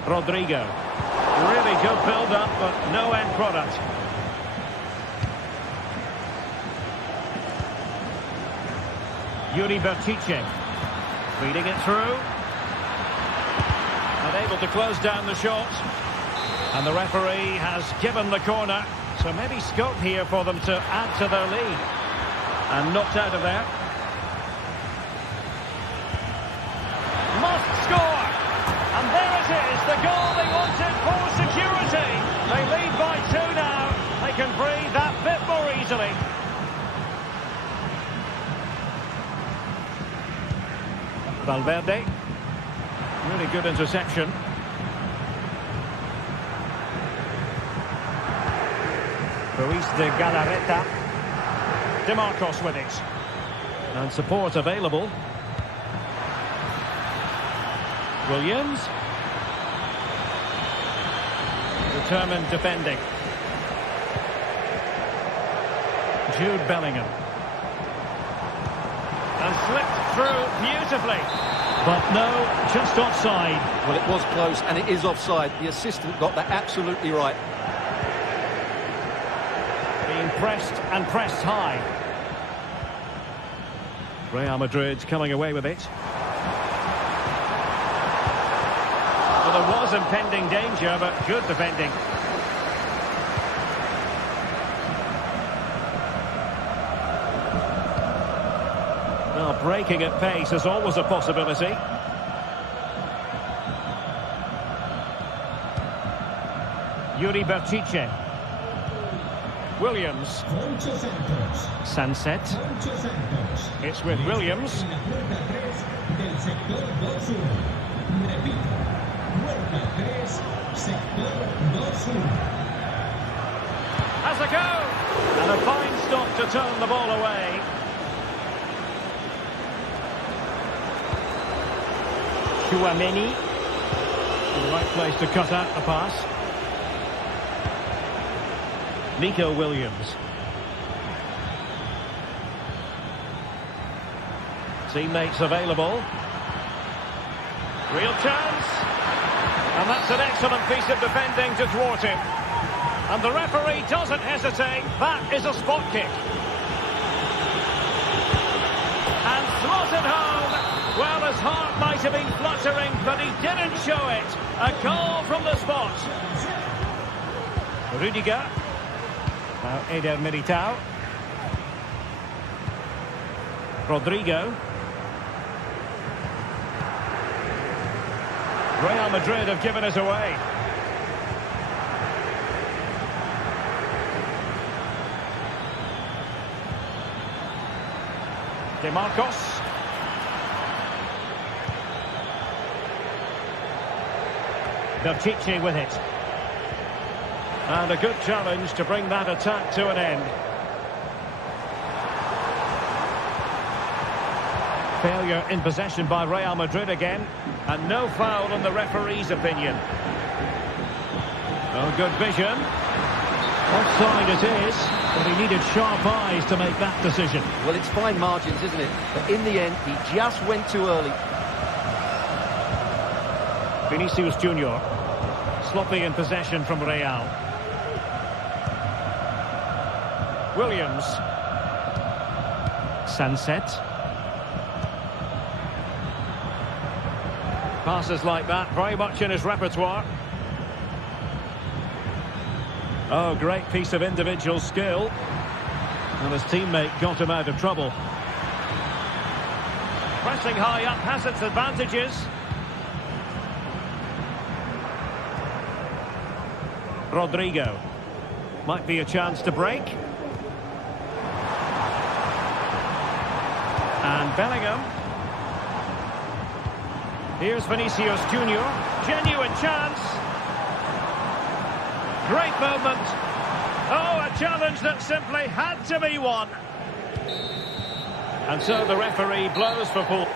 Rodrigo. Really good build-up, but no end product. Yuri Bertice. Feeding it through. Unable to close down the shot. And the referee has given the corner. So maybe scope here for them to add to their lead. And knocked out of there. Must score! And there it is, the goal they wanted for security. They lead by 2 now. They can breathe that bit more easily. Valverde. Really good interception. Ruiz de Galarreta. DeMarcos with it. And support available. Williams. Determined defending. Jude Bellingham. And slipped through beautifully. But no, just offside. Well, it was close and it is offside. The assistant got that absolutely right. being pressed and pressed high. Real Madrid coming away with it. Well, there was impending danger, but good defending. Well, breaking at pace is always a possibility. Yuri Berchiche. Williams. Sunset. It's with Williams. Has a go! And a fine stop to turn the ball away. Chouameni. The right place to cut out the pass. Nico Williams. Teammates available. Real chance. And that's an excellent piece of defending to thwart him. And the referee doesn't hesitate. That is a spot kick. And slotted home. Well, his heart might have been fluttering, but he didn't show it. A goal from the spot. Rudiger. Now Eder Militao. Rodrigo. Real Madrid have given it away. De Marcos. Berchiche with it. And a good challenge to bring that attack to an end. Failure in possession by Real Madrid again. And no foul in the referee's opinion. Oh, good vision. Offside it is, but he needed sharp eyes to make that decision. Well, it's fine margins, isn't it? But in the end, he just went too early. Vinicius Junior. Sloppy in possession from Real. Williams. Sunset. Passes like that, very much in his repertoire. Oh, great piece of individual skill. And his teammate got him out of trouble. Pressing high up has its advantages. Rodrigo. Might be a chance to break. And Bellingham. Here's Vinicius Junior. Genuine chance. Great moment. Oh, a challenge that simply had to be won. And so the referee blows for full.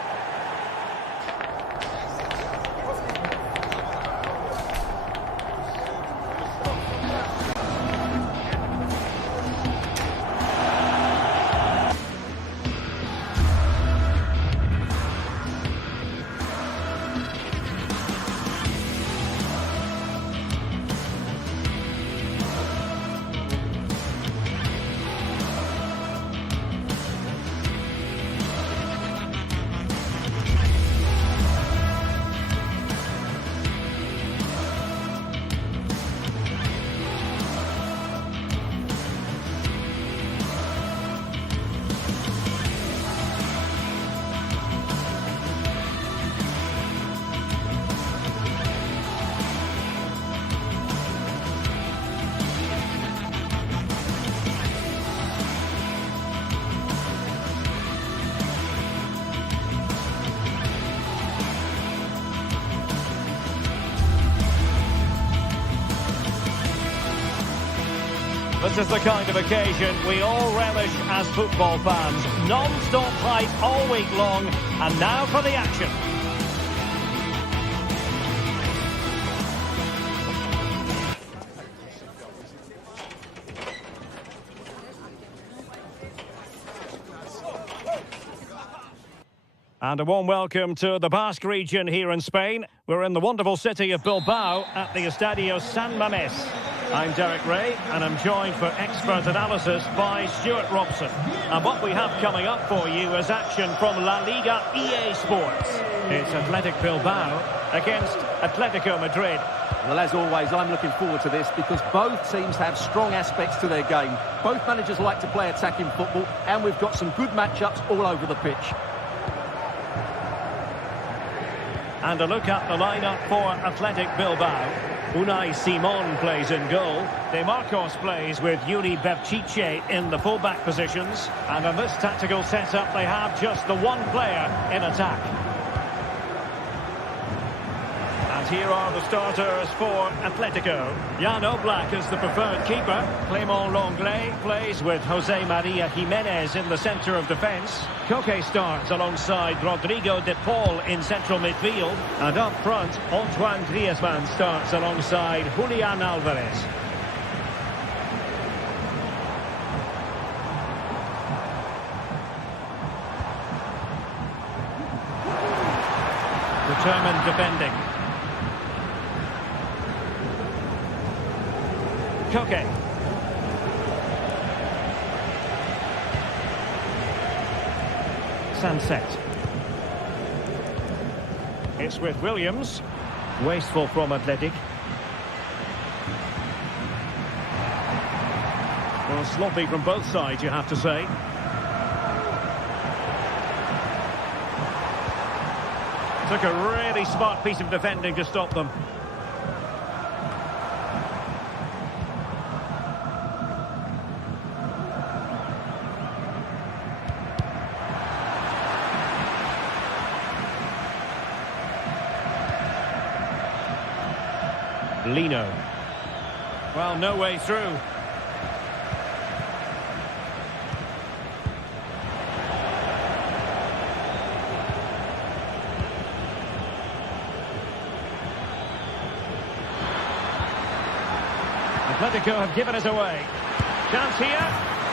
This is the kind of occasion we all relish as football fans. Non-stop hype all week long, and now for the action. And a warm welcome to the Basque region here in Spain. We're in the wonderful city of Bilbao at the Estadio San Mamés. I'm Derek Ray, and I'm joined for expert analysis by Stuart Robson. And what we have coming up for you is action from La Liga EA Sports. It's Athletic Bilbao against Atletico Madrid. Well, as always, I'm looking forward to this because both teams have strong aspects to their game. Both managers like to play attacking football, and we've got some good matchups all over the pitch. And a look at the lineup for Athletic Bilbao. Unai Simon plays in goal. De Marcos plays with Yuri Berchiche in the fullback positions. And in this tactical setup, they have just the one player in attack. And here are the starters for Atletico. Jan Oblak is the preferred keeper. Clément Lenglet plays with Jose Maria Jimenez in the centre of defence. Koke starts alongside Rodrigo de Paul in central midfield. And up front, Antoine Griezmann starts alongside Julian Alvarez. Determined defending. Koke. Sunset. It's with Williams. Wasteful from Athletic. Well, sloppy from both sides, you have to say. Took a really smart piece of defending to stop them. Lino. Well, no way through. Atletico have given it away. Chance here.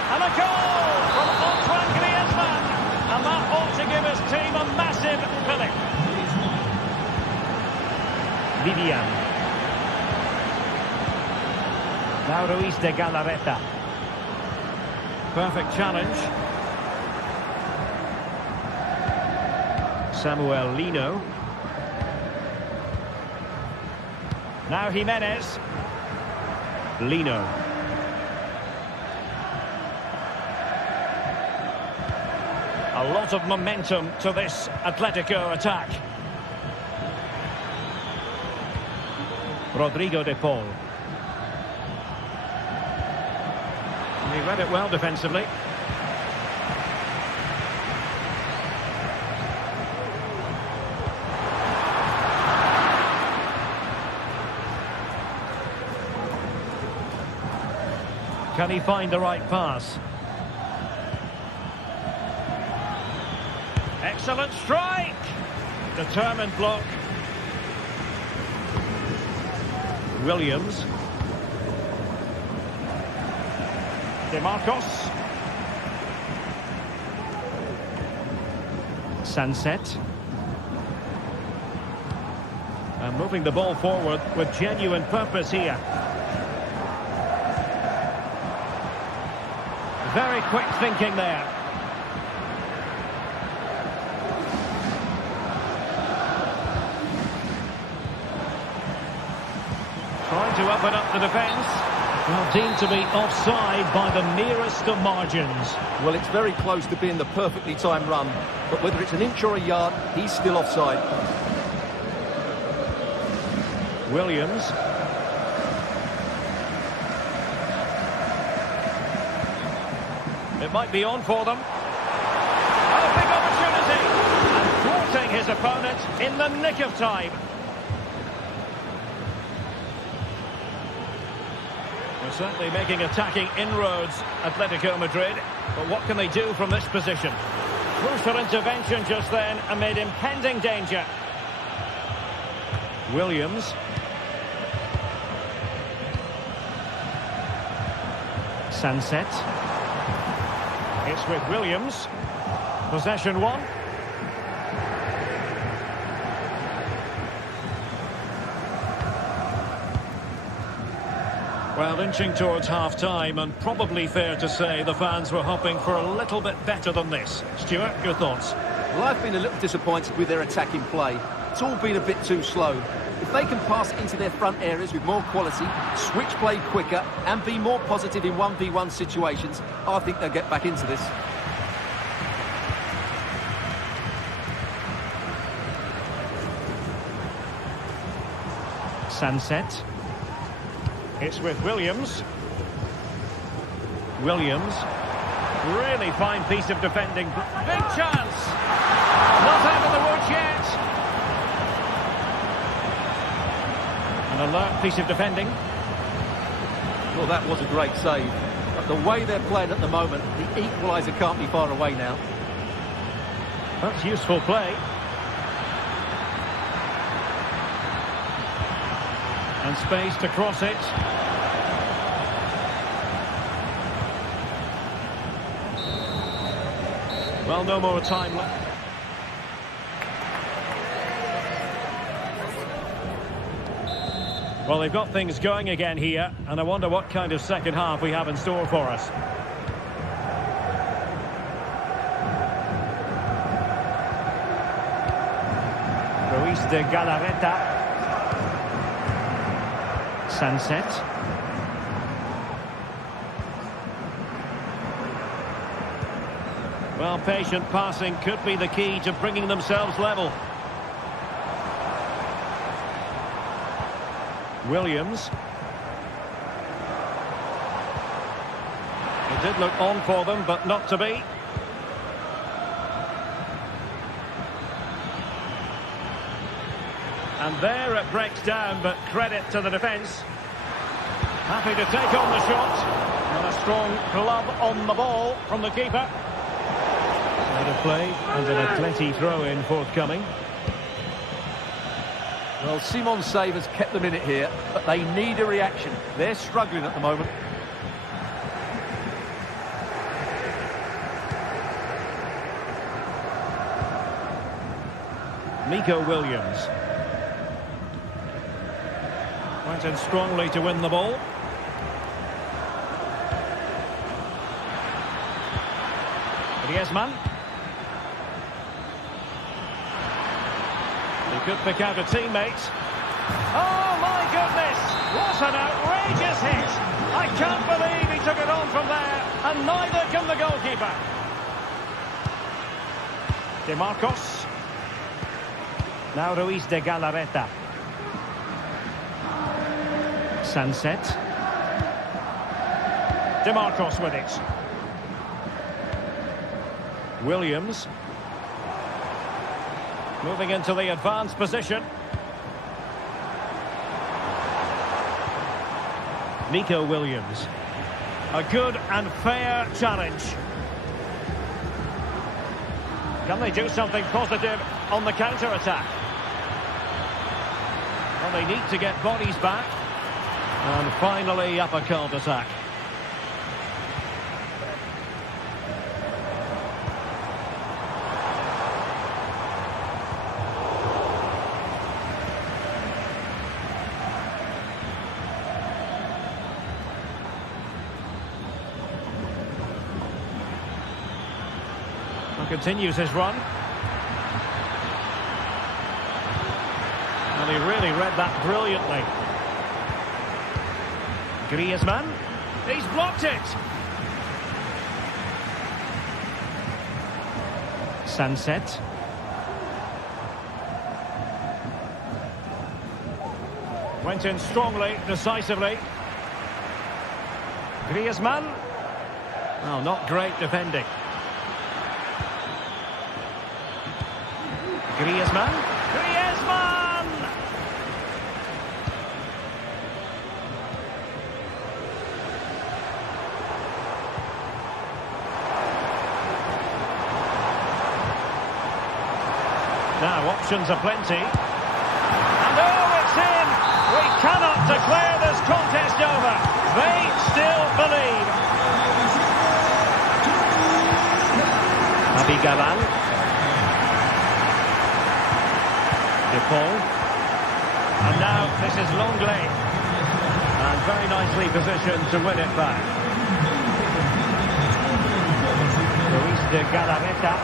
And a goal from Antoine Griezmann. And that ought to give his team a massive fillip. Vivian. Now Ruiz de Galarreta. Perfect challenge. Samuel Lino. Now Jimenez. Lino. A lot of momentum to this Atletico attack. Rodrigo de Paul. He read it well defensively. Can he find the right pass? Excellent strike! Determined block. Williams. De Marcos. Sunset. And moving the ball forward with genuine purpose here. Very quick thinking there. Trying to open up the defence. Well, deemed to be offside by the merest of margins. Well, it's very close to being the perfectly timed run, but whether it's an inch or a yard, he's still offside. Williams. It might be on for them. Oh, big opportunity! And thwarting his opponent in the nick of time. They're certainly making attacking inroads, Atletico Madrid. But what can they do from this position? Crucial intervention just then amid impending danger. Williams. Sunset. It's with Williams. Possession one. Well, inching towards half-time, and probably fair to say the fans were hoping for a little bit better than this. Stuart, your thoughts? Well, I've been a little disappointed with their attacking play. It's all been a bit too slow. If they can pass it into their front areas with more quality, switch play quicker, and be more positive in 1v1 situations, I think they'll get back into this. Sunset. It's with Williams. Williams. Really fine piece of defending. Big chance! Not out of the woods yet. An alert piece of defending. Well, that was a great save. But the way they're playing at the moment, the equaliser can't be far away now. That's useful play. And space to cross it. Well, no more time left. Well, they've got things going again here, and I wonder what kind of second half we have in store for us. Ruiz de Galarreta. Sunset. Well, patient passing could be the key to bringing themselves level. Williams. It did look on for them, but not to be. And there it breaks down, but credit to the defence. Happy to take on the shot. And a strong glove on the ball from the keeper. Side of play and an Atleti throw-in forthcoming. Well, Simon's save has kept them in it here, but they need a reaction. They're struggling at the moment. Nico Williams. Went in strongly to win the ball. Griezmann. He could pick out a teammate. Oh, my goodness! What an outrageous hit! I can't believe he took it on from there, and neither can the goalkeeper. De Marcos. Now Ruiz de Galarreta. Sunset. De Marcos with it. Williams. Moving into the advanced position. Nico Williams. A good and fair challenge. Can they do something positive on the counter-attack? Well, they need to get bodies back. And finally, uppercut attack. And continues his run. And he really read that brilliantly. Griezmann, he's blocked it. Sunset. Went in strongly, decisively. Griezmann. Oh, not great defending. Griezmann. Griezmann! Now, options are plenty. And oh, it's in! We cannot declare this contest over. They still believe. Abigalan. De Paul. And now this is Longley. And very nicely positioned to win it back. Luis de Galarreta.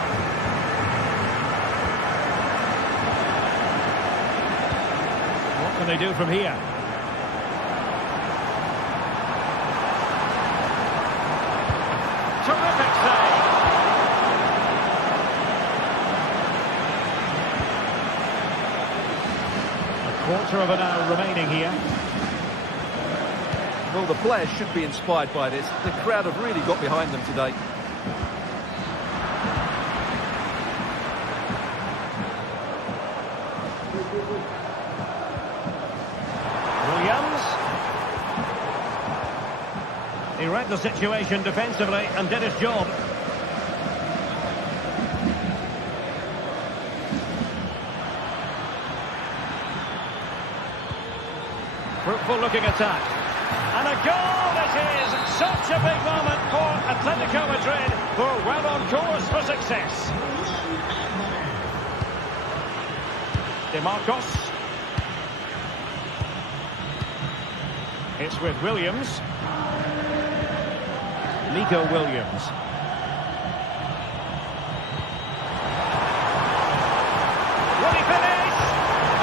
What can they do from here? Terrific save. A quarter of an hour remaining here. Well, the players should be inspired by this. The crowd have really got behind them today. Williams. He read the situation defensively and did his job. Fruitful looking attack. And a goal it is! Such a big moment for Atletico Madrid, who are well on course for success. De Marcos. It's with Williams. Nico Williams. Will he finish?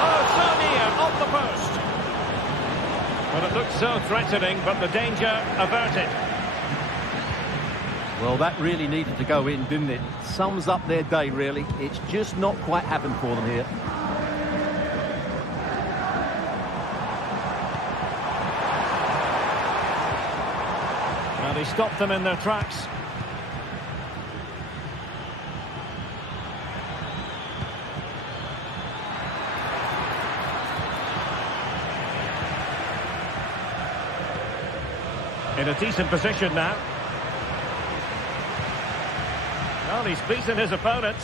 Oh, so near, off the post. Well, it looked so threatening, but the danger averted. Well, that really needed to go in, didn't it? Sums up their day, really. It's just not quite happened for them here. Well, he stopped them in their tracks. In a decent position now. Well, he's beaten his opponent.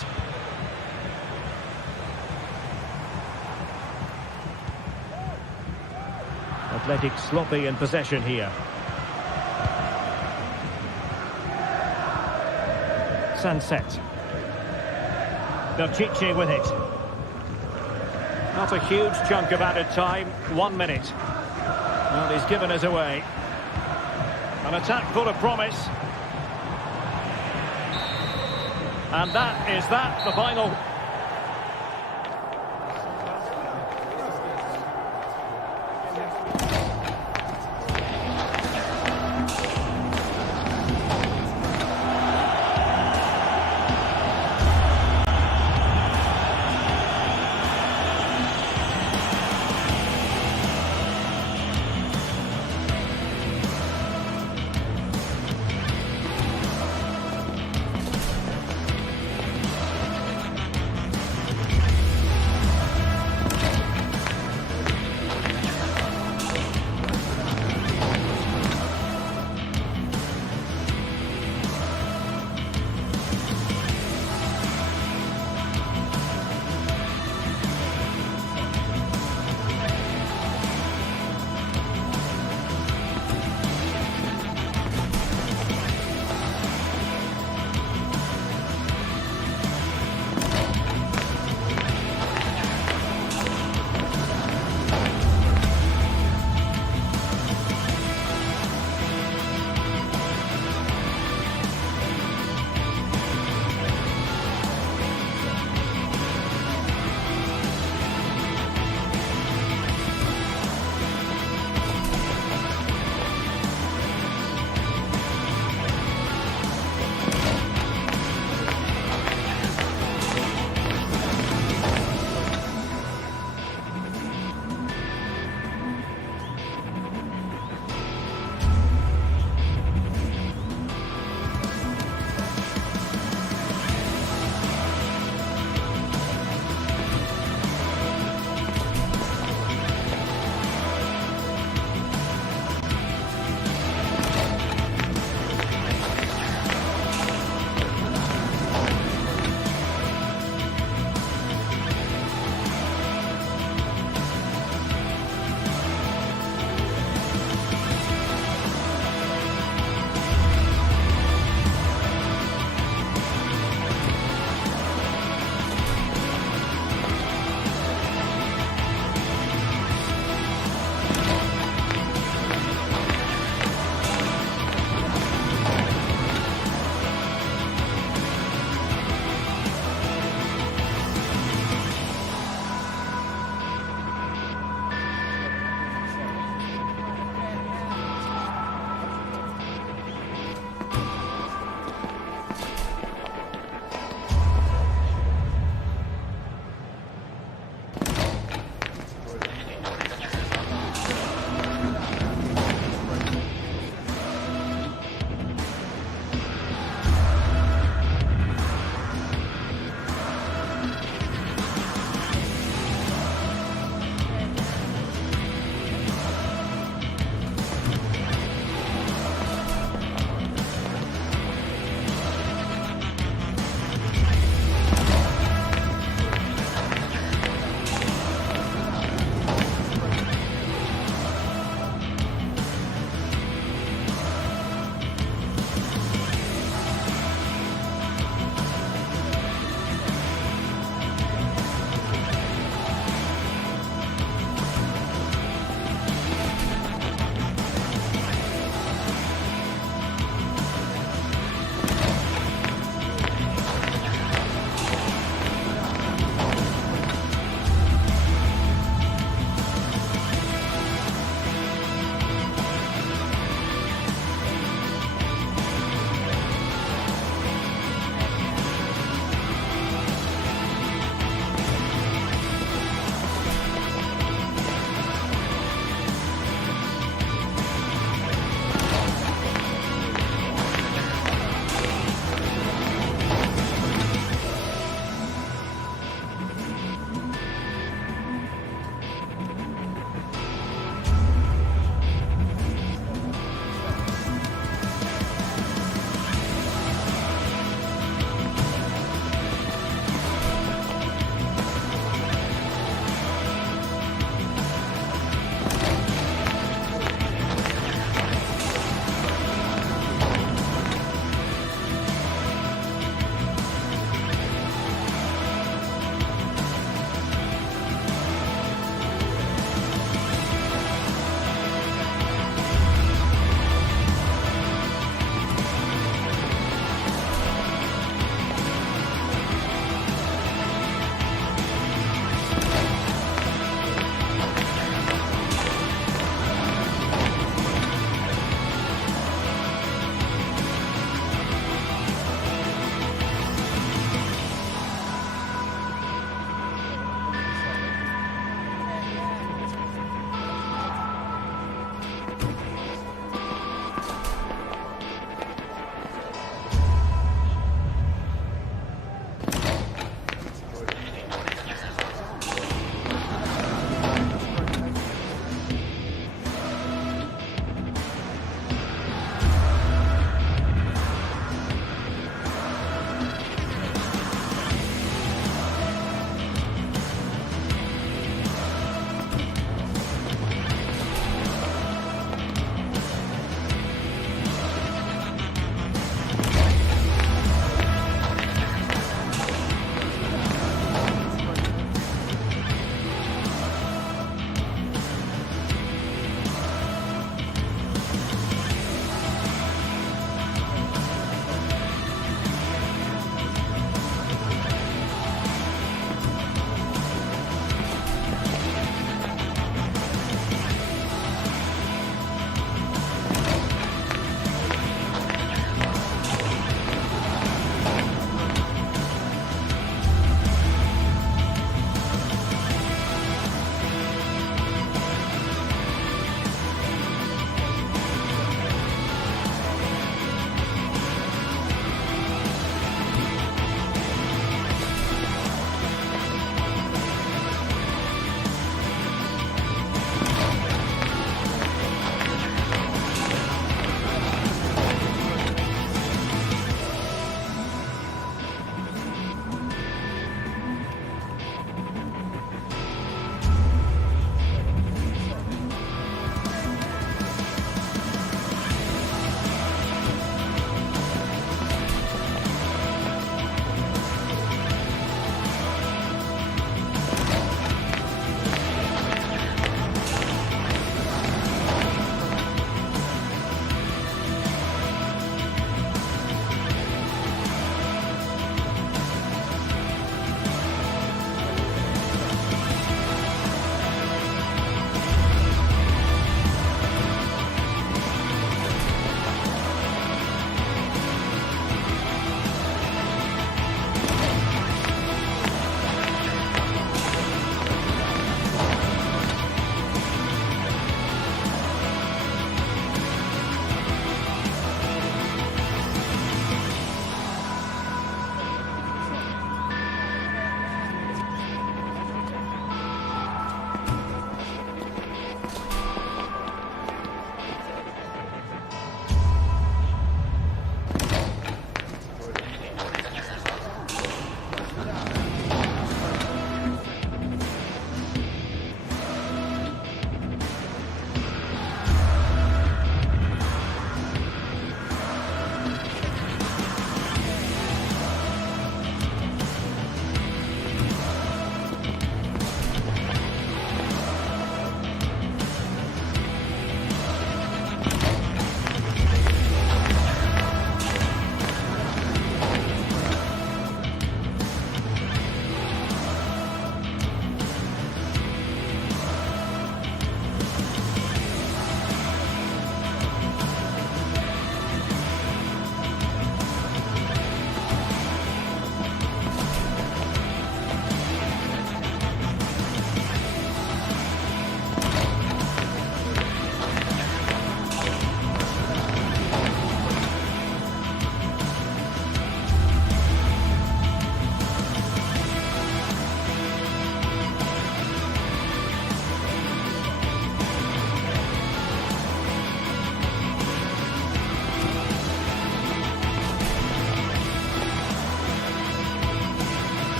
Athletic sloppy in possession here. Sunset. Belchiche with it. Not a huge chunk of added time. 1 minute. Well, he's given us away. An attack full of promise. And that is the final.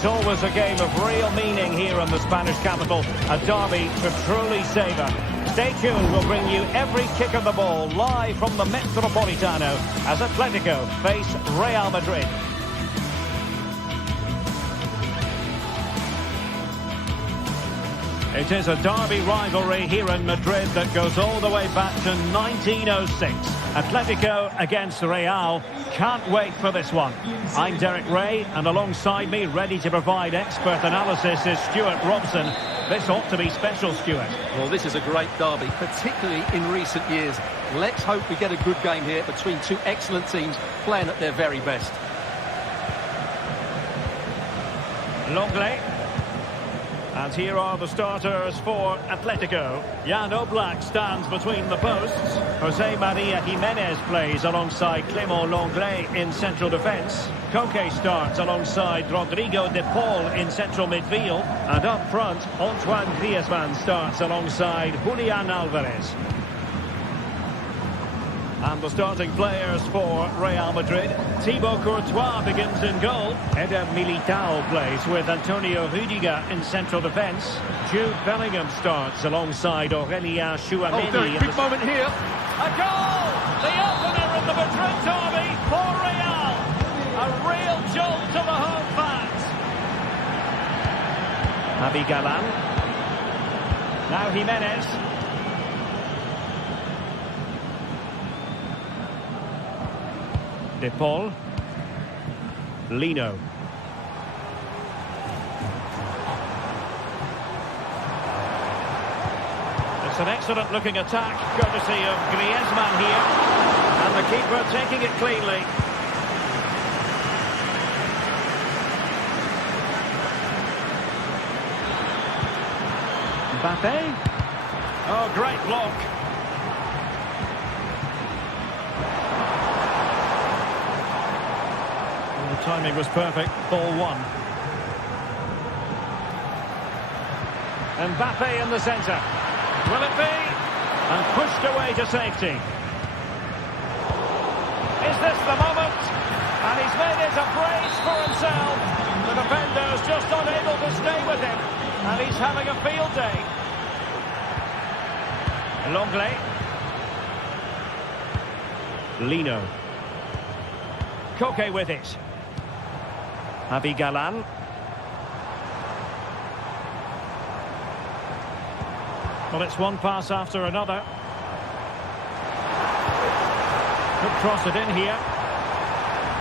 It's always a game of real meaning here in the Spanish capital. A derby to truly savour. Stay tuned, we'll bring you every kick of the ball live from the Metropolitano as Atletico face Real Madrid. It is a derby rivalry here in Madrid that goes all the way back to 1906. Atletico against Real. Can't wait for this one. I'm Derek Ray, and alongside me, ready to provide expert analysis, is Stuart Robson. This ought to be special, Stuart. Well, this is a great derby, particularly in recent years. Let's hope we get a good game here between two excellent teams playing at their very best. Longley. And here are the starters for Atletico. Jan Oblak stands between the posts. Jose Maria Jimenez plays alongside Clément Lenglet in central defence. Koke starts alongside Rodrigo de Paul in central midfield. And up front, Antoine Griezmann starts alongside Julian Alvarez. And the starting players for Real Madrid. Thibaut Courtois begins in goal. Eder Militao plays with Antonio Rüdiger in central defence. Jude Bellingham starts alongside Aurélien Chouameni. Oh, very quick moment here. A goal! The opener in the Madrid derby for Real. A real jolt to the home fans. Javi Galán. Now Jimenez. De Paul. Lino. It's an excellent looking attack, courtesy of Griezmann here. And the keeper taking it cleanly. Mbappe. Oh, great block. The timing was perfect. Ball one. Mbappe in the centre. Will it be? And pushed away to safety. Is this the moment? And he's made it a brace for himself. The defender's just unable to stay with him. And he's having a field day. Longley. Lino. Koke with it. Javi Galán. Well, it's one pass after another. Could cross it in here.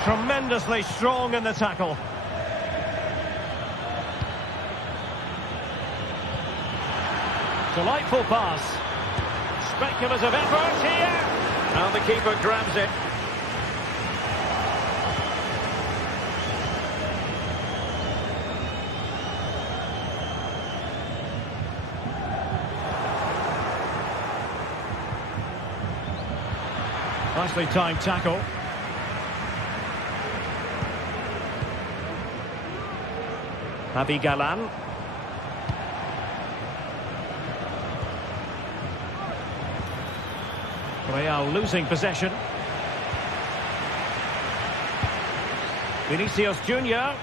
Tremendously strong in the tackle. Delightful pass. Speculative effort here. And the keeper grabs it. Nicely timed tackle. Javi Galán. Real losing possession. Vinicius Junior.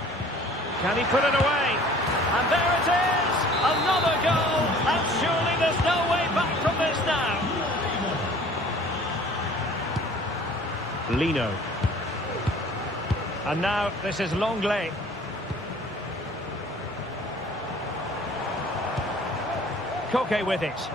Can he put it away? And there it is! Another goal! And surely there's no way back from this now. Lino. And now this is Longley. Koke with it.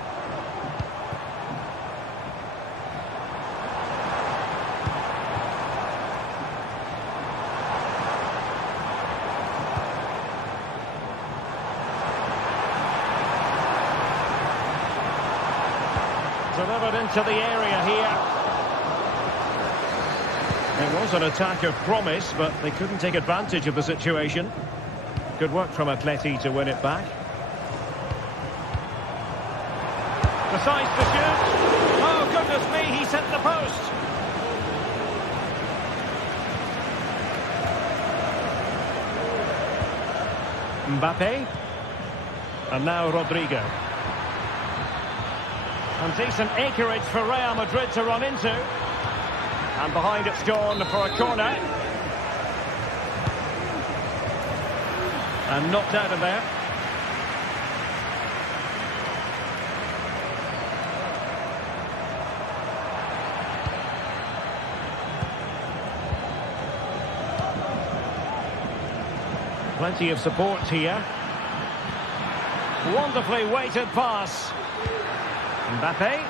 Delivered into the area here. It was an attack of promise, but they couldn't take advantage of the situation. Good work from Atleti to win it back. Decides to shoot. Oh, goodness me, he sent the post. Mbappe. And now Rodrigo. And decent acreage for Real Madrid to run into. And behind it's gone for a corner. And knocked out of there. Plenty of support here. Wonderfully weighted pass. Mbappe.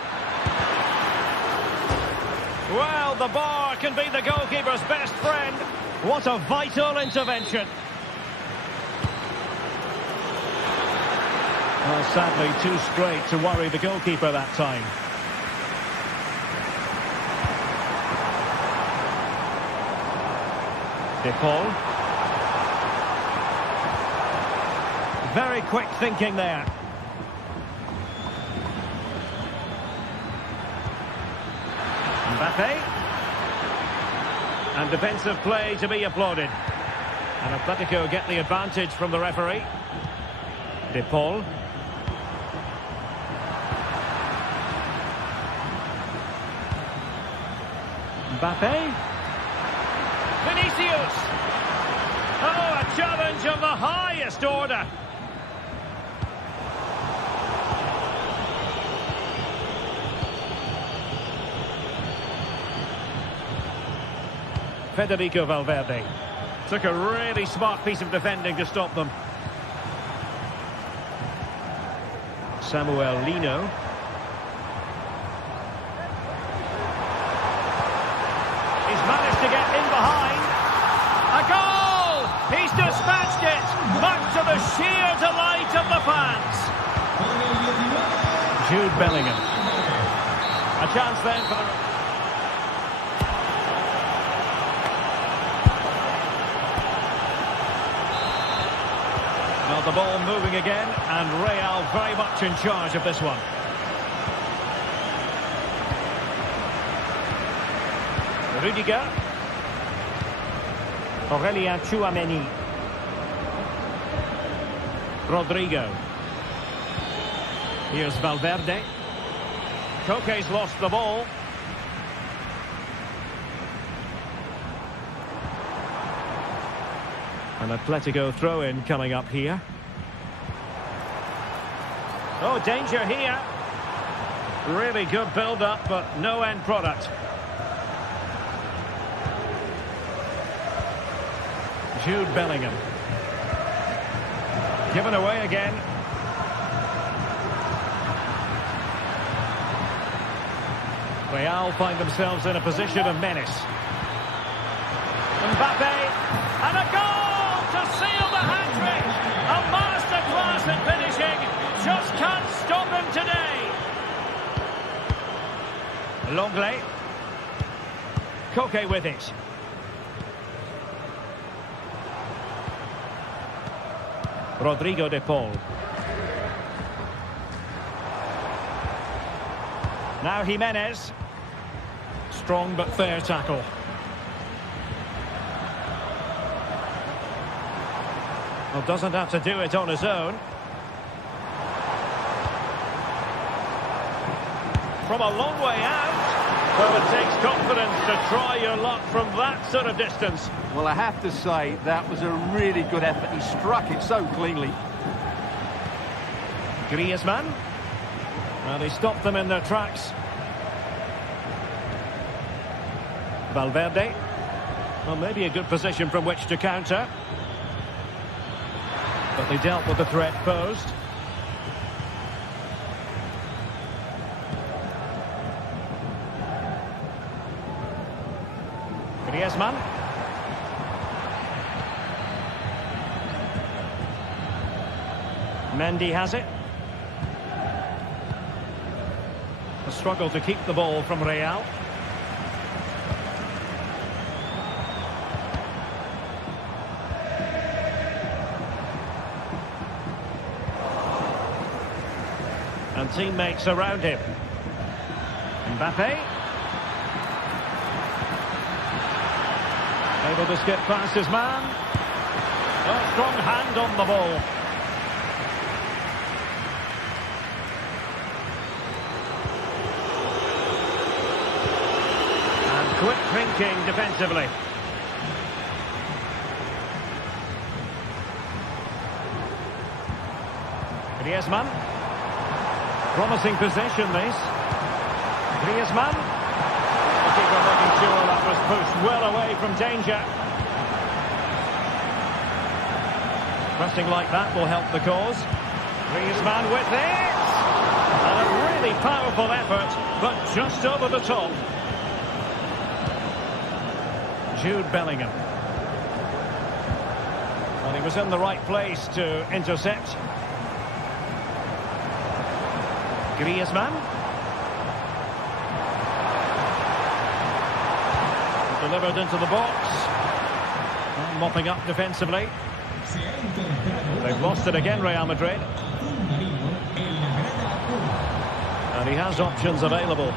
Well, the bar can be the goalkeeper's best friend. What a vital intervention. Well, sadly, too straight to worry the goalkeeper that time. De Paul. Very quick thinking there. Mbappe. And defensive play to be applauded. And Atletico get the advantage from the referee. De Paul. Mbappe. Vinicius. Oh, a challenge of the highest order. Federico Valverde took a really smart piece of defending to stop them. Samuel Lino. He's managed to get in behind. A goal! He's dispatched it, much to the sheer delight of the fans. Jude Bellingham. A chance then for the... Well, the ball moving again, and Real very much in charge of this one. Rudiger. Aurelien Tchouameni. Rodrigo. Here's Valverde. Koke's lost the ball. An Atletico throw-in coming up here. Oh, danger here. Really good build-up, but no end product. Jude Bellingham. Given away again. Real find themselves in a position of menace. Mbappe, and a goal to seal the hat-trick! A masterclass in finishing, just can't stop him today. Longley. Koke with it. Rodrigo de Paul. Now Jimenez. Strong but fair tackle. Well, doesn't have to do it on his own. From a long way out. Well, it takes confidence to try your luck from that sort of distance. Well, I have to say, that was a really good effort. He struck it so cleanly. Griezmann. Well, he stopped them in their tracks. Valverde. Well, maybe a good position from which to counter. But they dealt with the threat posed. Griezmann. Mendy has it. A struggle to keep the ball from Real. And teammates around him. Mbappe. Able to skip past his man. A strong hand on the ball. And quick thinking defensively. Griezmann. Promising possession, this. Griezmann. The keeper making sure that was pushed well away from danger. Pressing like that will help the cause. Griezmann with it! And a really powerful effort, but just over the top. Jude Bellingham. Well, he was in the right place to intercept. Griezmann. Delivered into the box. And mopping up defensively. They've lost it again, Real Madrid. And he has options available.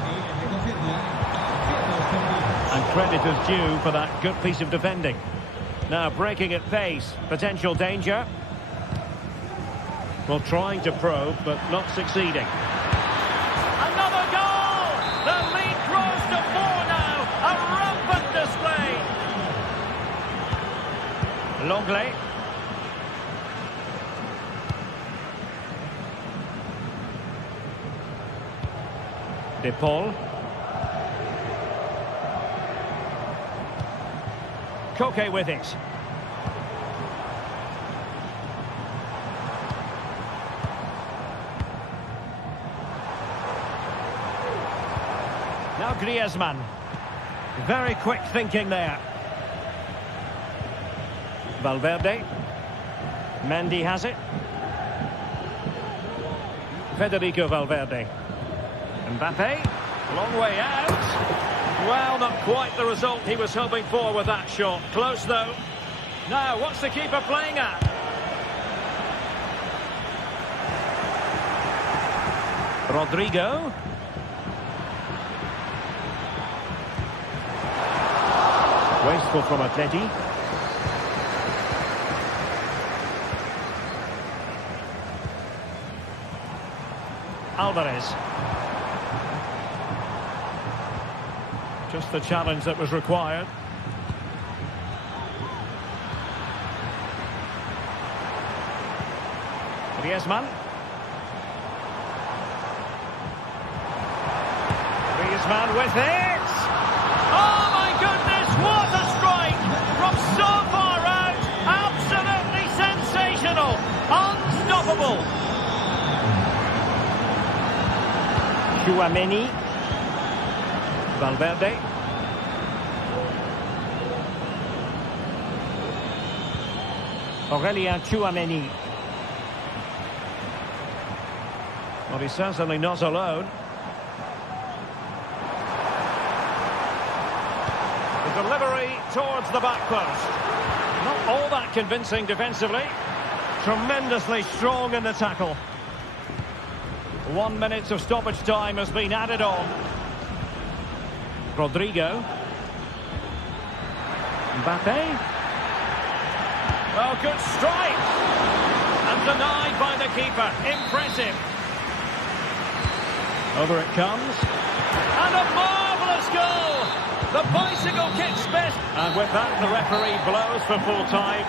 And credit is due for that good piece of defending. Now breaking at pace, potential danger. Well, trying to probe, but not succeeding. Another goal! The lead grows to 4 now. A rampant display. Longley. De Paul. Koke with it. Now Griezmann. Very quick thinking there. Valverde. Mendy has it. Federico Valverde. Mbappe, long way out. Well, not quite the result he was hoping for with that shot. Close, though. Now, what's the keeper playing at? Rodrigo. Wasteful from Atleti. Alvarez. Just the challenge that was required. Griezmann. Griezmann with it! Oh my goodness, what a strike! From so far out, absolutely sensational! Unstoppable! Tchouaméni. Valverde. Aurelien Tchouaméni. Well, he's certainly not alone. The delivery towards the back post. Not all that convincing defensively. Tremendously strong in the tackle. 1 minute of stoppage time has been added on. Rodrigo. Mbappe. Well, good strike. And denied by the keeper. Impressive. Over it comes. And a marvellous goal. The bicycle kicks best. And with that, the referee blows for full time.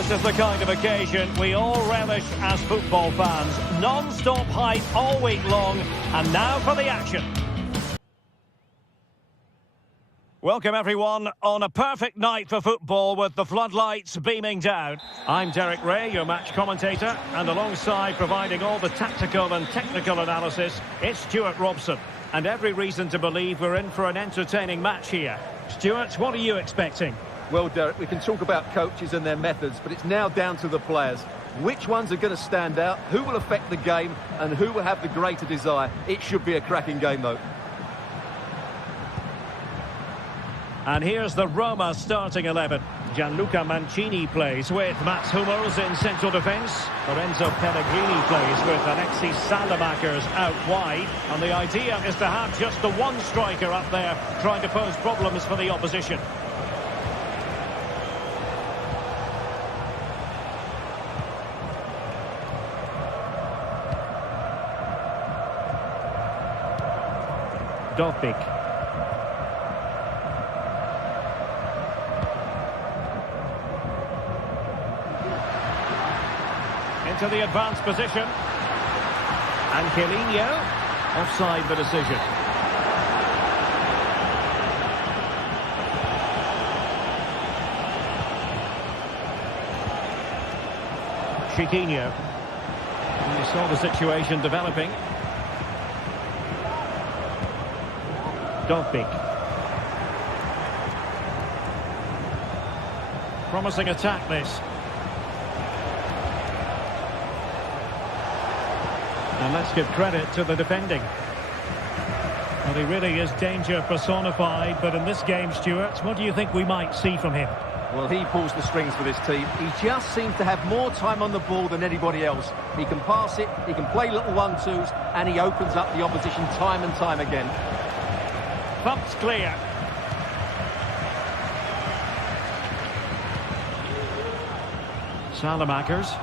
This is the kind of occasion we all relish as football fans. Non-stop hype all week long, and now for the action. Welcome everyone on a perfect night for football with the floodlights beaming down. I'm Derek Ray, your match commentator, and alongside providing all the tactical and technical analysis, it's Stuart Robson. And every reason to believe we're in for an entertaining match here. Stuart, what are you expecting? Well, Derek, we can talk about coaches and their methods, but it's now down to the players. Which ones are going to stand out, who will affect the game, and who will have the greater desire? It should be a cracking game, though. And here's the Roma starting 11. Gianluca Mancini plays with Mats Hummels in central defence. Lorenzo Pellegrini plays with Alexis Salamakers out wide. And the idea is to have just the one striker up there trying to pose problems for the opposition. Dovbyk. To the advanced position. And Chiellini offside the decision. Chiquinho. You saw the situation developing. Dovbyk. Promising attack this. And let's give credit to the defending. Well, he really is danger personified, but in this game, Stuart, what do you think we might see from him? Well, he pulls the strings for this team. He just seems to have more time on the ball than anybody else. He can pass it, he can play little 1-2s, and he opens up the opposition time and time again. Bumps clear. Salamakers.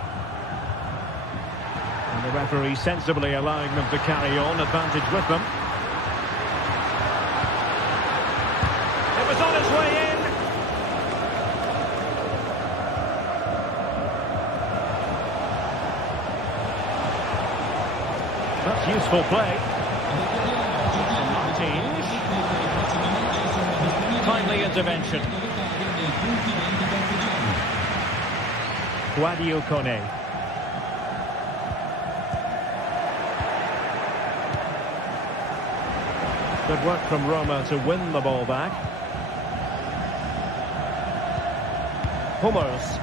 And the referee sensibly allowing them to carry on, advantage with them. It was on its way in. That's useful play. Martins. Timely intervention. Guadio Kone. Good work from Roma to win the ball back. Hummels.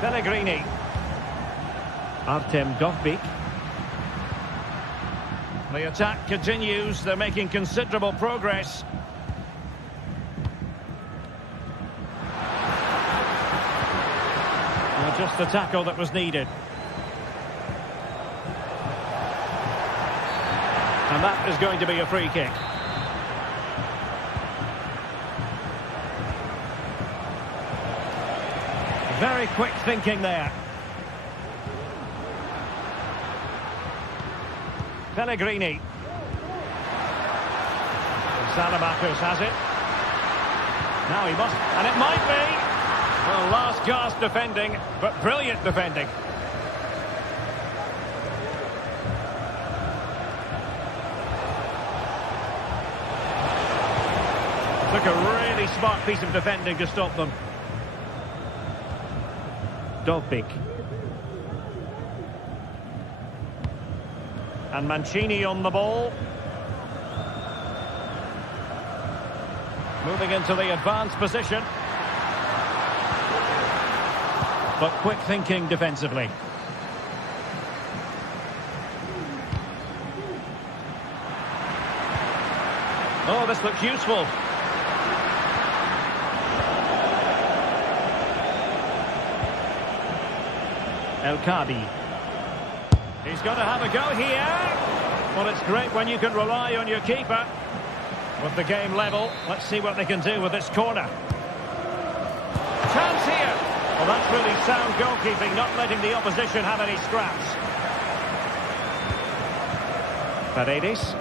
Pellegrini. Artem Dovbyk. The attack continues. They're making considerable progress. Well, just the tackle that was needed. And that is going to be a free kick. Very quick thinking there. Pellegrini. Salamakers has it. Now he must, and it might be. Well, last gasp defending, but brilliant defending. Took a really smart piece of defending to stop them. Dovbyk. And Mancini on the ball. Moving into the advanced position. But quick thinking defensively. Oh, this looks useful. El Kadi. He's got to have a go here. Well, it's great when you can rely on your keeper. With the game level, let's see what they can do with this corner. Chance here. Well, that's really sound goalkeeping, not letting the opposition have any scraps. Paredes.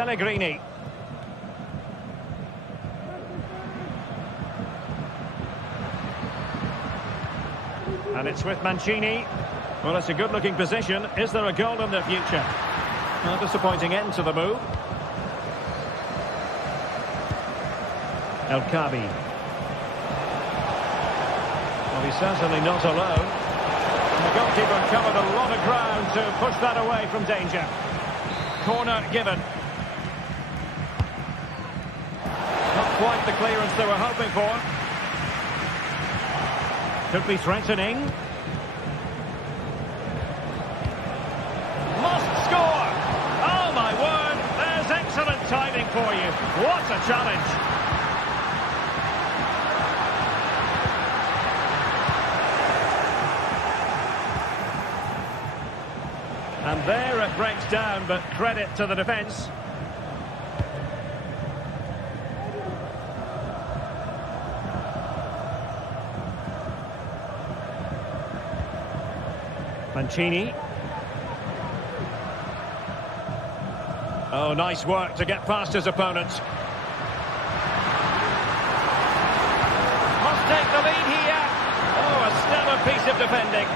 Pellegrini. And it's with Mancini. Well, it's a good-looking position. Is there a goal in the future? A disappointing end to the move. El Kabi. Well, he's certainly not alone. And the goalkeeper covered a lot of ground to push that away from danger. Corner given. Not quite the clearance they were hoping for. Could be threatening. Must score! Oh my word! There's excellent timing for you. What a challenge! And there it breaks down, but credit to the defence. Mancini. Oh, nice work to get past his opponents. Must take the lead here. Oh, a stellar piece of defending.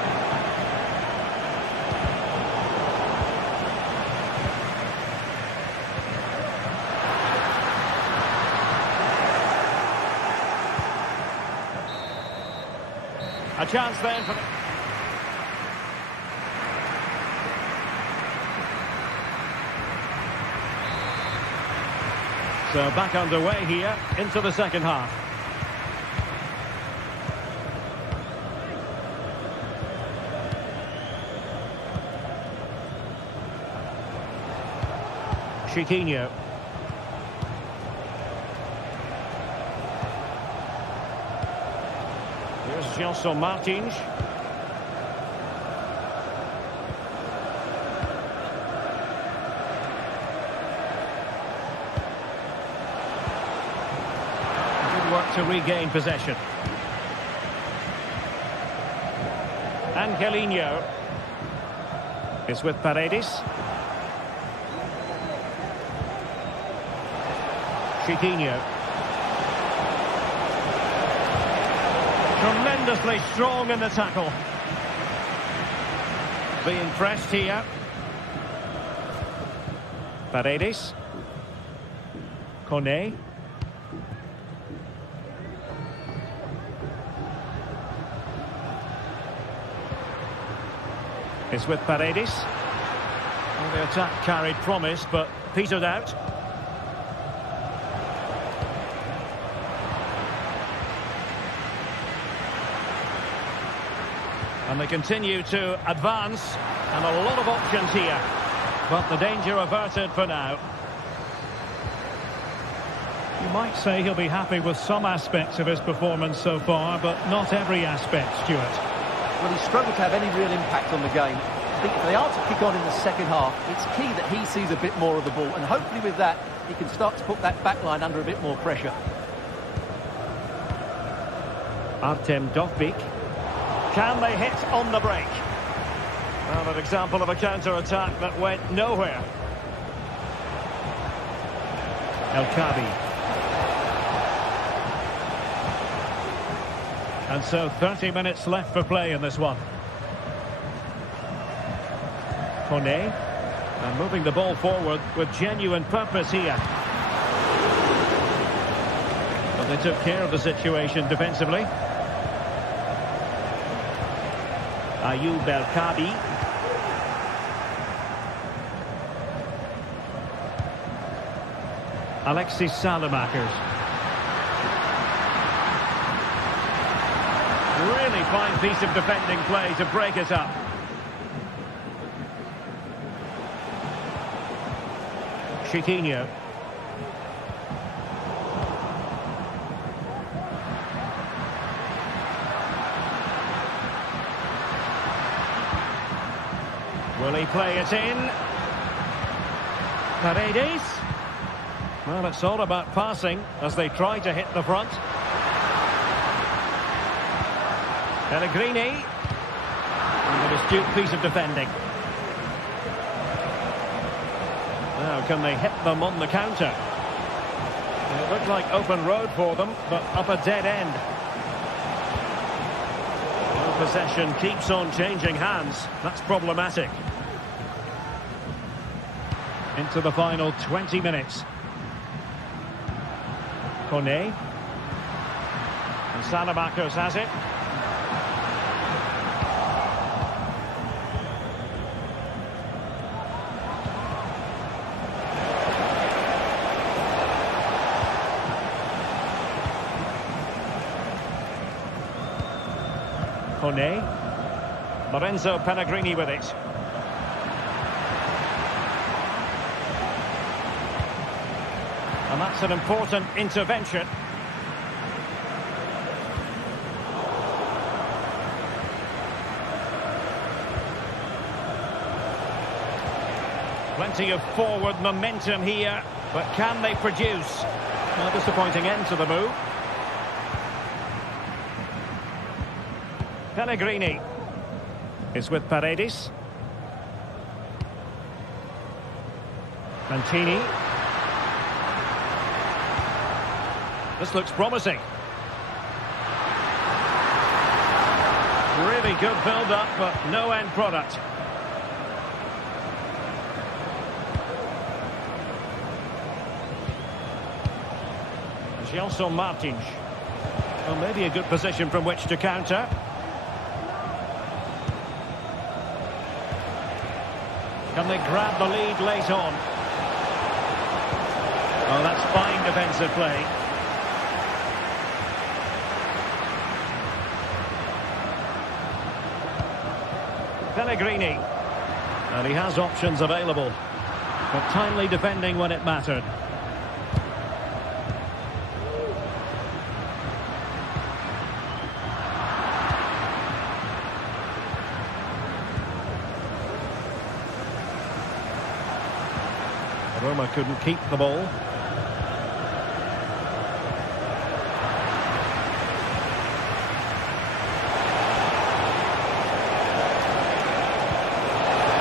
A chance then for... So back underway here into the second half. Chiquinho. Here's Gelson Martins. To regain possession. Angelino is with Paredes. Chiquinho. Tremendously strong in the tackle. Being pressed here. Paredes. Kone. It's with Paredes. Well, the attack carried promise, but petered out. And they continue to advance, and a lot of options here. But the danger averted for now. You might say he'll be happy with some aspects of his performance so far, but not every aspect, Stuart. Well, he struggled to have any real impact on the game. I think if they are to kick on in the second half, it's key that he sees a bit more of the ball, and hopefully with that, he can start to put that back line under a bit more pressure. Artem Dovbyk. Can they hit on the break? Well, an example of a counter-attack that went nowhere. El Kabi. And so 30 minutes left for play in this one. Kone. And moving the ball forward with genuine purpose here. But they took care of the situation defensively. Ayoub El Kabi. Alexis Salamakers. Really fine piece of defending play to break it up. Chiquinho. Will he play it in? Paredes. Well, it's all about passing as they try to hit the front. Pellegrini. And an astute piece of defending. Now, can they hit them on the counter? It looked like open road for them, but up a dead end. Well, possession keeps on changing hands. That's problematic. Into the final 20 minutes. Kone. And Salamakos has it. Kone. Lorenzo Pellegrini with it. And that's an important intervention. Plenty of forward momentum here, but can they produce? A disappointing end to the move. Pellegrini is with Paredes. Mantini. This looks promising. Really good build-up, but no end product. Gelson Martins. Well, maybe a good position from which to counter. Can they grab the lead late on? Oh, that's fine defensive play. Pellegrini. And he has options available, but timely defending when it mattered. Roma couldn't keep the ball.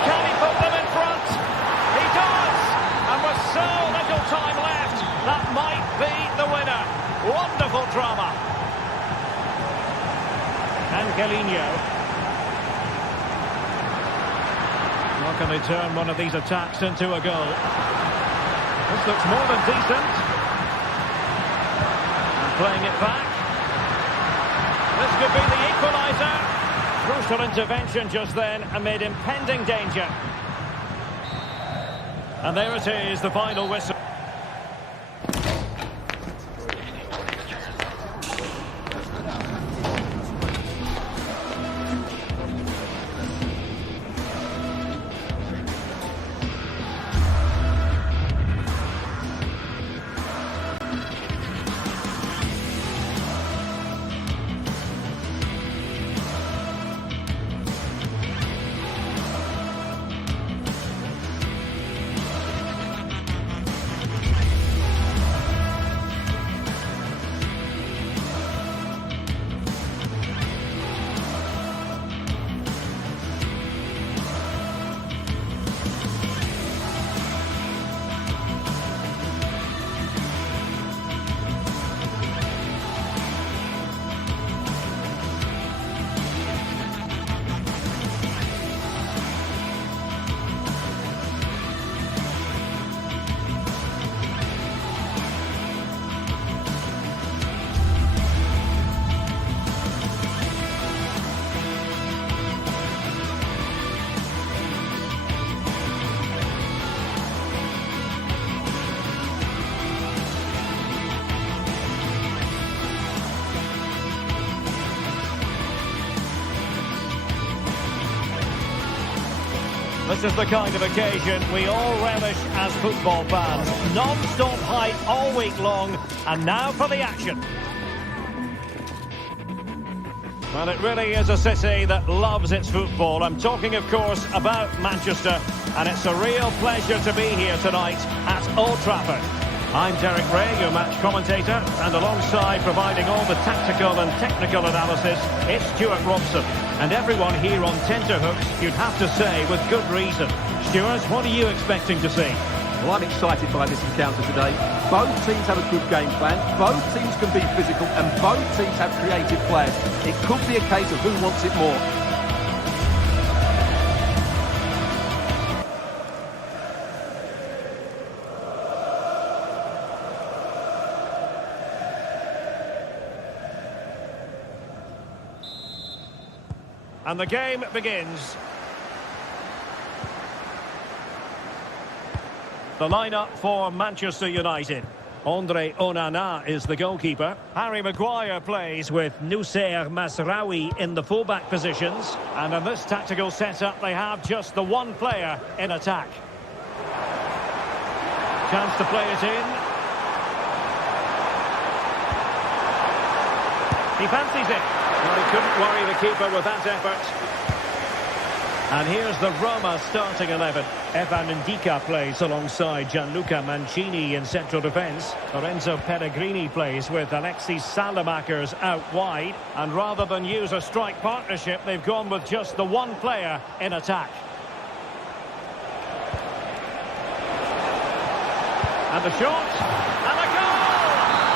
Can he put them in front? He does! And with so little time left, that might be the winner. Wonderful drama. Angelino. How can they turn one of these attacks into a goal? This looks more than decent. And playing it back. This could be the equaliser. Crucial intervention just then amid impending danger. And there it is, the final whistle. This is the kind of occasion we all relish as football fans. Non-stop hype all week long, and now for the action. Well, it really is a city that loves its football. I'm talking, of course, about Manchester, and it's a real pleasure to be here tonight at Old Trafford. I'm Derek Ray, your match commentator, and alongside providing all the tactical and technical analysis, it's Stuart Robson. And everyone here on tenterhooks, you'd have to say, with good reason. Stuart, what are you expecting to see? Well, I'm excited by this encounter today. Both teams have a good game plan, both teams can be physical, and both teams have creative players. It could be a case of who wants it more. And the game begins. The lineup for Manchester United. Andre Onana is the goalkeeper. Harry Maguire plays with Noussair Mazraoui in the fullback positions. And in this tactical setup, they have just the one player in attack. Chance to play it in. He fancies it. Well, he couldn't worry the keeper with that effort. And here's the Roma starting 11. Evan Ndika plays alongside Gianluca Mancini in central defence. Lorenzo Pellegrini plays with Alexis Salamakers out wide. And rather than use a strike partnership, they've gone with just the one player in attack. And the shot. And a goal!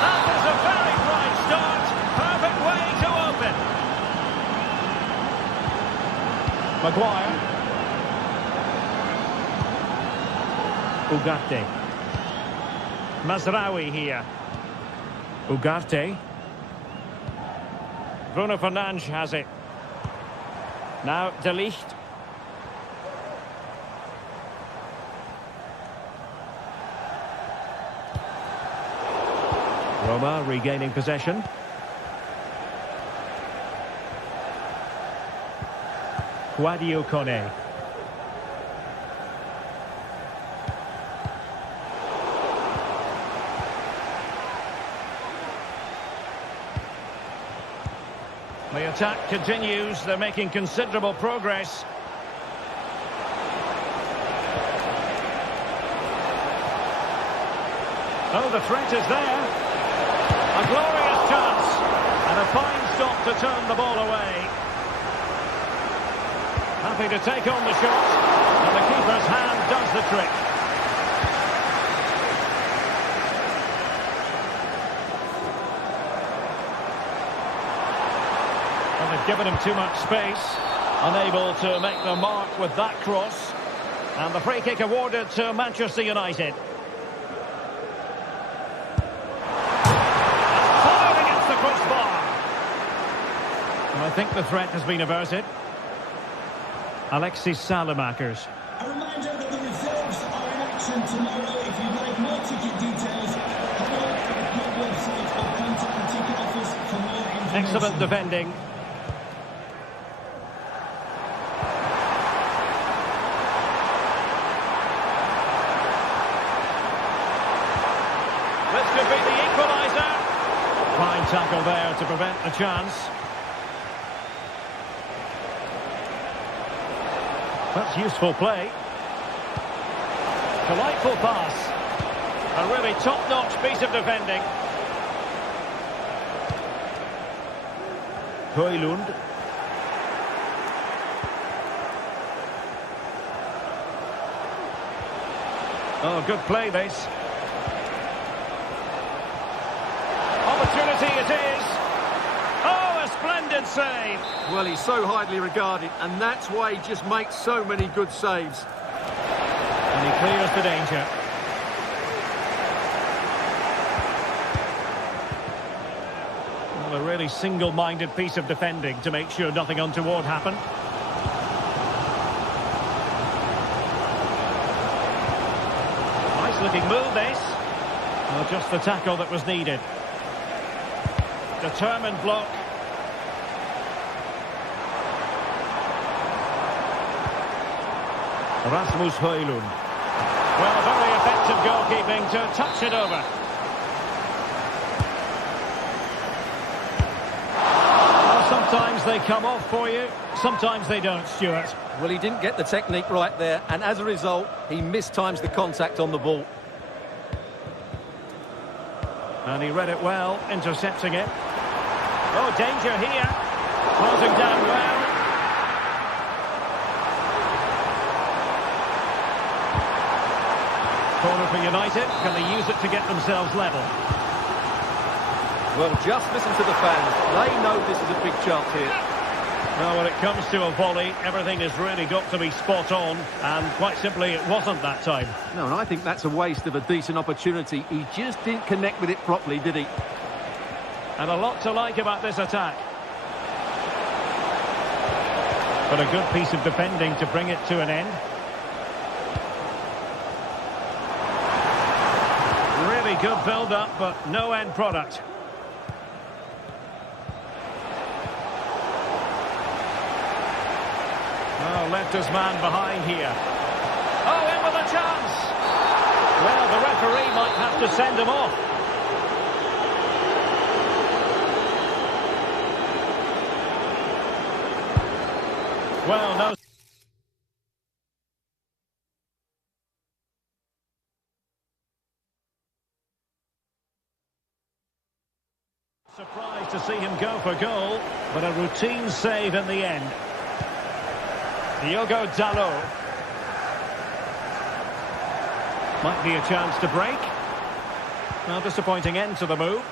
That is a very bright start. Perfect way to open. Maguire. Ugarte. Mazraoui here. Ugarte. Bruno Fernandes has it. Now De Ligt. Roma regaining possession. Guadio Kone. The attack continues. They're making considerable progress. Oh, the threat is there. A glorious chance. And a fine stop to turn the ball away. Happy to take on the shot, and the keeper's hand does the trick. And they've given him too much space, unable to make the mark with that cross. And the free kick awarded to Manchester United. And fired against the crossbar. And I think the threat has been averted. Alexis Salamakers. A reminder that the reserves are in action tomorrow. If you'd like more ticket details, head over to the club website or contact the ticket office for more information. Excellent defending. This could be the equaliser. Fine tackle there to prevent the chance. That's useful play. Delightful pass. A really top-notch piece of defending. Højlund. Oh, good play this. Opportunity it is. Oh, a splendid save. Well, he's so highly regarded, and that's why he just makes so many good saves. And he clears the danger. Well, a really single-minded piece of defending to make sure nothing untoward happened. Nice-looking move, this. Well, just the tackle that was needed. Determined block. Rasmus Højlund. Well, very effective goalkeeping to touch it over. Well, sometimes they come off for you, sometimes they don't, Stuart. Well, he didn't get the technique right there, and as a result, he mistimes the contact on the ball. And he read it well, intercepting it. Oh, danger here. Closing down well. Corner for United. Can they use it to get themselves level? Well, just listen to the fans. They know this is a big chance here. Well, when it comes to a volley, everything has really got to be spot on, and quite simply, it wasn't that time. No, and I think that's a waste of a decent opportunity. He just didn't connect with it properly, did he? And a lot to like about this attack. But a good piece of defending to bring it to an end. Really good build-up, but no end product. Oh, left his man behind here. Oh, in with a chance! Well, the referee might have to send him off. Well, no. Surprised to see him go for goal, but a routine save in the end. Diogo Dalot. Might be a chance to break. Well, disappointing end to the move.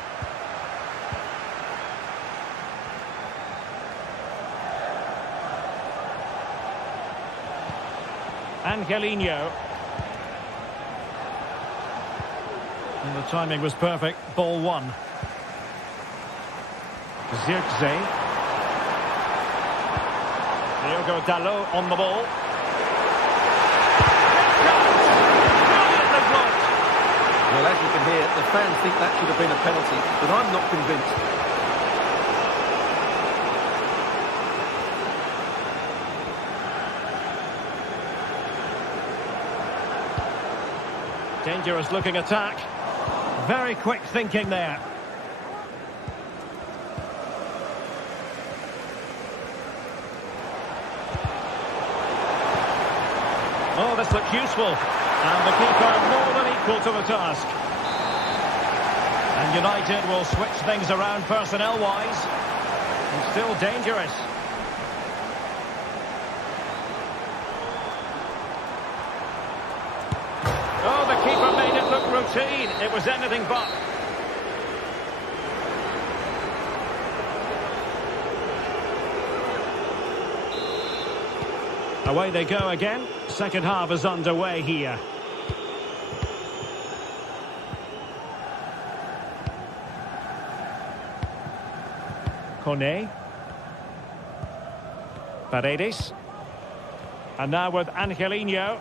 Angelino. And the timing was perfect. Ball one. Zirkzee. Diogo Dalot on the ball. Brilliantly blocked. Well, as you can hear, the fans think that should have been a penalty, but I'm not convinced. Dangerous looking attack. Very quick thinking there. Oh, this looks useful. And the keeper more than equal to the task. And United will switch things around personnel-wise. And still dangerous. Oh, the keeper made it look routine. It was anything but. Away they go again. Second half is underway here. Kone. Paredes. And now with Angelino.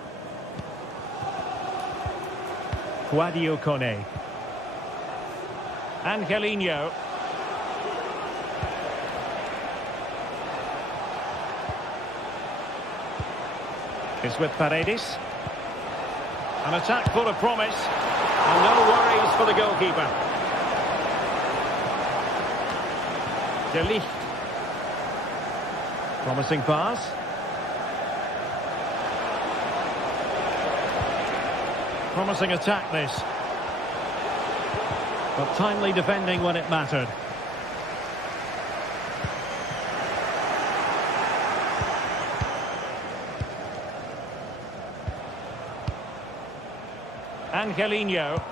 Guadio Kone. Angelino. Is with Paredes. An attack full of promise. And no worries for the goalkeeper. De Ligt. Promising pass. Promising attack this. But timely defending when it mattered. Angelino.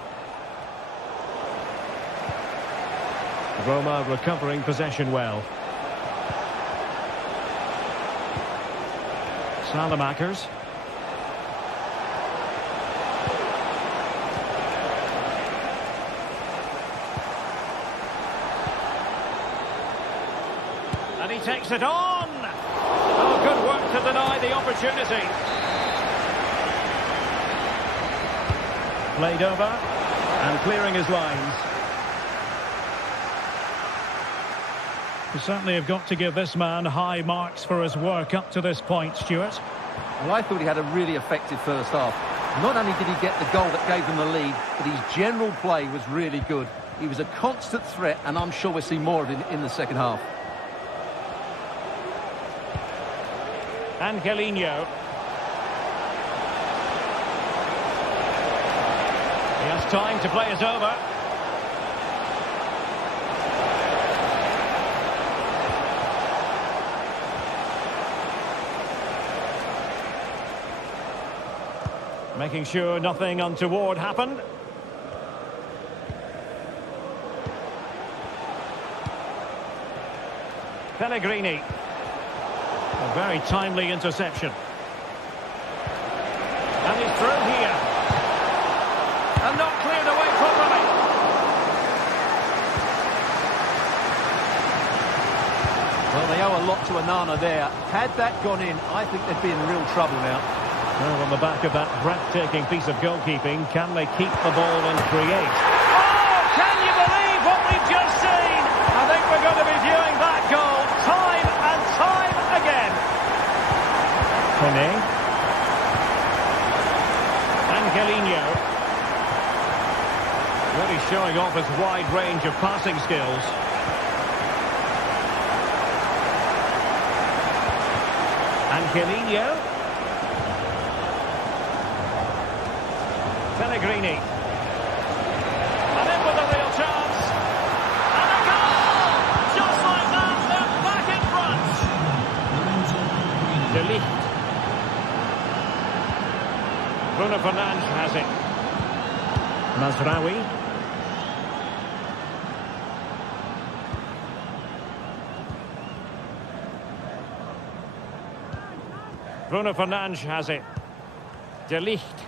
Roma recovering possession well. Salamakers. And he takes it on. Oh, good work to deny the opportunity. Played over and clearing his lines. We certainly have got to give this man high marks for his work up to this point, Stuart. Well, I thought he had a really effective first half. Not only did he get the goal that gave them the lead, but his general play was really good. He was a constant threat, and I'm sure we'll see more of it in the second half. Angelino. He has time to play it over. Making sure nothing untoward happened. Pellegrini. A very timely interception. And he's through here. And not cleared away properly. Well, they owe a lot to Onana there. Had that gone in, I think they'd be in real trouble now. Well, on the back of that breathtaking piece of goalkeeping, can they keep the ball and create? Oh, can you believe what we've just seen? I think we're going to be viewing that goal time and time again. Kone. Angelino. Really showing off his wide range of passing skills. Angelino. Pellegrini. And in with a real chance. And a goal! Just like that, they're back in front. De Ligt. Bruno Fernandes has it. Mazraoui. Bruno Fernandes has it. De Ligt.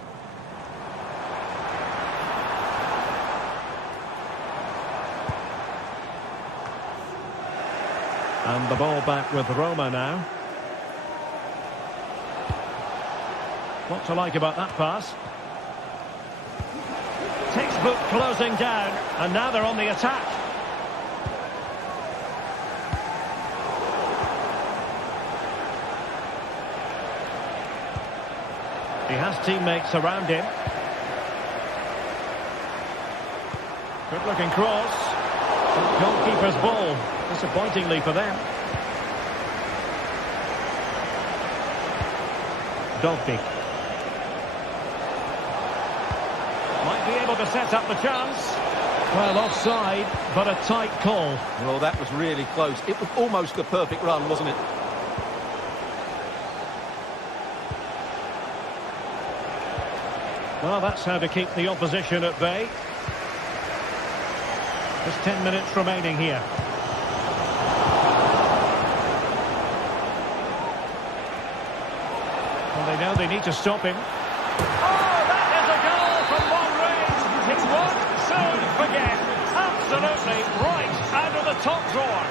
And the ball back with Roma now. What to like about that pass? Textbook closing down, and now they're on the attack. He has teammates around him. Good looking cross. Goalkeeper's ball. Disappointingly for them. Dovbyk. Might be able to set up the chance. Well, offside, but a tight call. Well, that was really close. It was almost the perfect run, wasn't it? Well, that's how to keep the opposition at bay. Just 10 minutes remaining here. Well, they know they need to stop him. Oh, that is a goal from long range. It's one soon forget. Absolutely right out of the top drawer.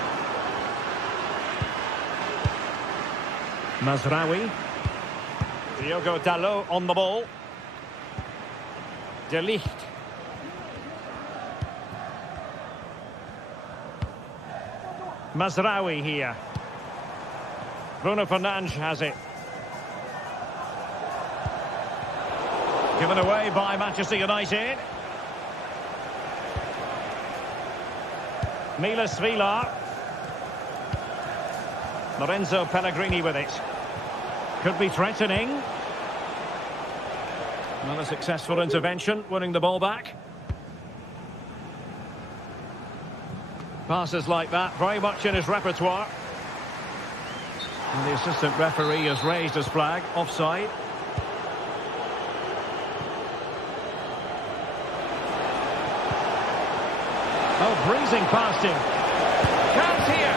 Mazraoui. Diogo Dalot on the ball. De Ligt. Mazraoui here. Bruno Fernandes has it. Given away by Manchester United. Milas Vilar. Lorenzo Pellegrini with it. Could be threatening. Another successful intervention, winning the ball back. Passes like that, very much in his repertoire. And the assistant referee has raised his flag, offside. Oh, breezing past him. Chance here.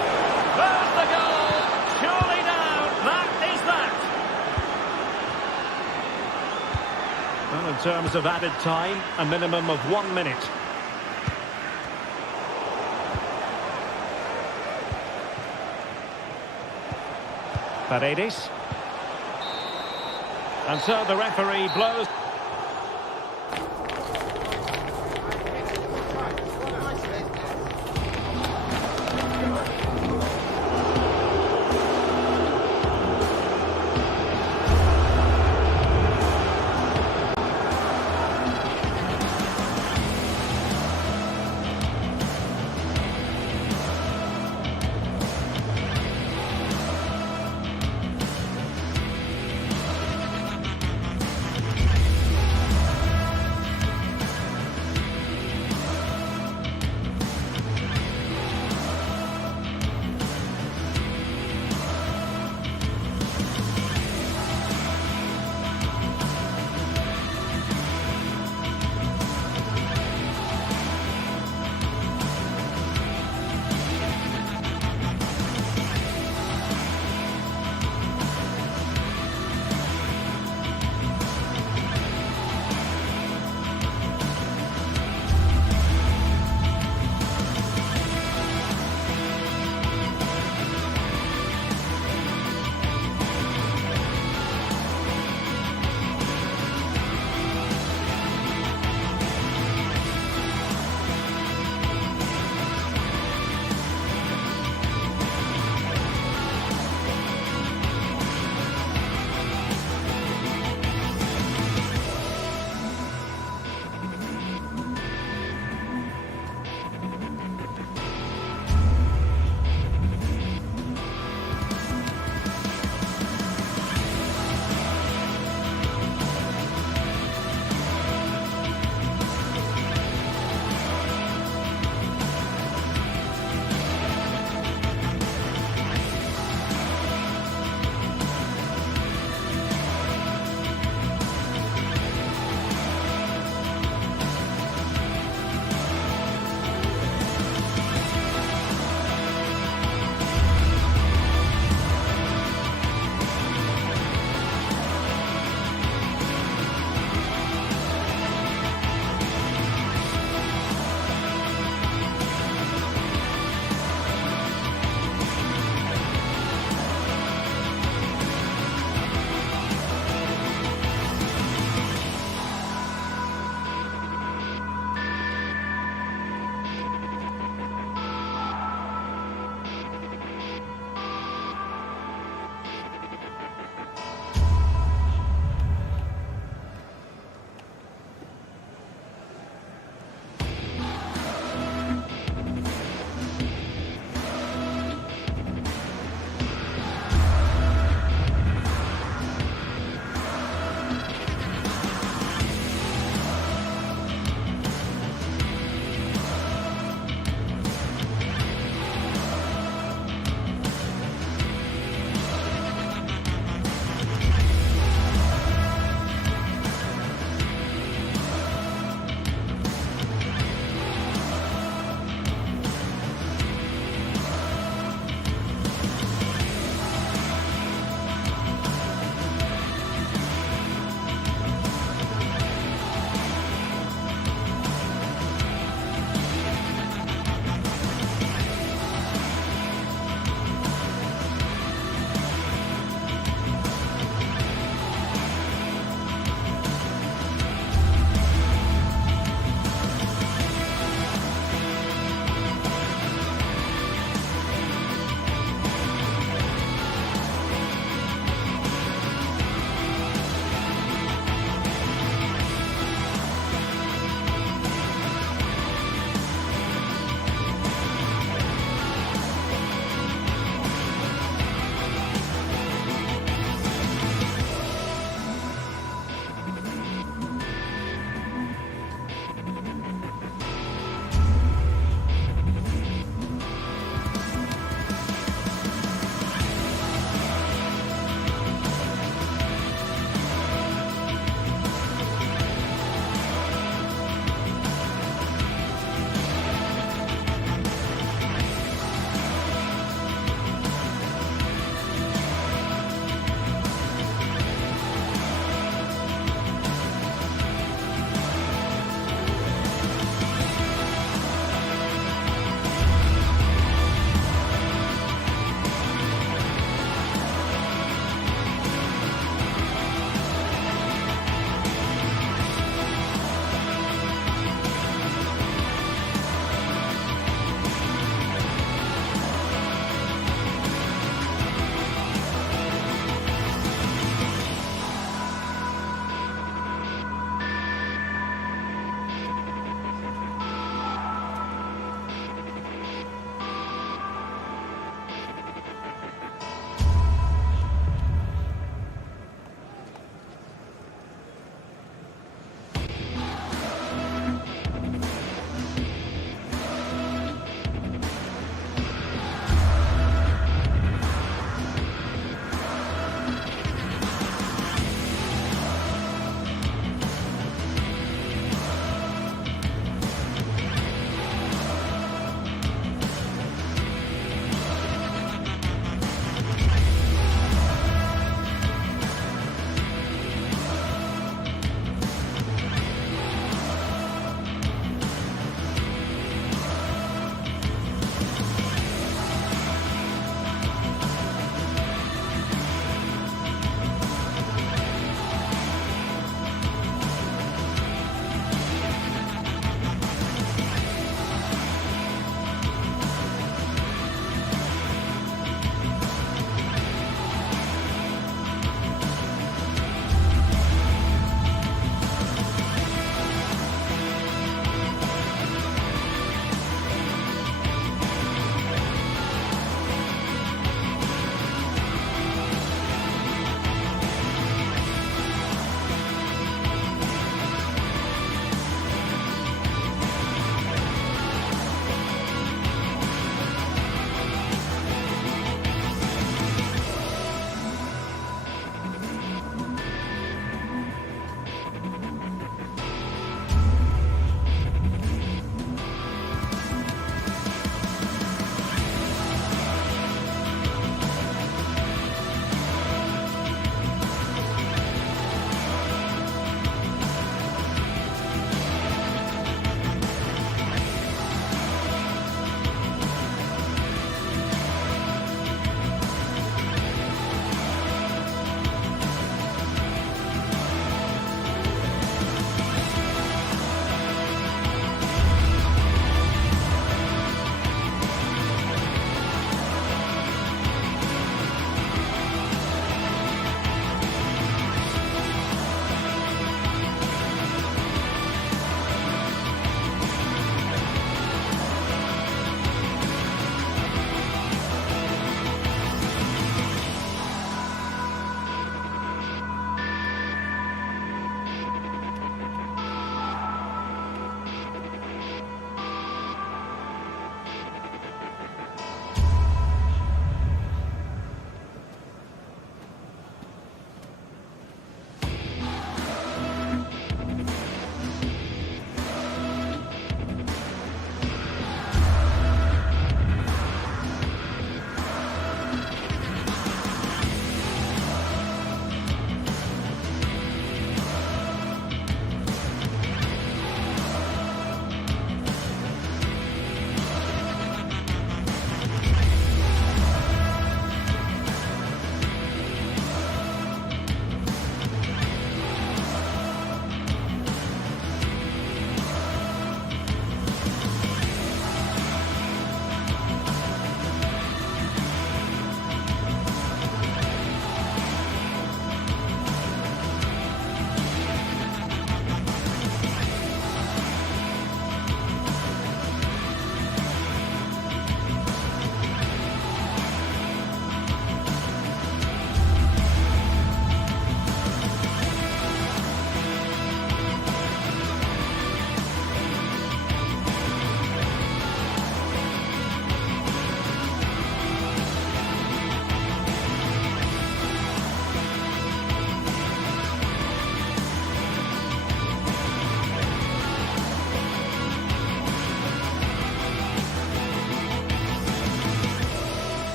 There's the goal. Surely now, that is that. Well, in terms of added time, a minimum of 1 minute. Paredes. And so the referee blows.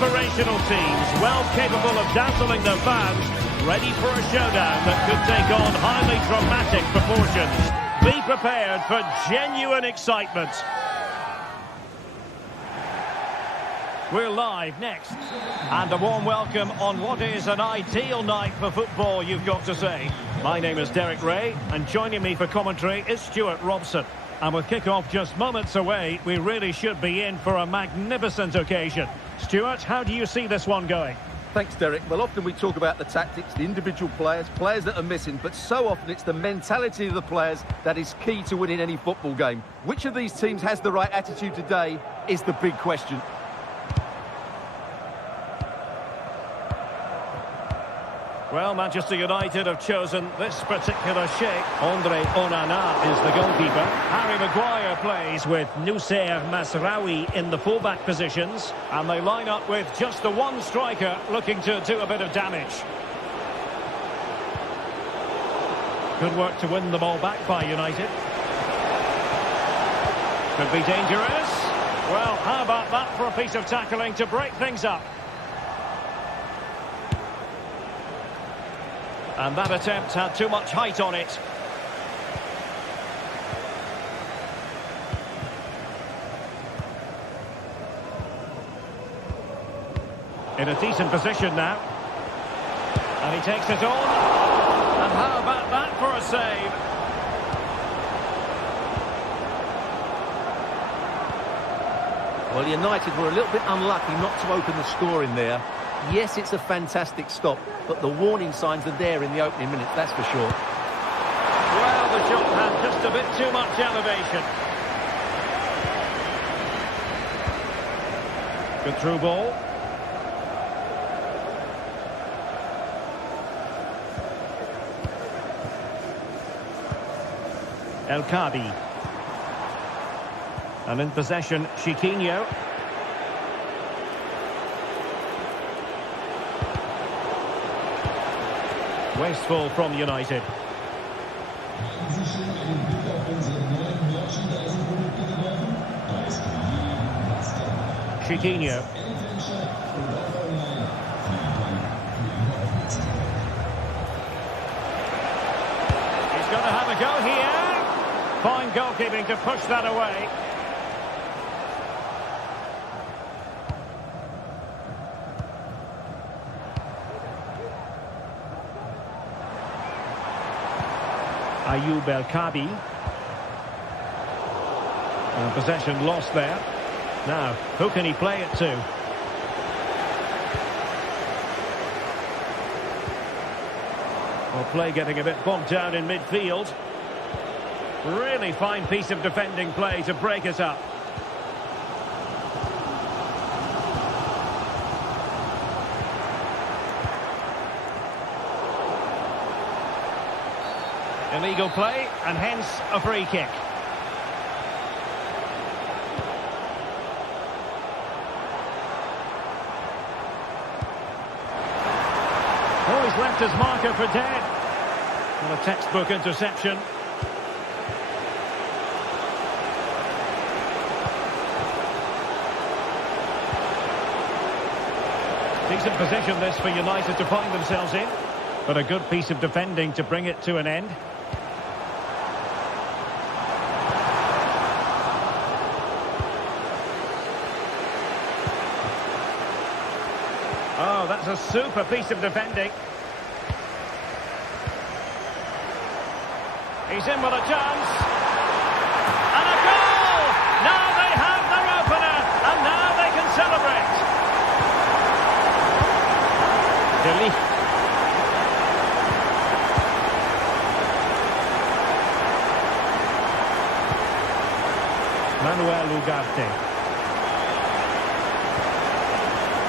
aspirational teams, well capable of dazzling their fans, ready for a showdown that could take on highly dramatic proportions. Be prepared for genuine excitement. We're live next. And a warm welcome on what is an ideal night for football, you've got to say. My name is Derek Ray, and joining me for commentary is Stuart Robson. And with kick-off just moments away, we really should be in for a magnificent occasion. Stuart, how do you see this one going? Thanks, Derek. Well, often we talk about the tactics, the individual players that are missing, but so often it's the mentality of the players that is key to winning any football game. Which of these teams has the right attitude today is the big question. Well, Manchester United have chosen this particular shape. Andre Onana is the goalkeeper. Harry Maguire plays with Noussair Mazraoui in the fullback positions. And they line up with just the one striker looking to do a bit of damage. Good work to win the ball back by United. Could be dangerous. Well, how about that for a piece of tackling to break things up? And that attempt had too much height on it. In a decent position now. And he takes it on. And how about that for a save? Well, United were a little bit unlucky not to open the score in there. Yes, it's a fantastic stop, but the warning signs are there in the opening minutes, that's for sure. Well, the shot had just a bit too much elevation. Good through ball. El Kadi. And in possession, Chiquinho. Wasteful from United. Chiquinho. He's going to have a go here. Fine goalkeeping to push that away. Ayoub El Kadi. Possession lost there. Now, who can he play it to? Well, play getting a bit bogged down in midfield. Really fine piece of defending play to break it up. Illegal play, and hence a free kick. Oh, he's left his marker for dead. Well, a textbook interception. Decent position this for United to find themselves in, but a good piece of defending to bring it to an end. Oh, that's a super piece of defending. He's in with a chance. And a goal! Now they have their opener, and now they can celebrate. De Ligt. Manuel Ugarte.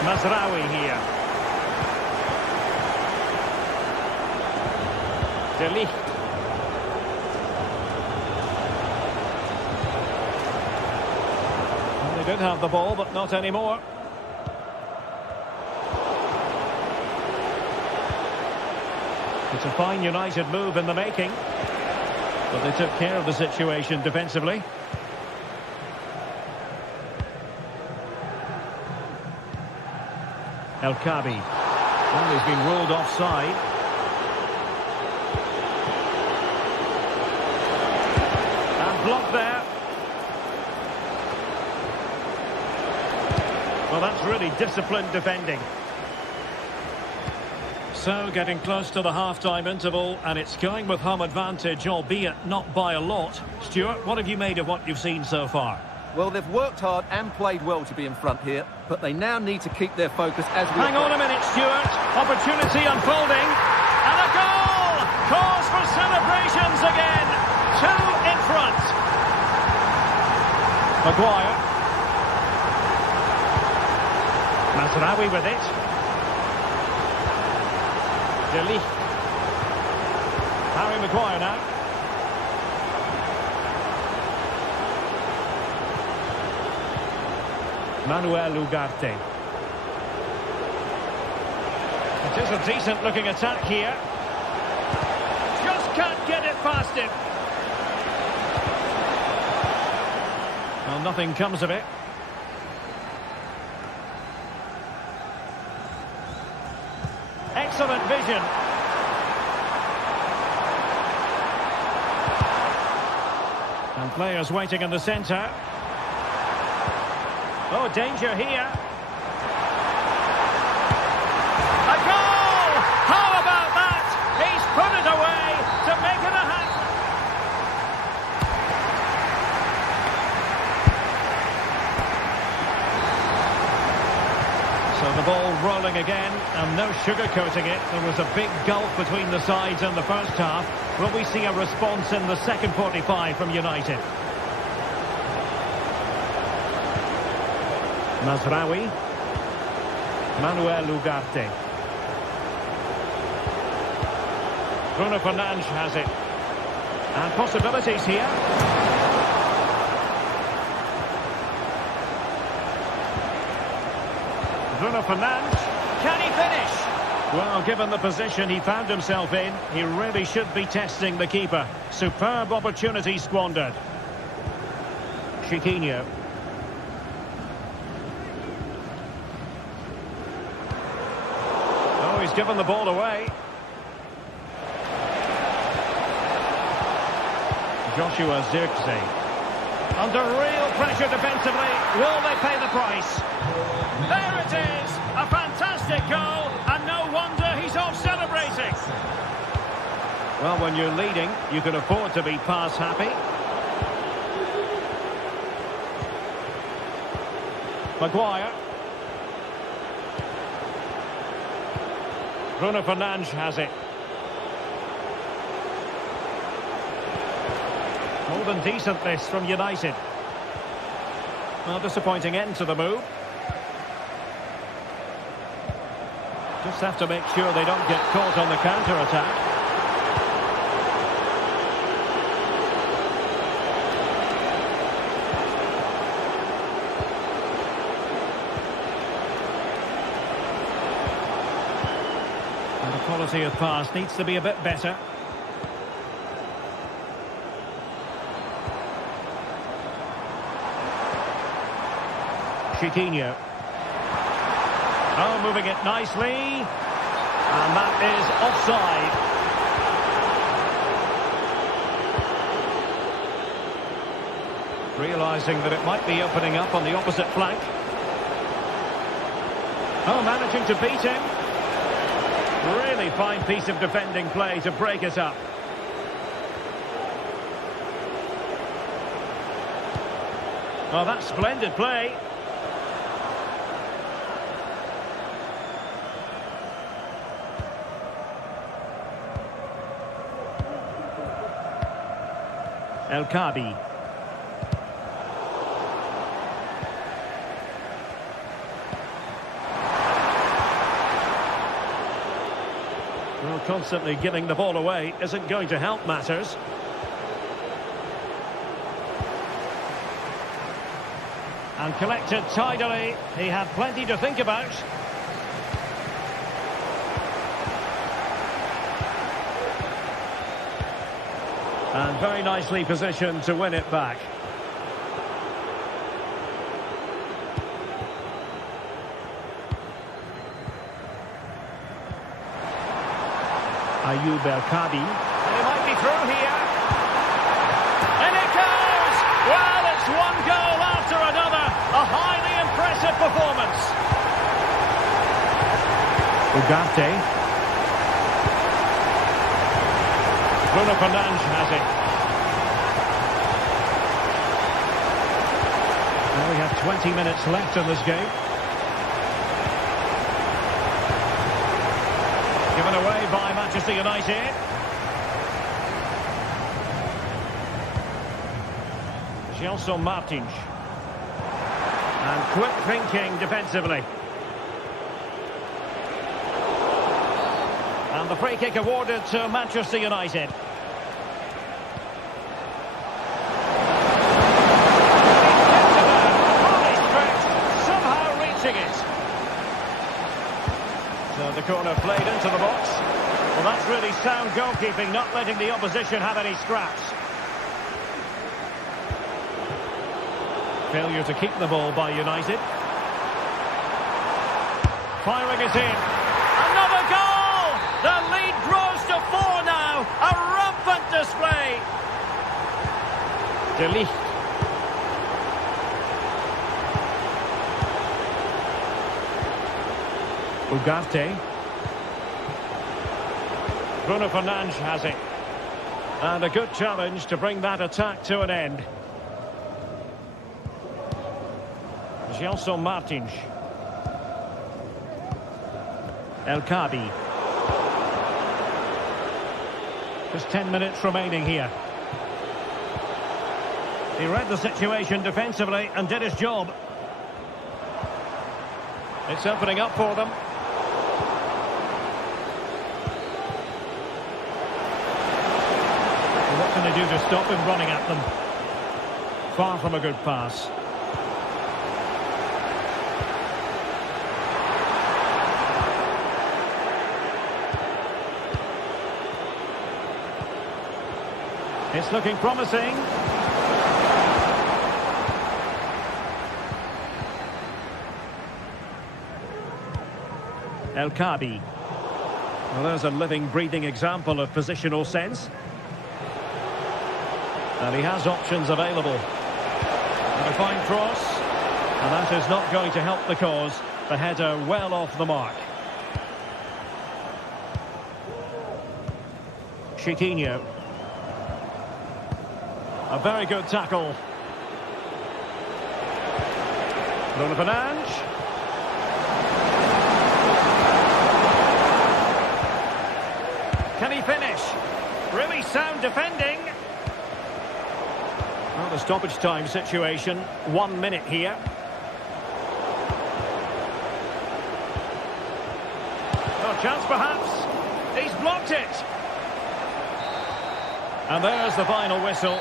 Mazraoui here. De Ligt. Well, they did have the ball, but not anymore. It's a fine United move in the making, but they took care of the situation defensively. El Kabi. Well, he's been ruled offside. And blocked there. Well, that's really disciplined defending. So, getting close to the half-time interval, and it's going with home advantage, albeit not by a lot. Stuart, what have you made of what you've seen so far? Well, they've worked hard and played well to be in front here, but they now need to keep their focus as we... Hang on a minute, Stuart. Opportunity unfolding. And a goal! Cause for celebrations again. 2 in front. Maguire. Mazraoui with it. De Ligt. Harry Maguire now. Manuel Ugarte. It is a decent looking attack here. Just can't get it past him. Well, nothing comes of it. Excellent vision. And players waiting in the centre. Oh, danger here. A goal! How about that? He's put it away to make it a hat. So the ball rolling again, and no sugarcoating it. There was a big gulf between the sides in the first half. Will we see a response in the second 45 from United? Mazraoui. Manuel Ugarte. Bruno Fernandes has it. And possibilities here. Bruno Fernandes. Can he finish? Well, given the position he found himself in, he really should be testing the keeper. Superb opportunity squandered. Chiquinho. He's given the ball away. Joshua Zirkzee. Under real pressure defensively. Will they pay the price? There it is! A fantastic goal, and no wonder he's off celebrating. Well, when you're leading, you can afford to be pass happy. Maguire. Bruno Fernandes has it. More than decent this from United. Well, disappointing end to the move. Just have to make sure they don't get caught on the counter-attack. And the quality of pass needs to be a bit better. Chiquinho. Oh, moving it nicely. And that is offside. Realising that it might be opening up on the opposite flank. Oh, managing to beat him. Really fine piece of defending play to break it up. Well, that's splendid play. El Kabi. Well, constantly giving the ball away isn't going to help matters. And collected tidily. He had plenty to think about. And very nicely positioned to win it back. Ayoub El-Kadi. And he might be through here. And it goes! Well, it's one goal after another. A highly impressive performance. Ugarte. Bruno Fernandes has it. Well, we have 20 minutes left in this game. Given away by Manchester United. Gelson Martins. And quick thinking defensively. And the free kick awarded to Manchester United. Somehow reaching it. So the corner played into the box. Well, that's really sound goalkeeping, not letting the opposition have any scraps. Failure to keep the ball by United. Firing it in. Another goal! The lead grows to 4 now. A rampant display. De Ligt. Ugarte. Bruno Fernandes has it. And a good challenge to bring that attack to an end. Gelson Martins. El-Kadi. Just 10 minutes remaining here. He read the situation defensively and did his job. It's opening up for them. What can they do to stop him running at them? Far from a good pass. It's looking promising. El-Kadi. Well, there's a living, breathing example of positional sense. And he has options available. And a fine cross. And that is not going to help the cause. The header well off the mark. Chiquinho. A very good tackle. Bruno Fernandes. Can he finish? Really sound defending. Well, the stoppage time situation. 1 minute here. Oh, chance perhaps. He's blocked it. And there's the final whistle.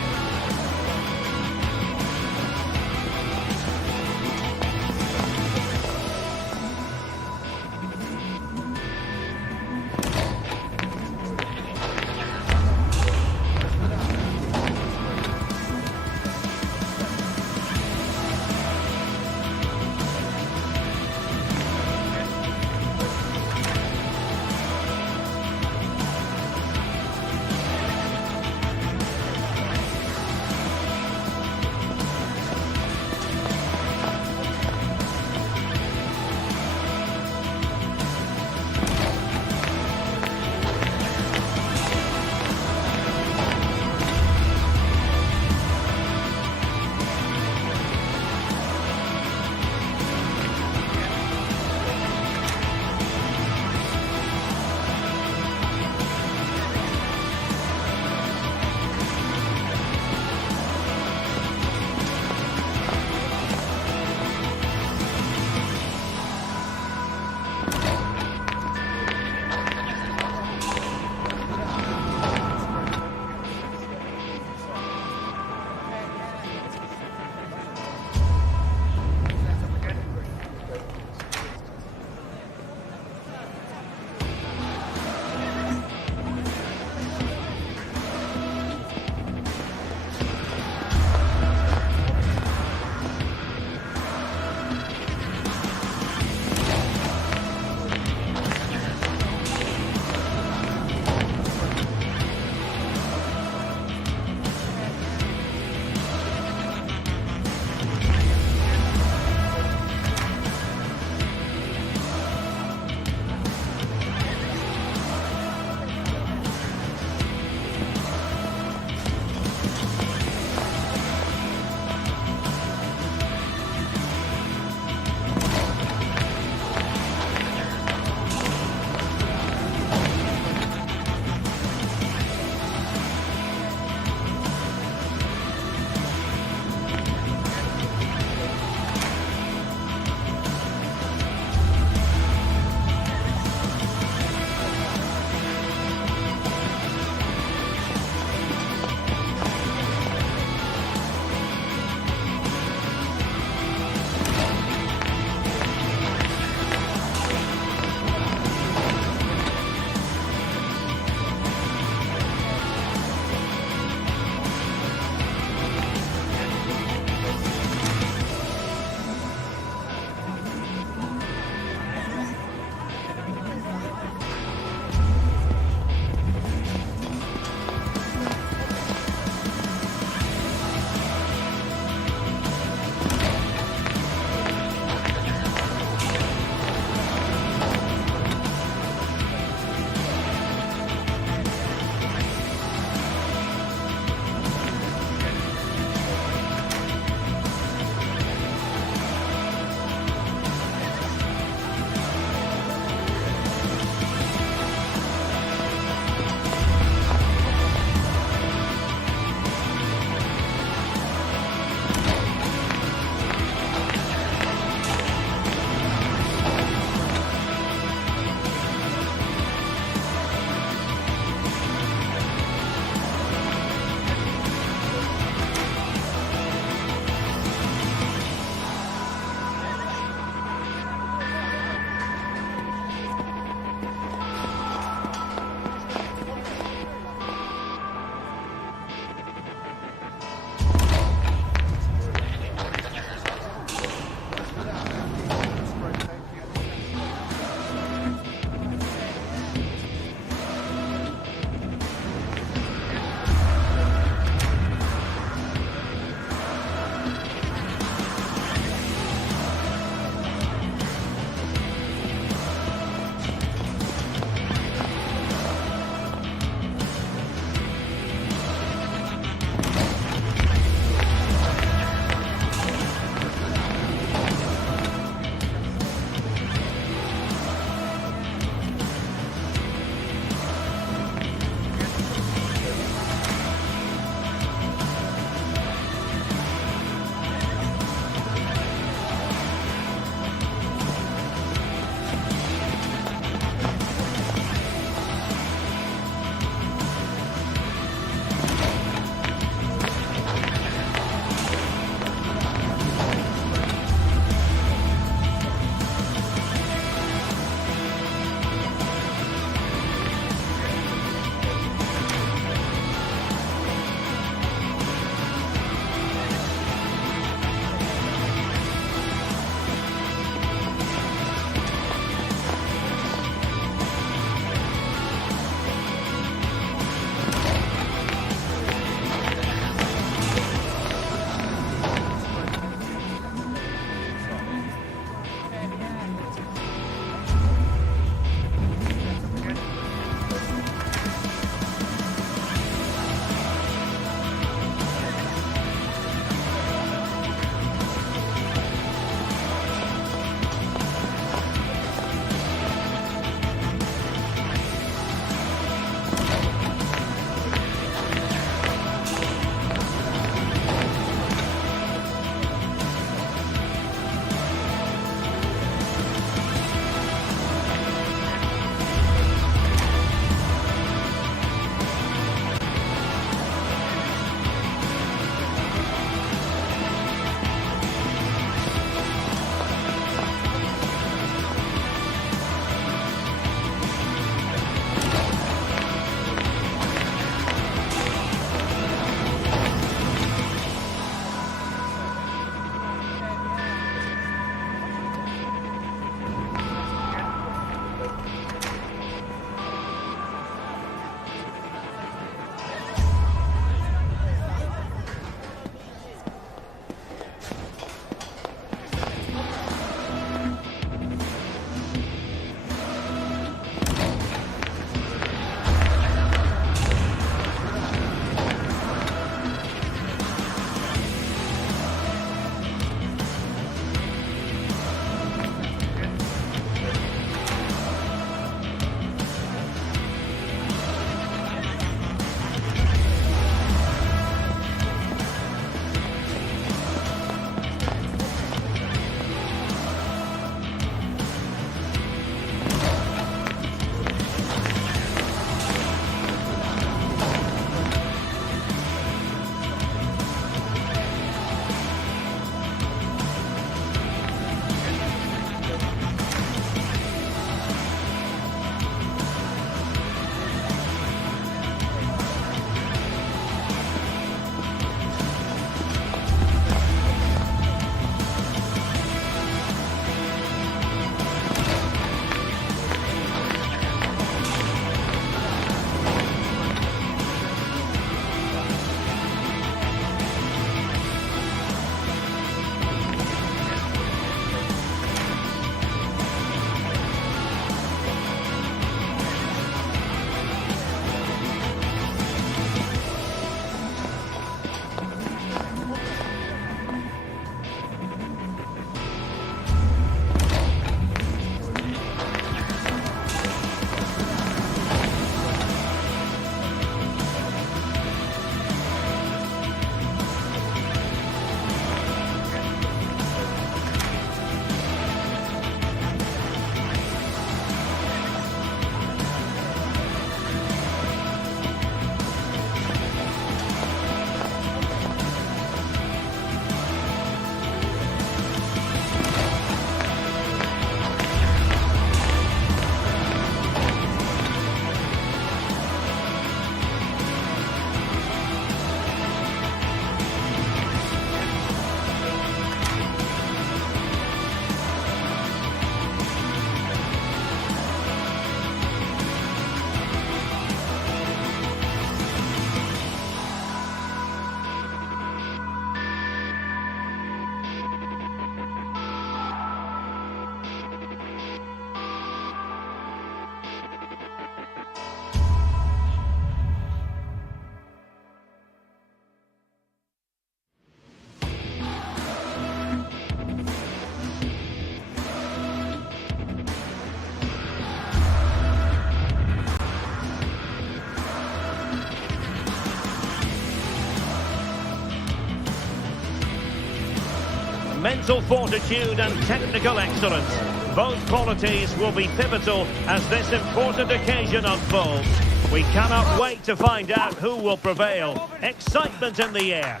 mental fortitude and technical excellence. Both qualities will be pivotal as this important occasion unfolds. We cannot wait to find out who will prevail. Excitement in the air.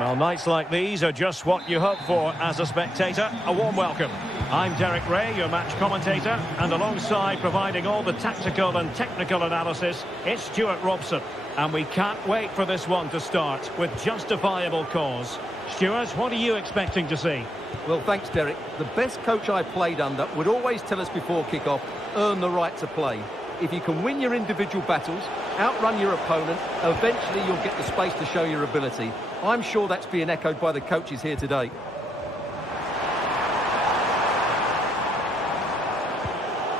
Well, nights like these are just what you hope for as a spectator. A warm welcome. I'm Derek Ray, your match commentator, and alongside providing all the tactical and technical analysis, it's Stuart Robson. And we can't wait for this one to start with justifiable cause. Stuart, what are you expecting to see? Well, thanks, Derek. The best coach I played under would always tell us before kick-off, earn the right to play. If you can win your individual battles, outrun your opponent, eventually you'll get the space to show your ability. I'm sure that's being echoed by the coaches here today.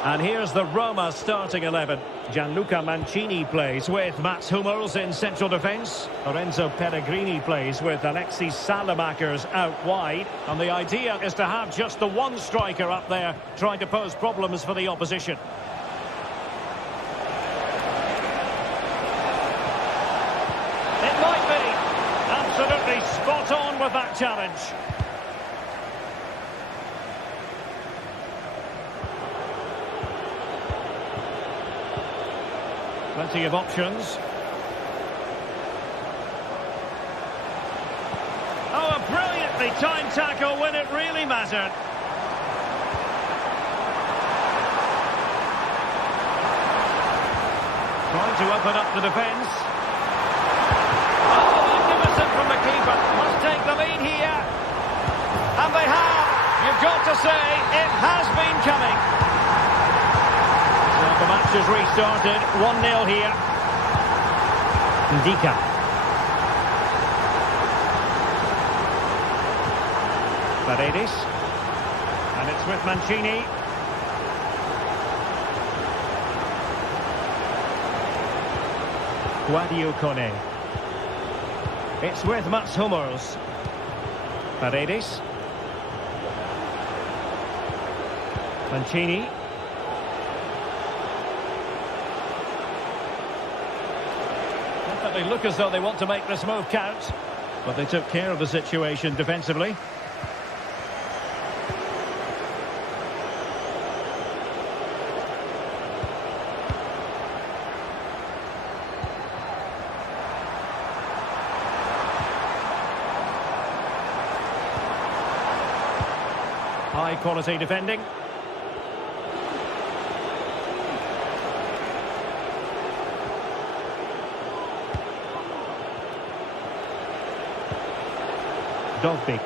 And here's the Roma starting 11. Gianluca Mancini plays with Mats Hummels in central defence. Lorenzo Pellegrini plays with Alexis Salamakers out wide. And the idea is to have just the one striker up there trying to pose problems for the opposition. It might be. Absolutely spot on with that challenge. Plenty of options. Oh, a brilliantly timed tackle when it really mattered. Trying to open up the defence. Oh, magnificent from the keeper. Must take the lead here. And they have. You've got to say, it has been coming. The match has restarted, 1-0 here. Ndika. Paredes. And it's with Mancini. Guadio Kone. It's with Mats Hummels. Paredes. Mancini. They look as though they want to make this move count, but they took care of the situation defensively. High quality defending. Dovbik.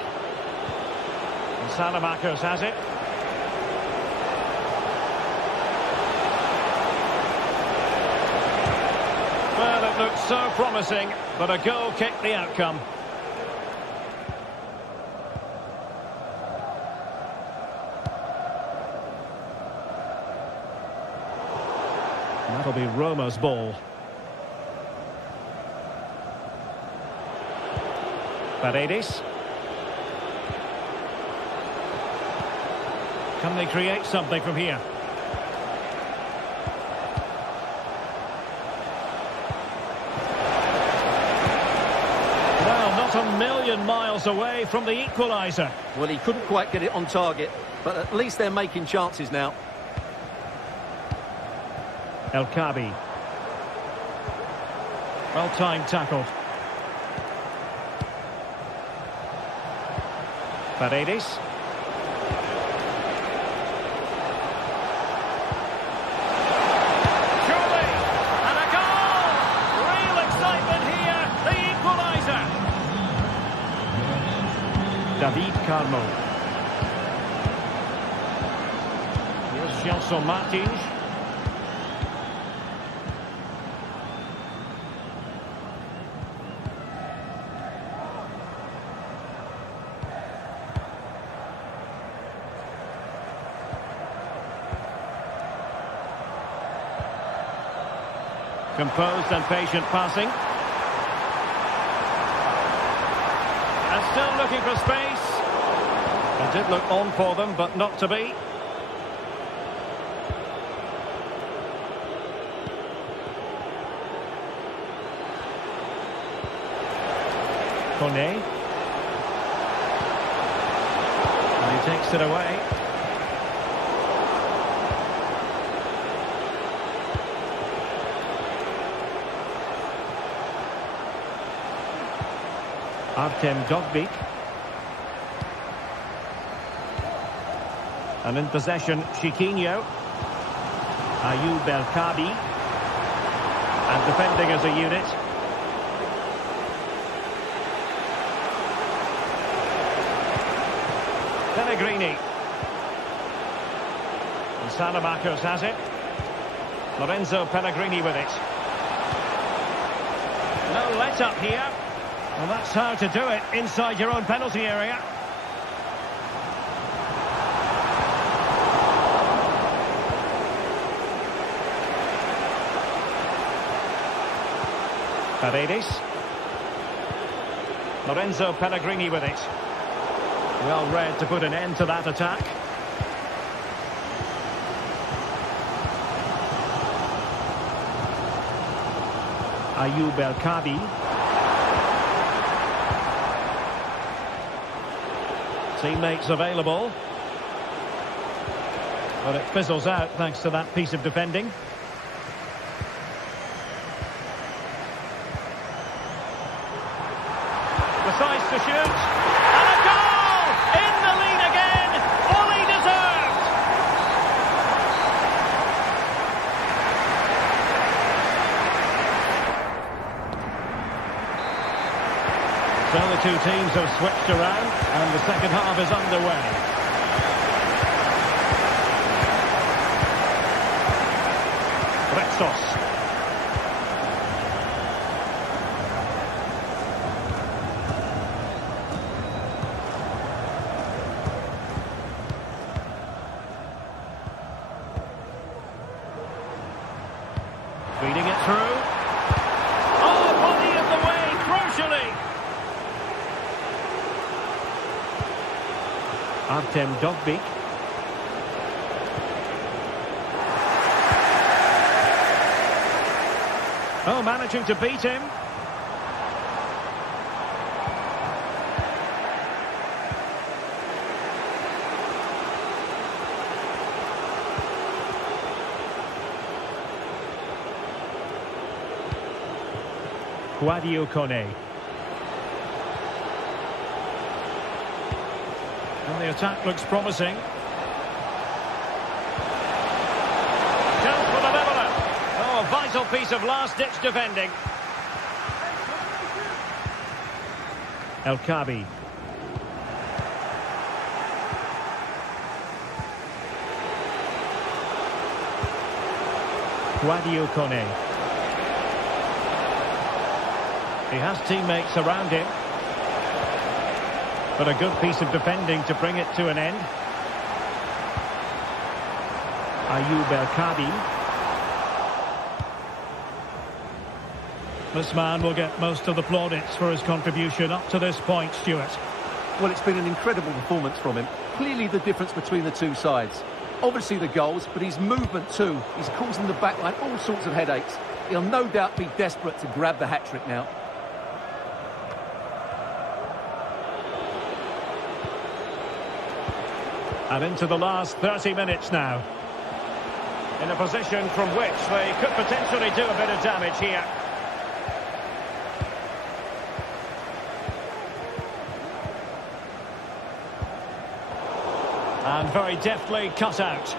And Salamakers has it. Well, it looked so promising, but a goal kicked the outcome. And that'll be Roma's ball. Paredes. Can they create something from here? Well, not a million miles away from the equaliser. Well, he couldn't quite get it on target, but at least they're making chances now. El Khabi. Well-timed tackle. Paredes. David Carmo. Here's Gelson Martins. Composed and patient passing. And still looking for space. It did look on for them, but not to be. Kone. Takes it away. Artem Dogbik. And in possession, Chiquinho. Ayoub El-Kabi. And defending as a unit. Pellegrini. And Salamakos has it. Lorenzo Pellegrini with it. No let-up here. Well, that's how to do it inside your own penalty area. Paredes. Lorenzo Pellegrini with it. Well read to put an end to that attack. Ayoub El-Kabi. Teammates available. But it fizzles out thanks to that piece of defending. Decides to shoot. And a goal! In the lead again! Fully deserved! So the two teams have switched around and the second half is underway. Retsos. Feeding it through. Oh, body of the way, crucially. Artem Dogbik. Oh, managing to beat him. Guadio Kone. And the attack looks promising. Chance for the leveller. Oh, a vital piece of last-ditch defending. El-Kabi. Guadio Kone. He has teammates around him. But a good piece of defending to bring it to an end. Ayoub El-Kabi. This man will get most of the plaudits for his contribution up to this point, Stuart. Well, it's been an incredible performance from him. Clearly the difference between the two sides. Obviously the goals, but his movement too. He's causing the backline all sorts of headaches. He'll no doubt be desperate to grab the hat-trick now. And into the last 30 minutes now. In a position from which they could potentially do a bit of damage here. And very deftly cut out.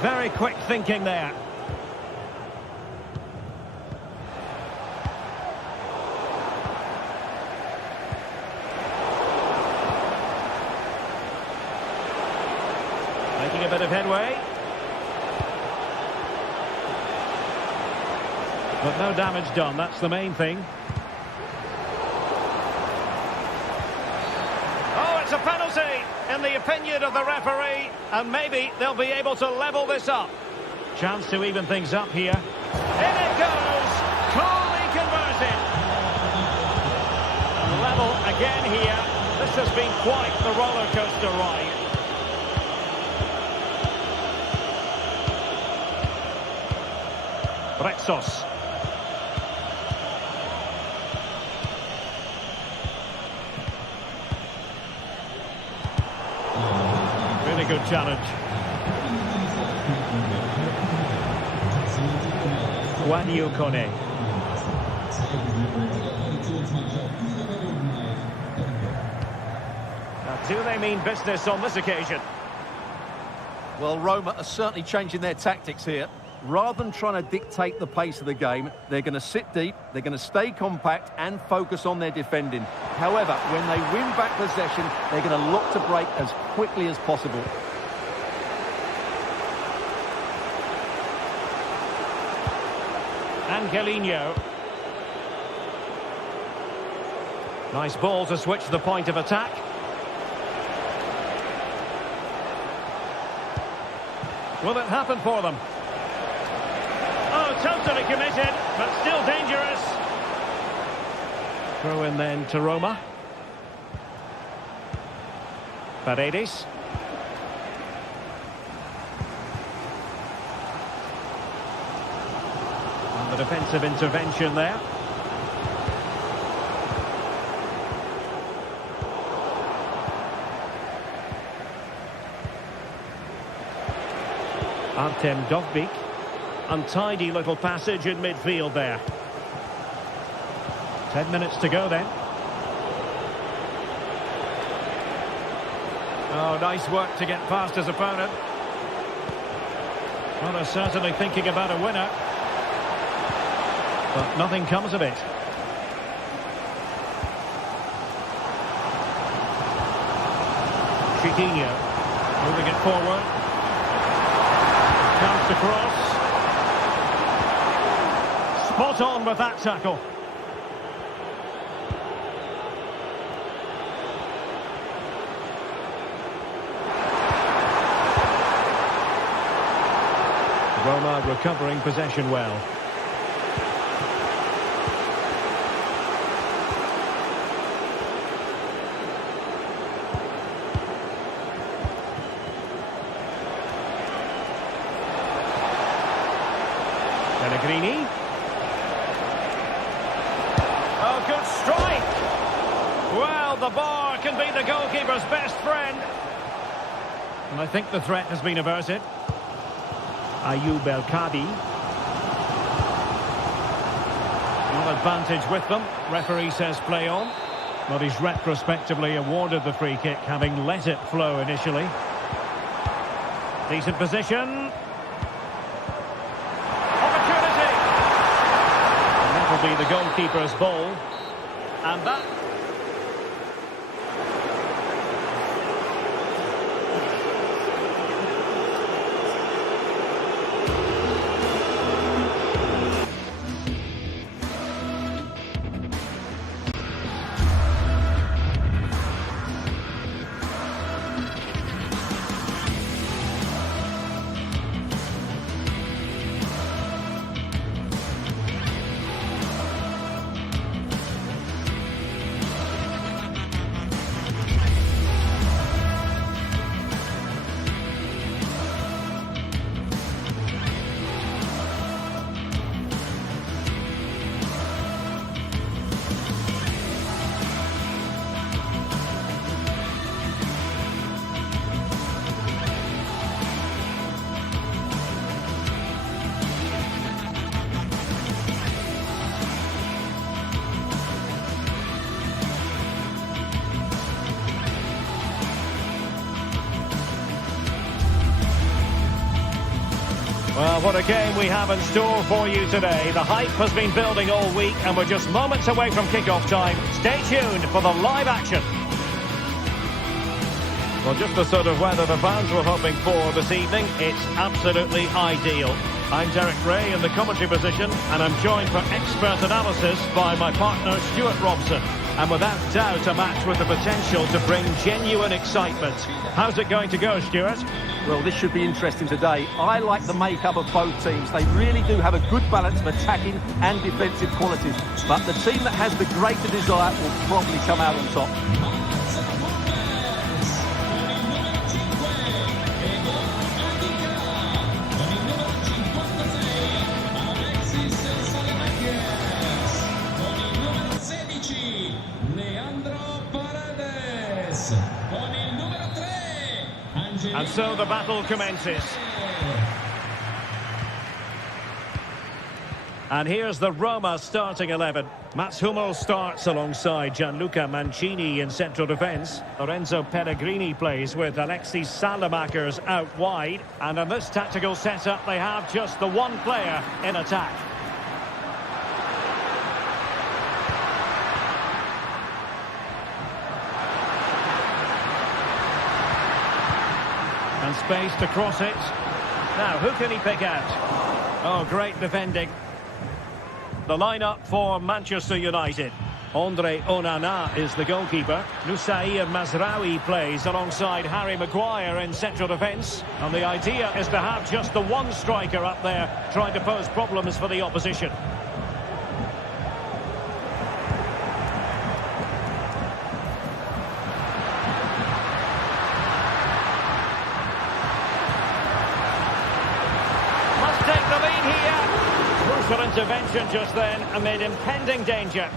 Very quick thinking there. Making a bit of headway. But no damage done, that's the main thing. Oh, it's a penalty, in the opinion of the referee, and maybe they'll be able to level this up. Chance to even things up here. In it goes! Coolly converted! And level again here. This has been quite the roller coaster ride. Retsos. Really good challenge. Guanyu Kone. Now, do they mean business on this occasion? Well, Roma are certainly changing their tactics here. Rather than trying to dictate the pace of the game, they're going to sit deep, they're going to stay compact and focus on their defending. However, when they win back possession, they're going to look to break as quickly as possible. Angelino. Nice ball to switch the point of attack. Will it happen for them? Oh, totally committed, but still dangerous. Throw in then to Roma. Paredes. And the defensive intervention there. Artem Dovbyk. Untidy little passage in midfield there. 10 minutes to go then. Oh, nice work to get past his opponent. Well, they're certainly thinking about a winner. But nothing comes of it. Chiquinho moving it forward. Comes across. Spot on with that tackle. Roma recovering possession well. Pellegrini. Oh, good strike! Well, the bar can be the goalkeeper's best friend. And I think the threat has been averted. Ayoub El Kadi. Well, advantage with them. Referee says play on. But he's retrospectively awarded the free kick, having let it flow initially. Decent position. Opportunity! And that will be the goalkeeper's ball. And that... Well, what a game we have in store for you today. The hype has been building all week and we're just moments away from kick-off time. Stay tuned for the live action. Well, just the sort of weather the fans were hoping for this evening. It's absolutely ideal. I'm Derek Ray in the commentary position and I'm joined for expert analysis by my partner Stuart Robson. And without doubt a match with the potential to bring genuine excitement. How's it going to go, Stuart? Well, this should be interesting today. I like the makeup of both teams. They really do have a good balance of attacking and defensive qualities. But the team that has the greater desire will probably come out on top. So the battle commences. And here's the Roma starting 11. Mats Hummels starts alongside Gianluca Mancini in central defence. Lorenzo Pellegrini plays with Alexis Salamakers out wide. And in this tactical setup, they have just the one player in attack. And space to cross it. Now, who can he pick out? Oh, great defending. The lineup for Manchester United. Andre Onana is the goalkeeper. Nusair Mazraoui plays alongside Harry Maguire in central defence. And the idea is to have just the one striker up there trying to pose problems for the opposition. Must take the lead here. Crucial intervention just then amid impending danger.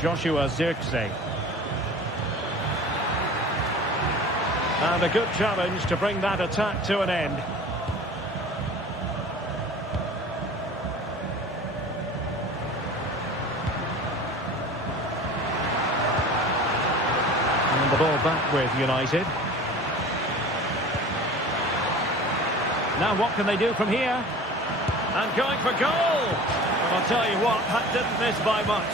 Joshua Zirkzee. And a good challenge to bring that attack to an end. And the ball back with United. Now what can they do from here? And going for goal! And I'll tell you what, that didn't miss by much.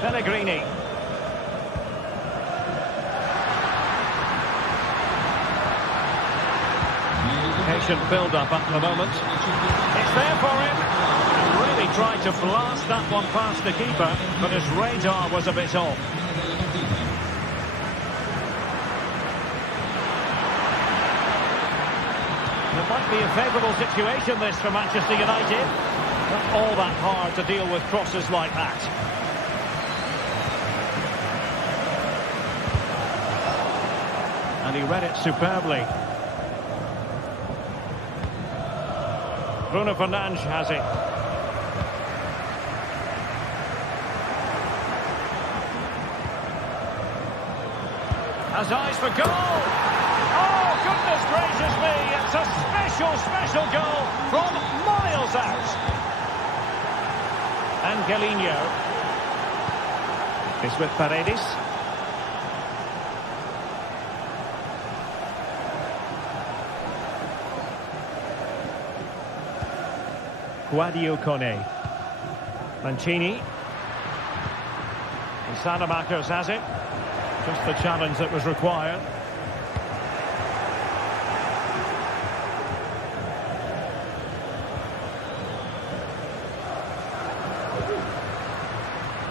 Pellegrini. Patient build-up at the moment. It's there for him. And really tried to blast that one past the keeper, but his radar was a bit off. It might be a favourable situation, this, for Manchester United. Not all that hard to deal with crosses like that. And he read it superbly. Bruno Fernandes has it. Has eyes for goal! Oh, goodness gracious me! It's a special goal from miles out. Angelino is with Paredes. Guadio Kone. Mancini. And Salamakers has it. Just the challenge that was required.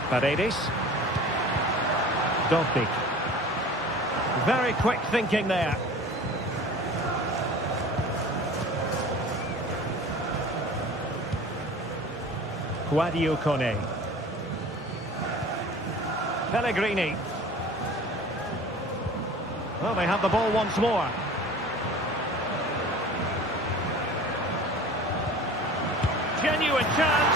Paredes. Dobbik. Very quick thinking there. Guadio Kone. Pellegrini. Well, they have the ball once more. Genuine chance.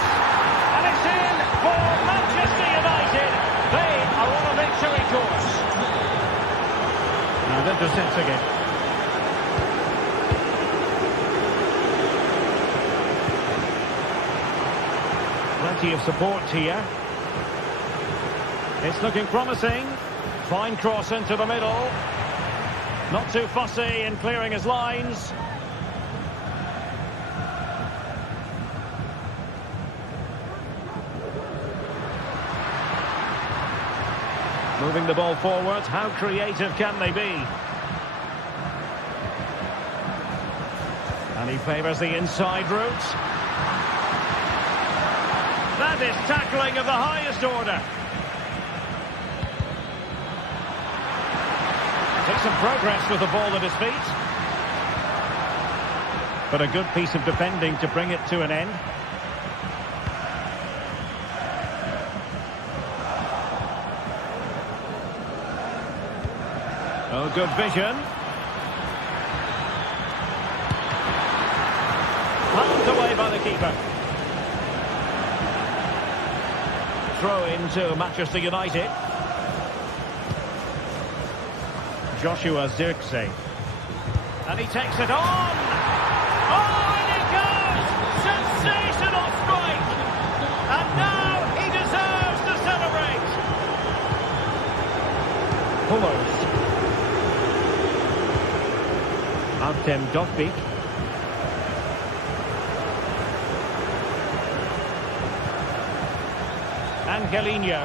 And it's in for Manchester United. They are on a victory course. And intercepting it. Plenty of support here. It's looking promising. Fine cross into the middle. Not too fussy in clearing his lines. Moving the ball forward. How creative can they be? And he favours the inside route. That is tackling of the highest order. Takes some progress with the ball at his feet. But a good piece of defending to bring it to an end. Oh, good vision. Palmed away by the keeper. throw in to Manchester United. Joshua Zirkzee. And he takes it on. Oh, and he goes! Sensational strike! And now he deserves to celebrate. Hummels. Artem Dovbyk. Angelino.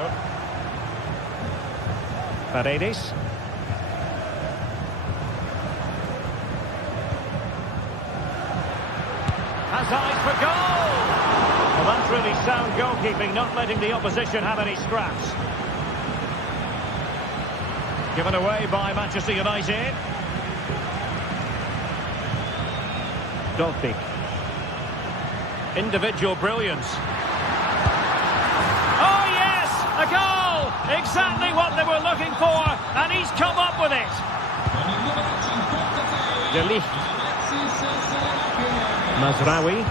Paredes. Has eyes for goal! Well, that's really sound goalkeeping, not letting the opposition have any scraps. Given away by Manchester United. Dovbyk. Individual brilliance. Oh, yes! A goal! Exactly what they were looking for, and he's come up with it. De Ligt. Mazraoui.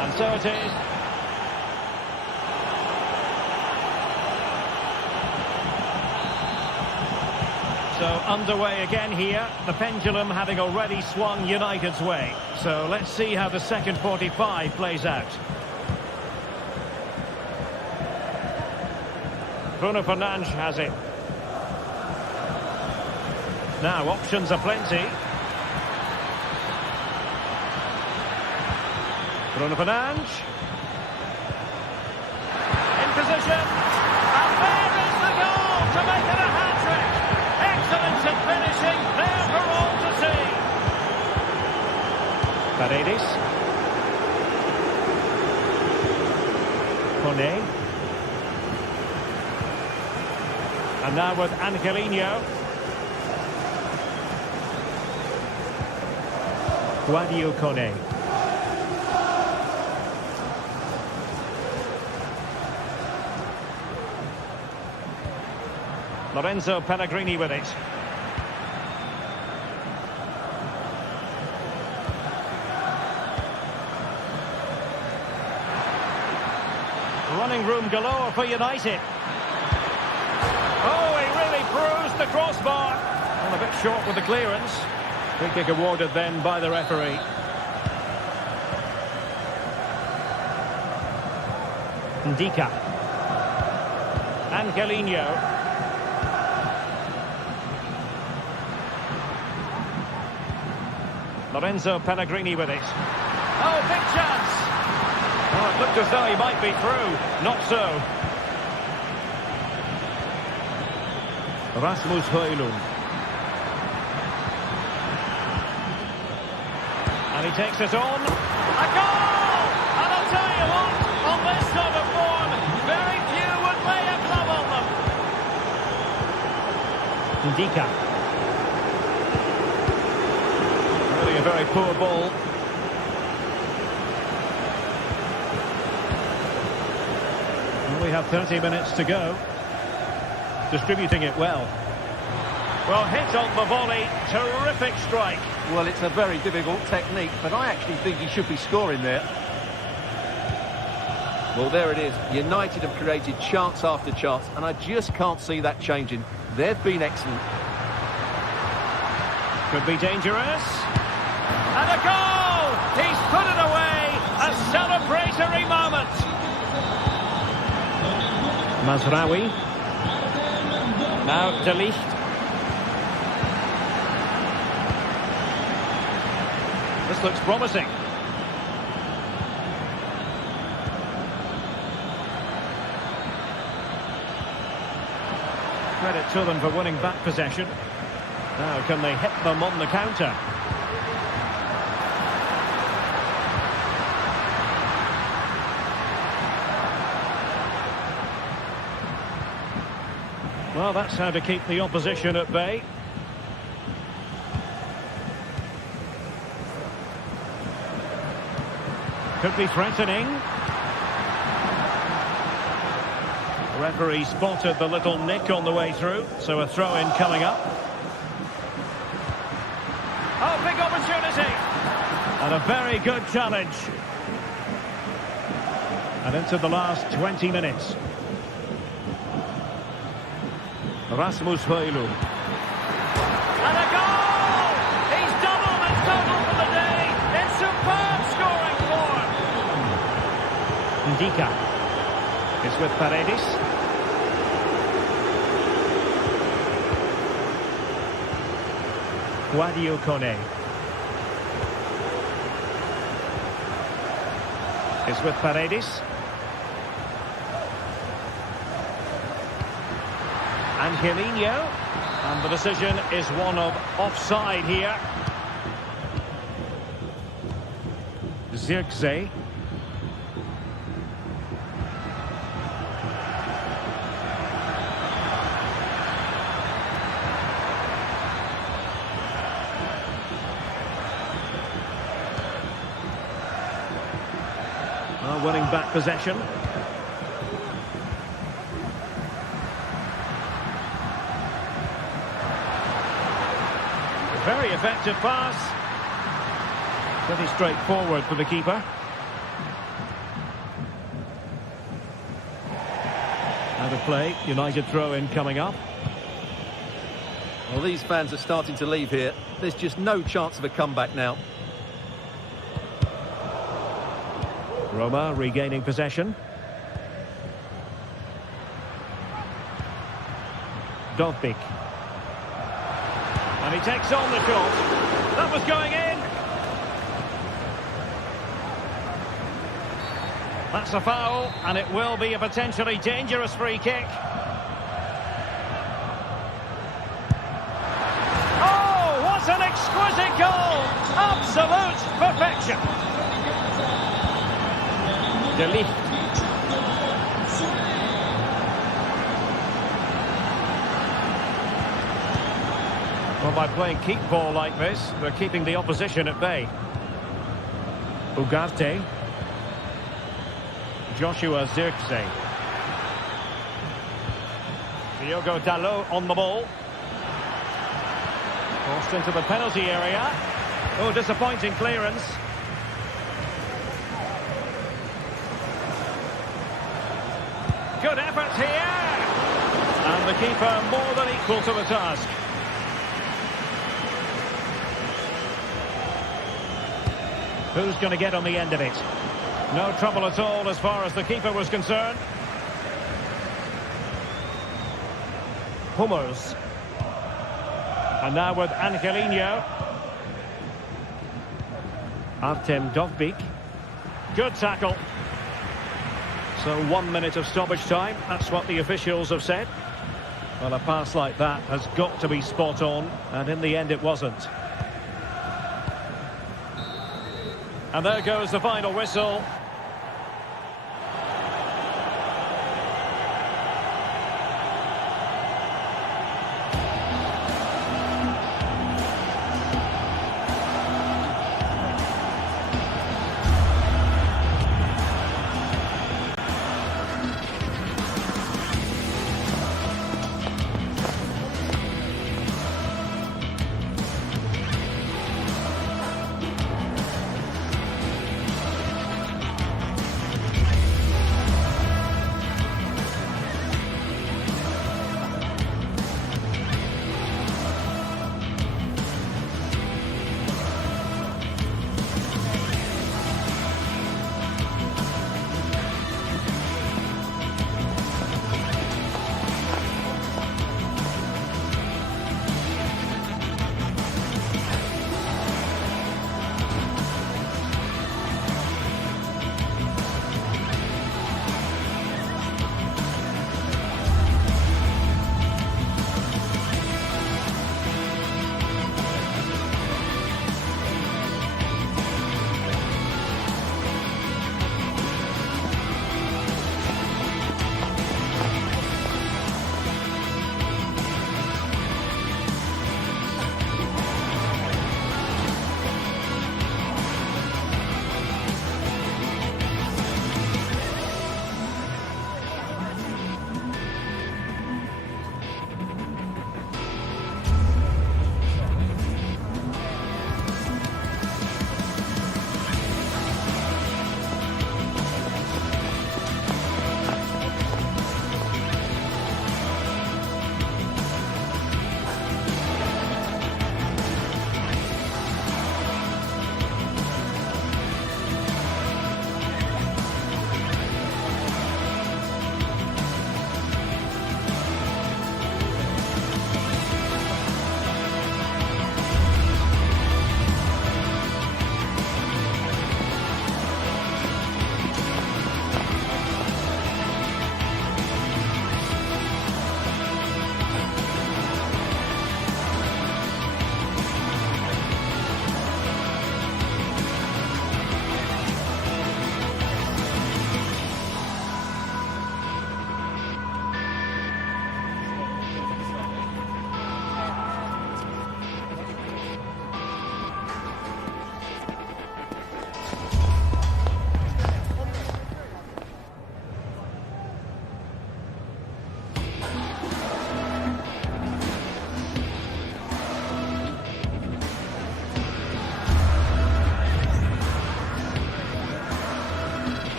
And so it is. So underway again here, the pendulum having already swung United's way. So let's see how the second 45 plays out. Bruno Fernandes has it. Now options are plenty. Bruno Fernandes. In position. And there is the goal to make it a hat-trick. Excellence in finishing, there for all to see. Paredes. Kone. And now with Angelino. Guadio Kone. Lorenzo Pellegrini with it. Running room galore for United. Oh, he really bruised the crossbar. And a bit short with the clearance. Free kick awarded then by the referee. Ndika. Angelino. Lorenzo Pellegrini with it. Oh, big chance. Oh, it looked as though he might be through. Not so. Rasmus Højlund. And he takes it on. A goal! And I'll tell you what, on this sort of form, very few would lay a glove on them. Ndika. Really a very poor ball. Well, we have 30 minutes to go. Distributing it well. Well, hit on the volley, terrific strike. Well, it's a very difficult technique, but I actually think he should be scoring there. Well, there it is. United have created chance after chance, and I just can't see that changing. They've been excellent. Could be dangerous. And a goal! He's put it away. A celebratory moment. Mazraoui. Now De Ligt. This looks promising. Credit to them for winning back possession. Now can they hit them on the counter? Well, that's how to keep the opposition at bay. Could be threatening. The referee spotted the little nick on the way through, so a throw-in coming up. Oh, big opportunity! And a very good challenge. And into the last 20 minutes. Rasmus Højlund. And a goal! He's doubled the total for the day in superb scoring form. Ndika is with Paredes. Guadio Kone is with Paredes. Angelino, and the decision is one of offside here. Zirkzee. Winning back possession. Very effective pass. Pretty straightforward for the keeper. Out of play, United throw-in coming up. Well, these fans are starting to leave here. There's just no chance of a comeback now. Roma regaining possession. Dovbyk. And he takes on the shot. That was going in. That's a foul, and it will be a potentially dangerous free kick. Oh, what an exquisite goal! Absolute perfection. De Ligt. Well, by playing keep ball like this, they're keeping the opposition at bay. Ugarte. Joshua Zirkzee. Diogo Dalot on the ball. Forced into the penalty area. Oh, disappointing clearance. Good effort here. And the keeper more than equal to the task. Who's going to get on the end of it? No trouble at all as far as the keeper was concerned. Hummels. And now with Angelino. Artem Dovbyk. Good tackle. So 1 minute of stoppage time. That's what the officials have said. Well, a pass like that has got to be spot on. And in the end, it wasn't. And there goes the final whistle.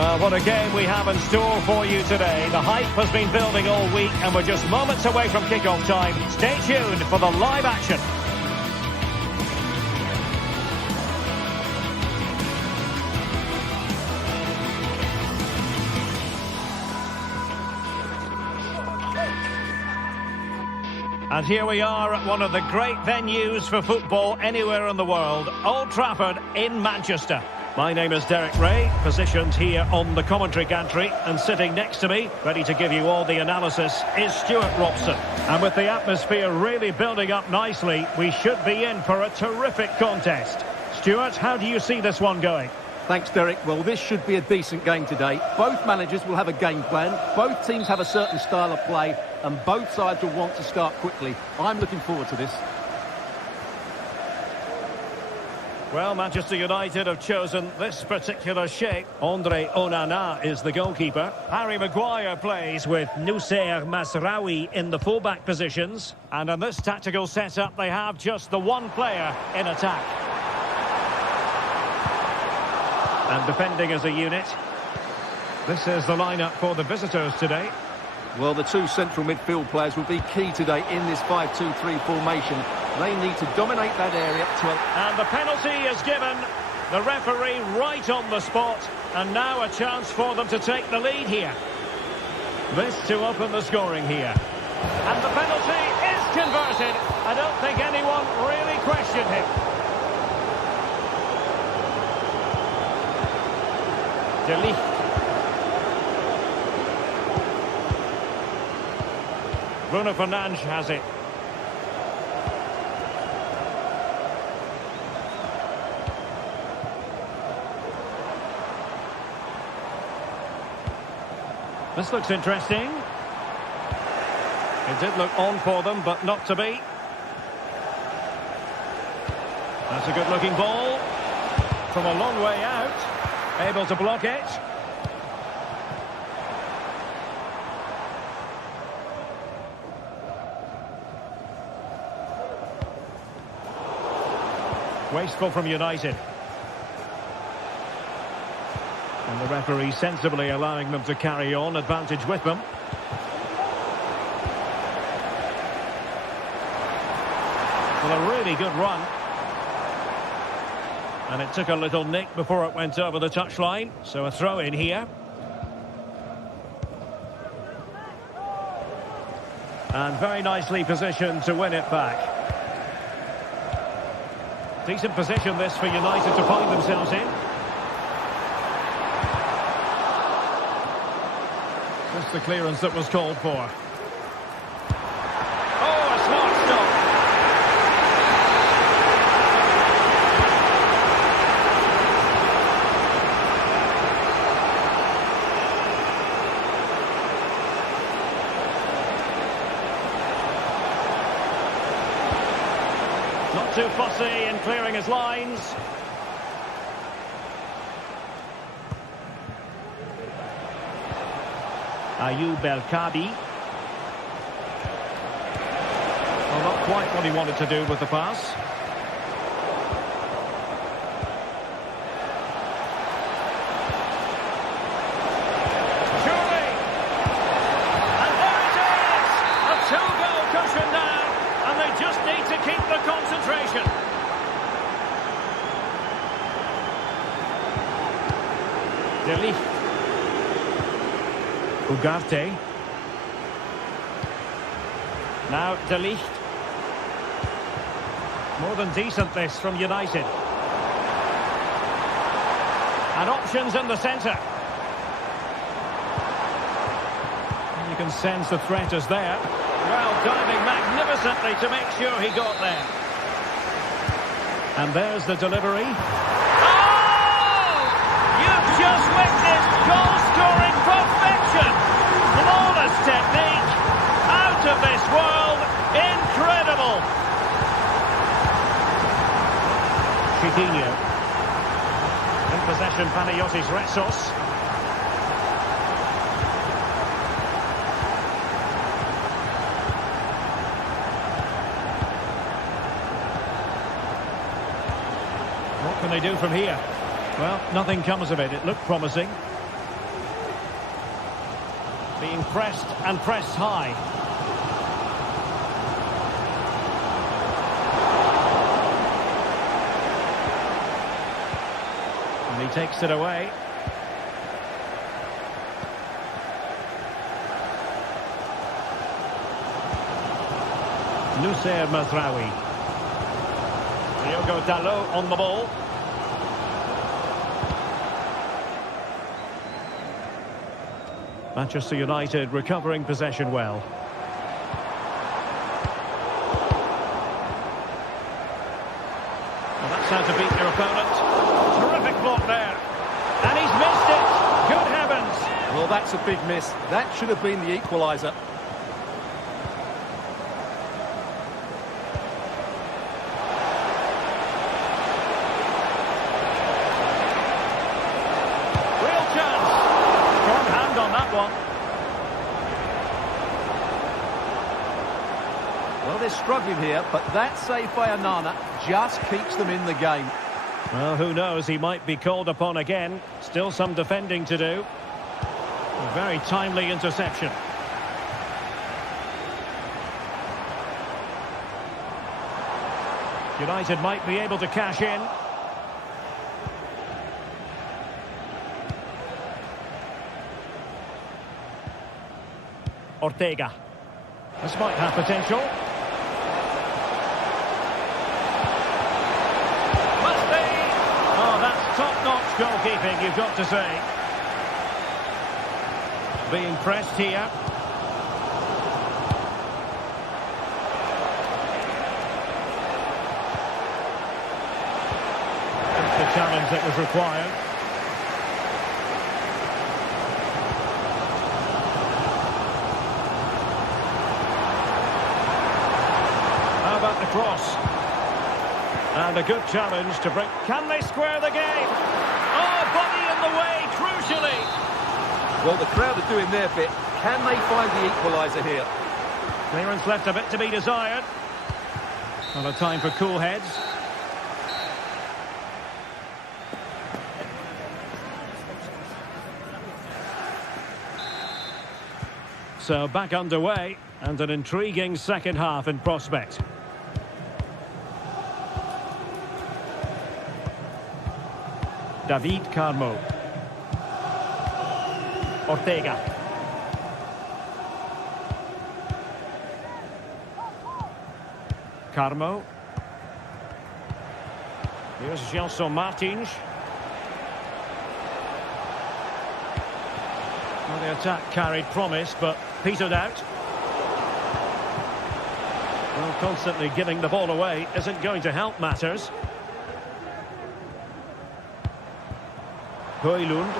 Well, what a game we have in store for you today. The hype has been building all week and we're just moments away from kick-off time. Stay tuned for the live action. And here we are at one of the great venues for football anywhere in the world, Old Trafford in Manchester. My name is Derek Ray, positioned here on the commentary gantry, and sitting next to me, ready to give you all the analysis, is Stuart Robson. And with the atmosphere really building up nicely, we should be in for a terrific contest. Stuart, how do you see this one going? Thanks, Derek. Well, this should be a decent game today. Both managers will have a game plan. Both teams have a certain style of play, and both sides will want to start quickly. I'm looking forward to this. Well, Manchester United have chosen this particular shape. Andre Onana is the goalkeeper. Harry Maguire plays with Noussair Mazraoui in the fullback positions. And in this tactical setup, they have just the one player in attack. And defending as a unit. This is the lineup for the visitors today. Well, the two central midfield players will be key today in this 5-2-3 formation. They need to dominate that area. And the penalty is given. The referee right on the spot. And now a chance for them to take the lead here. This to open the scoring here. And the penalty is converted. I don't think anyone really questioned him. De Ligt. Bruno Fernandes has it. This looks interesting. It did look on for them, but not to be. That's a good-looking ball. From a long way out. Able to block it. Wasteful from United. And the referee sensibly allowing them to carry on, advantage with them. Well, a really good run. And it took a little nick before it went over the touchline. So a throw in here. And very nicely positioned to win it back. Decent position this for United to find themselves in. Just the clearance that was called for. Oh, a smart stop. Not too fussy in clearing his lines. Ayoub El Kabi. Well, not quite what he wanted to do with the pass. Surely! And there it is! A two-goal cushion now, and they just need to keep the concentration. De Ligt. Ugarte. Now De Ligt. More than decent this from United. And options in the centre. You can sense the threat is there. Well, diving magnificently to make sure he got there. And there's the delivery. Oh! You've just witnessed goal-scoring perfection. Flawless technique. Out of this world. Incredible. Chiquinho. In possession, Panayotis Retsos. What can they do from here? Well, nothing comes of it. It looked promising. Being pressed and pressed high. And he takes it away. Nusser Mazraoui. Diogo Dalot on the ball. Manchester United recovering possession well. Well, that's how to beat your opponent. Terrific block there. And he's missed it. Good heavens. Well, that's a big miss. That should have been the equaliser. Well, they're struggling here, but that save by Onana just keeps them in the game. Well, who knows, he might be called upon again. Still some defending to do. A very timely interception. United might be able to cash in. Ortega. This might have potential. Must be! Oh, that's top-notch goalkeeping, you've got to say. Being pressed here. That's the challenge that was required. About the cross. And a good challenge to break. Can they square the game? Oh, body in the way, crucially. Well, the crowd are doing their bit. Can they find the equaliser here? Clearance left a bit to be desired. Not a time for cool heads. So back underway, and an intriguing second half in prospect. David Carmo. Ortega. Carmo. Here's Gelson Martins. Well, the attack carried promise, but petered out. Well, constantly giving the ball away isn't going to help matters. Højlund.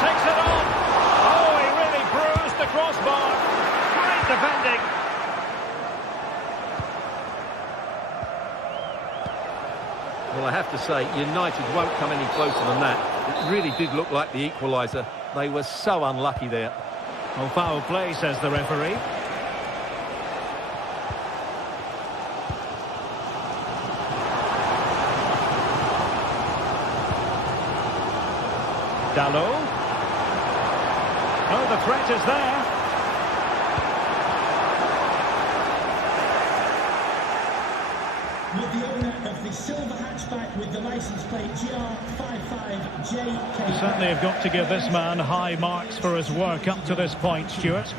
Takes it on. Oh, he really bruised the crossbar. Great defending. Well, I have to say, United won't come any closer than that. It really did look like the equaliser. They were so unlucky there. Well, foul play, says the referee. Dalot. Oh, the threat is there. With the owner of the silver hatchback with the licence plate GR55JK. You certainly have got to give this man high marks for his work up to this point, Stuart.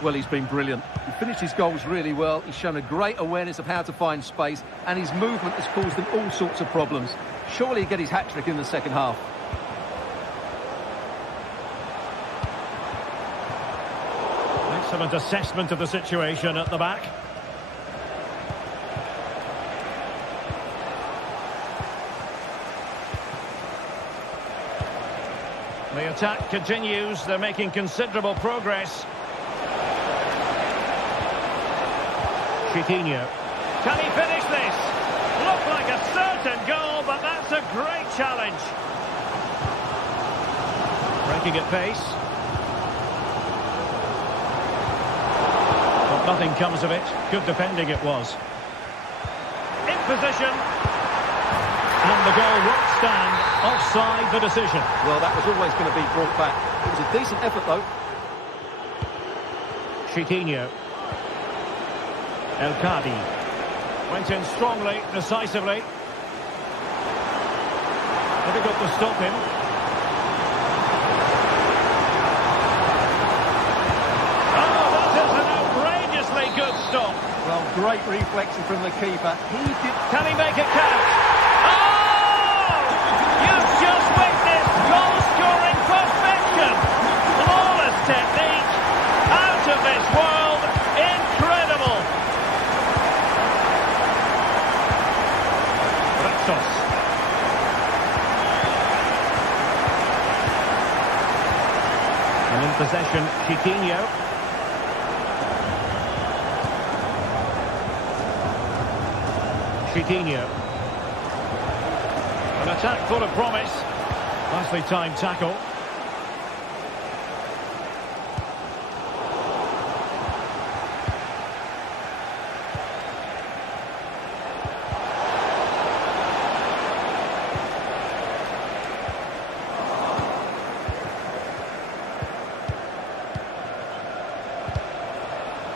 Well, he's been brilliant. He finished his goals really well. He's shown a great awareness of how to find space, and his movement has caused them all sorts of problems. Surely he'll get his hat-trick in the second half. Excellent assessment of the situation at the back. The attack continues. They're making considerable progress. Chiquinho. Can he finish this? Looked like a certain goal, but that's a great challenge. Breaking at pace. But nothing comes of it. Good defending it was. In position. And the goal won't stand. Offside the decision. Well, that was always going to be brought back. It was a decent effort, though. Chiquinho. El Kadi. Went in strongly, decisively. Difficult to stop him. Oh, that is an outrageously good stop. Well, great reflection from the keeper. Can he make it count? Oh! You've just witnessed goal-scoring perfection. Flawless technique. Out of this world. Incredible. Ratsos. And in possession, Chiquinho. Chiquinho. An attack full of promise. Nicely timed tackle.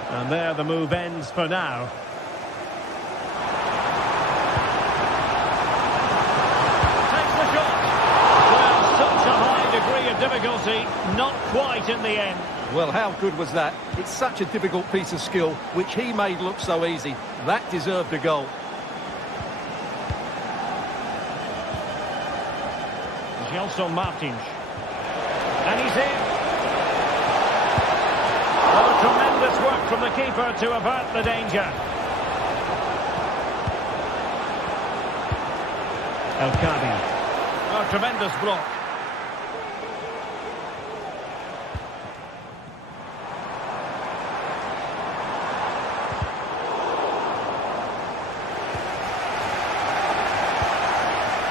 And there the move ends for now. Degree of difficulty, not quite in the end. Well, how good was that? It's such a difficult piece of skill, which he made look so easy. That deserved a goal. Gelson Martins. And he's in. Oh, tremendous work from the keeper to avert the danger. El Kadi. Oh, tremendous block.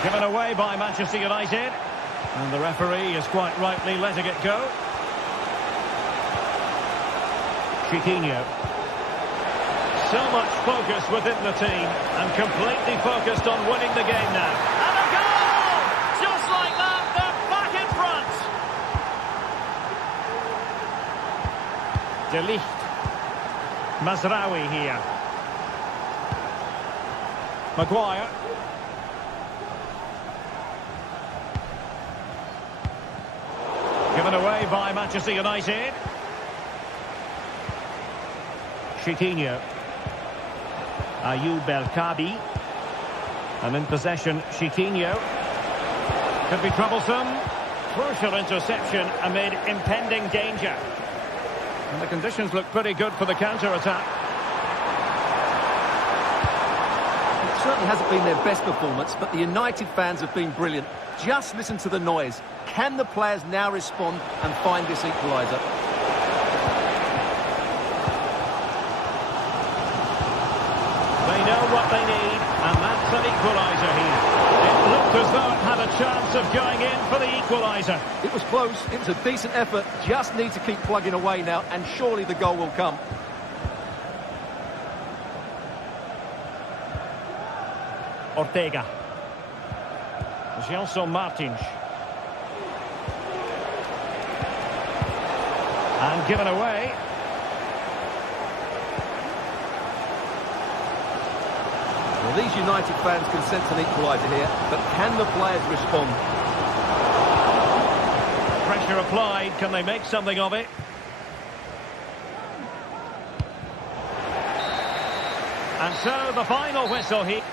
Given away by Manchester United. And the referee is quite rightly letting it go. Chiquinho. So much focus within the team. And completely focused on winning the game now. And a goal! Just like that, they're back in front. De Ligt. Mazraoui here. Maguire. Given away by Manchester United. Chiquinho. Ayoub El Kadi. And in possession, Chiquinho. Could be troublesome. Crucial interception amid impending danger. And the conditions look pretty good for the counter-attack. It certainly hasn't been their best performance, but the United fans have been brilliant. Just listen to the noise. Can the players now respond and find this equaliser? They know what they need, and that's an equaliser here. It looked as though it had a chance of going in for the equaliser. It was close, it was a decent effort, just need to keep plugging away now, and surely the goal will come. Ortega. Gelson Martins. And given away. Well, these United fans can sense an equaliser here, but can the players respond? Pressure applied. Can they make something of it? And so the final whistle here.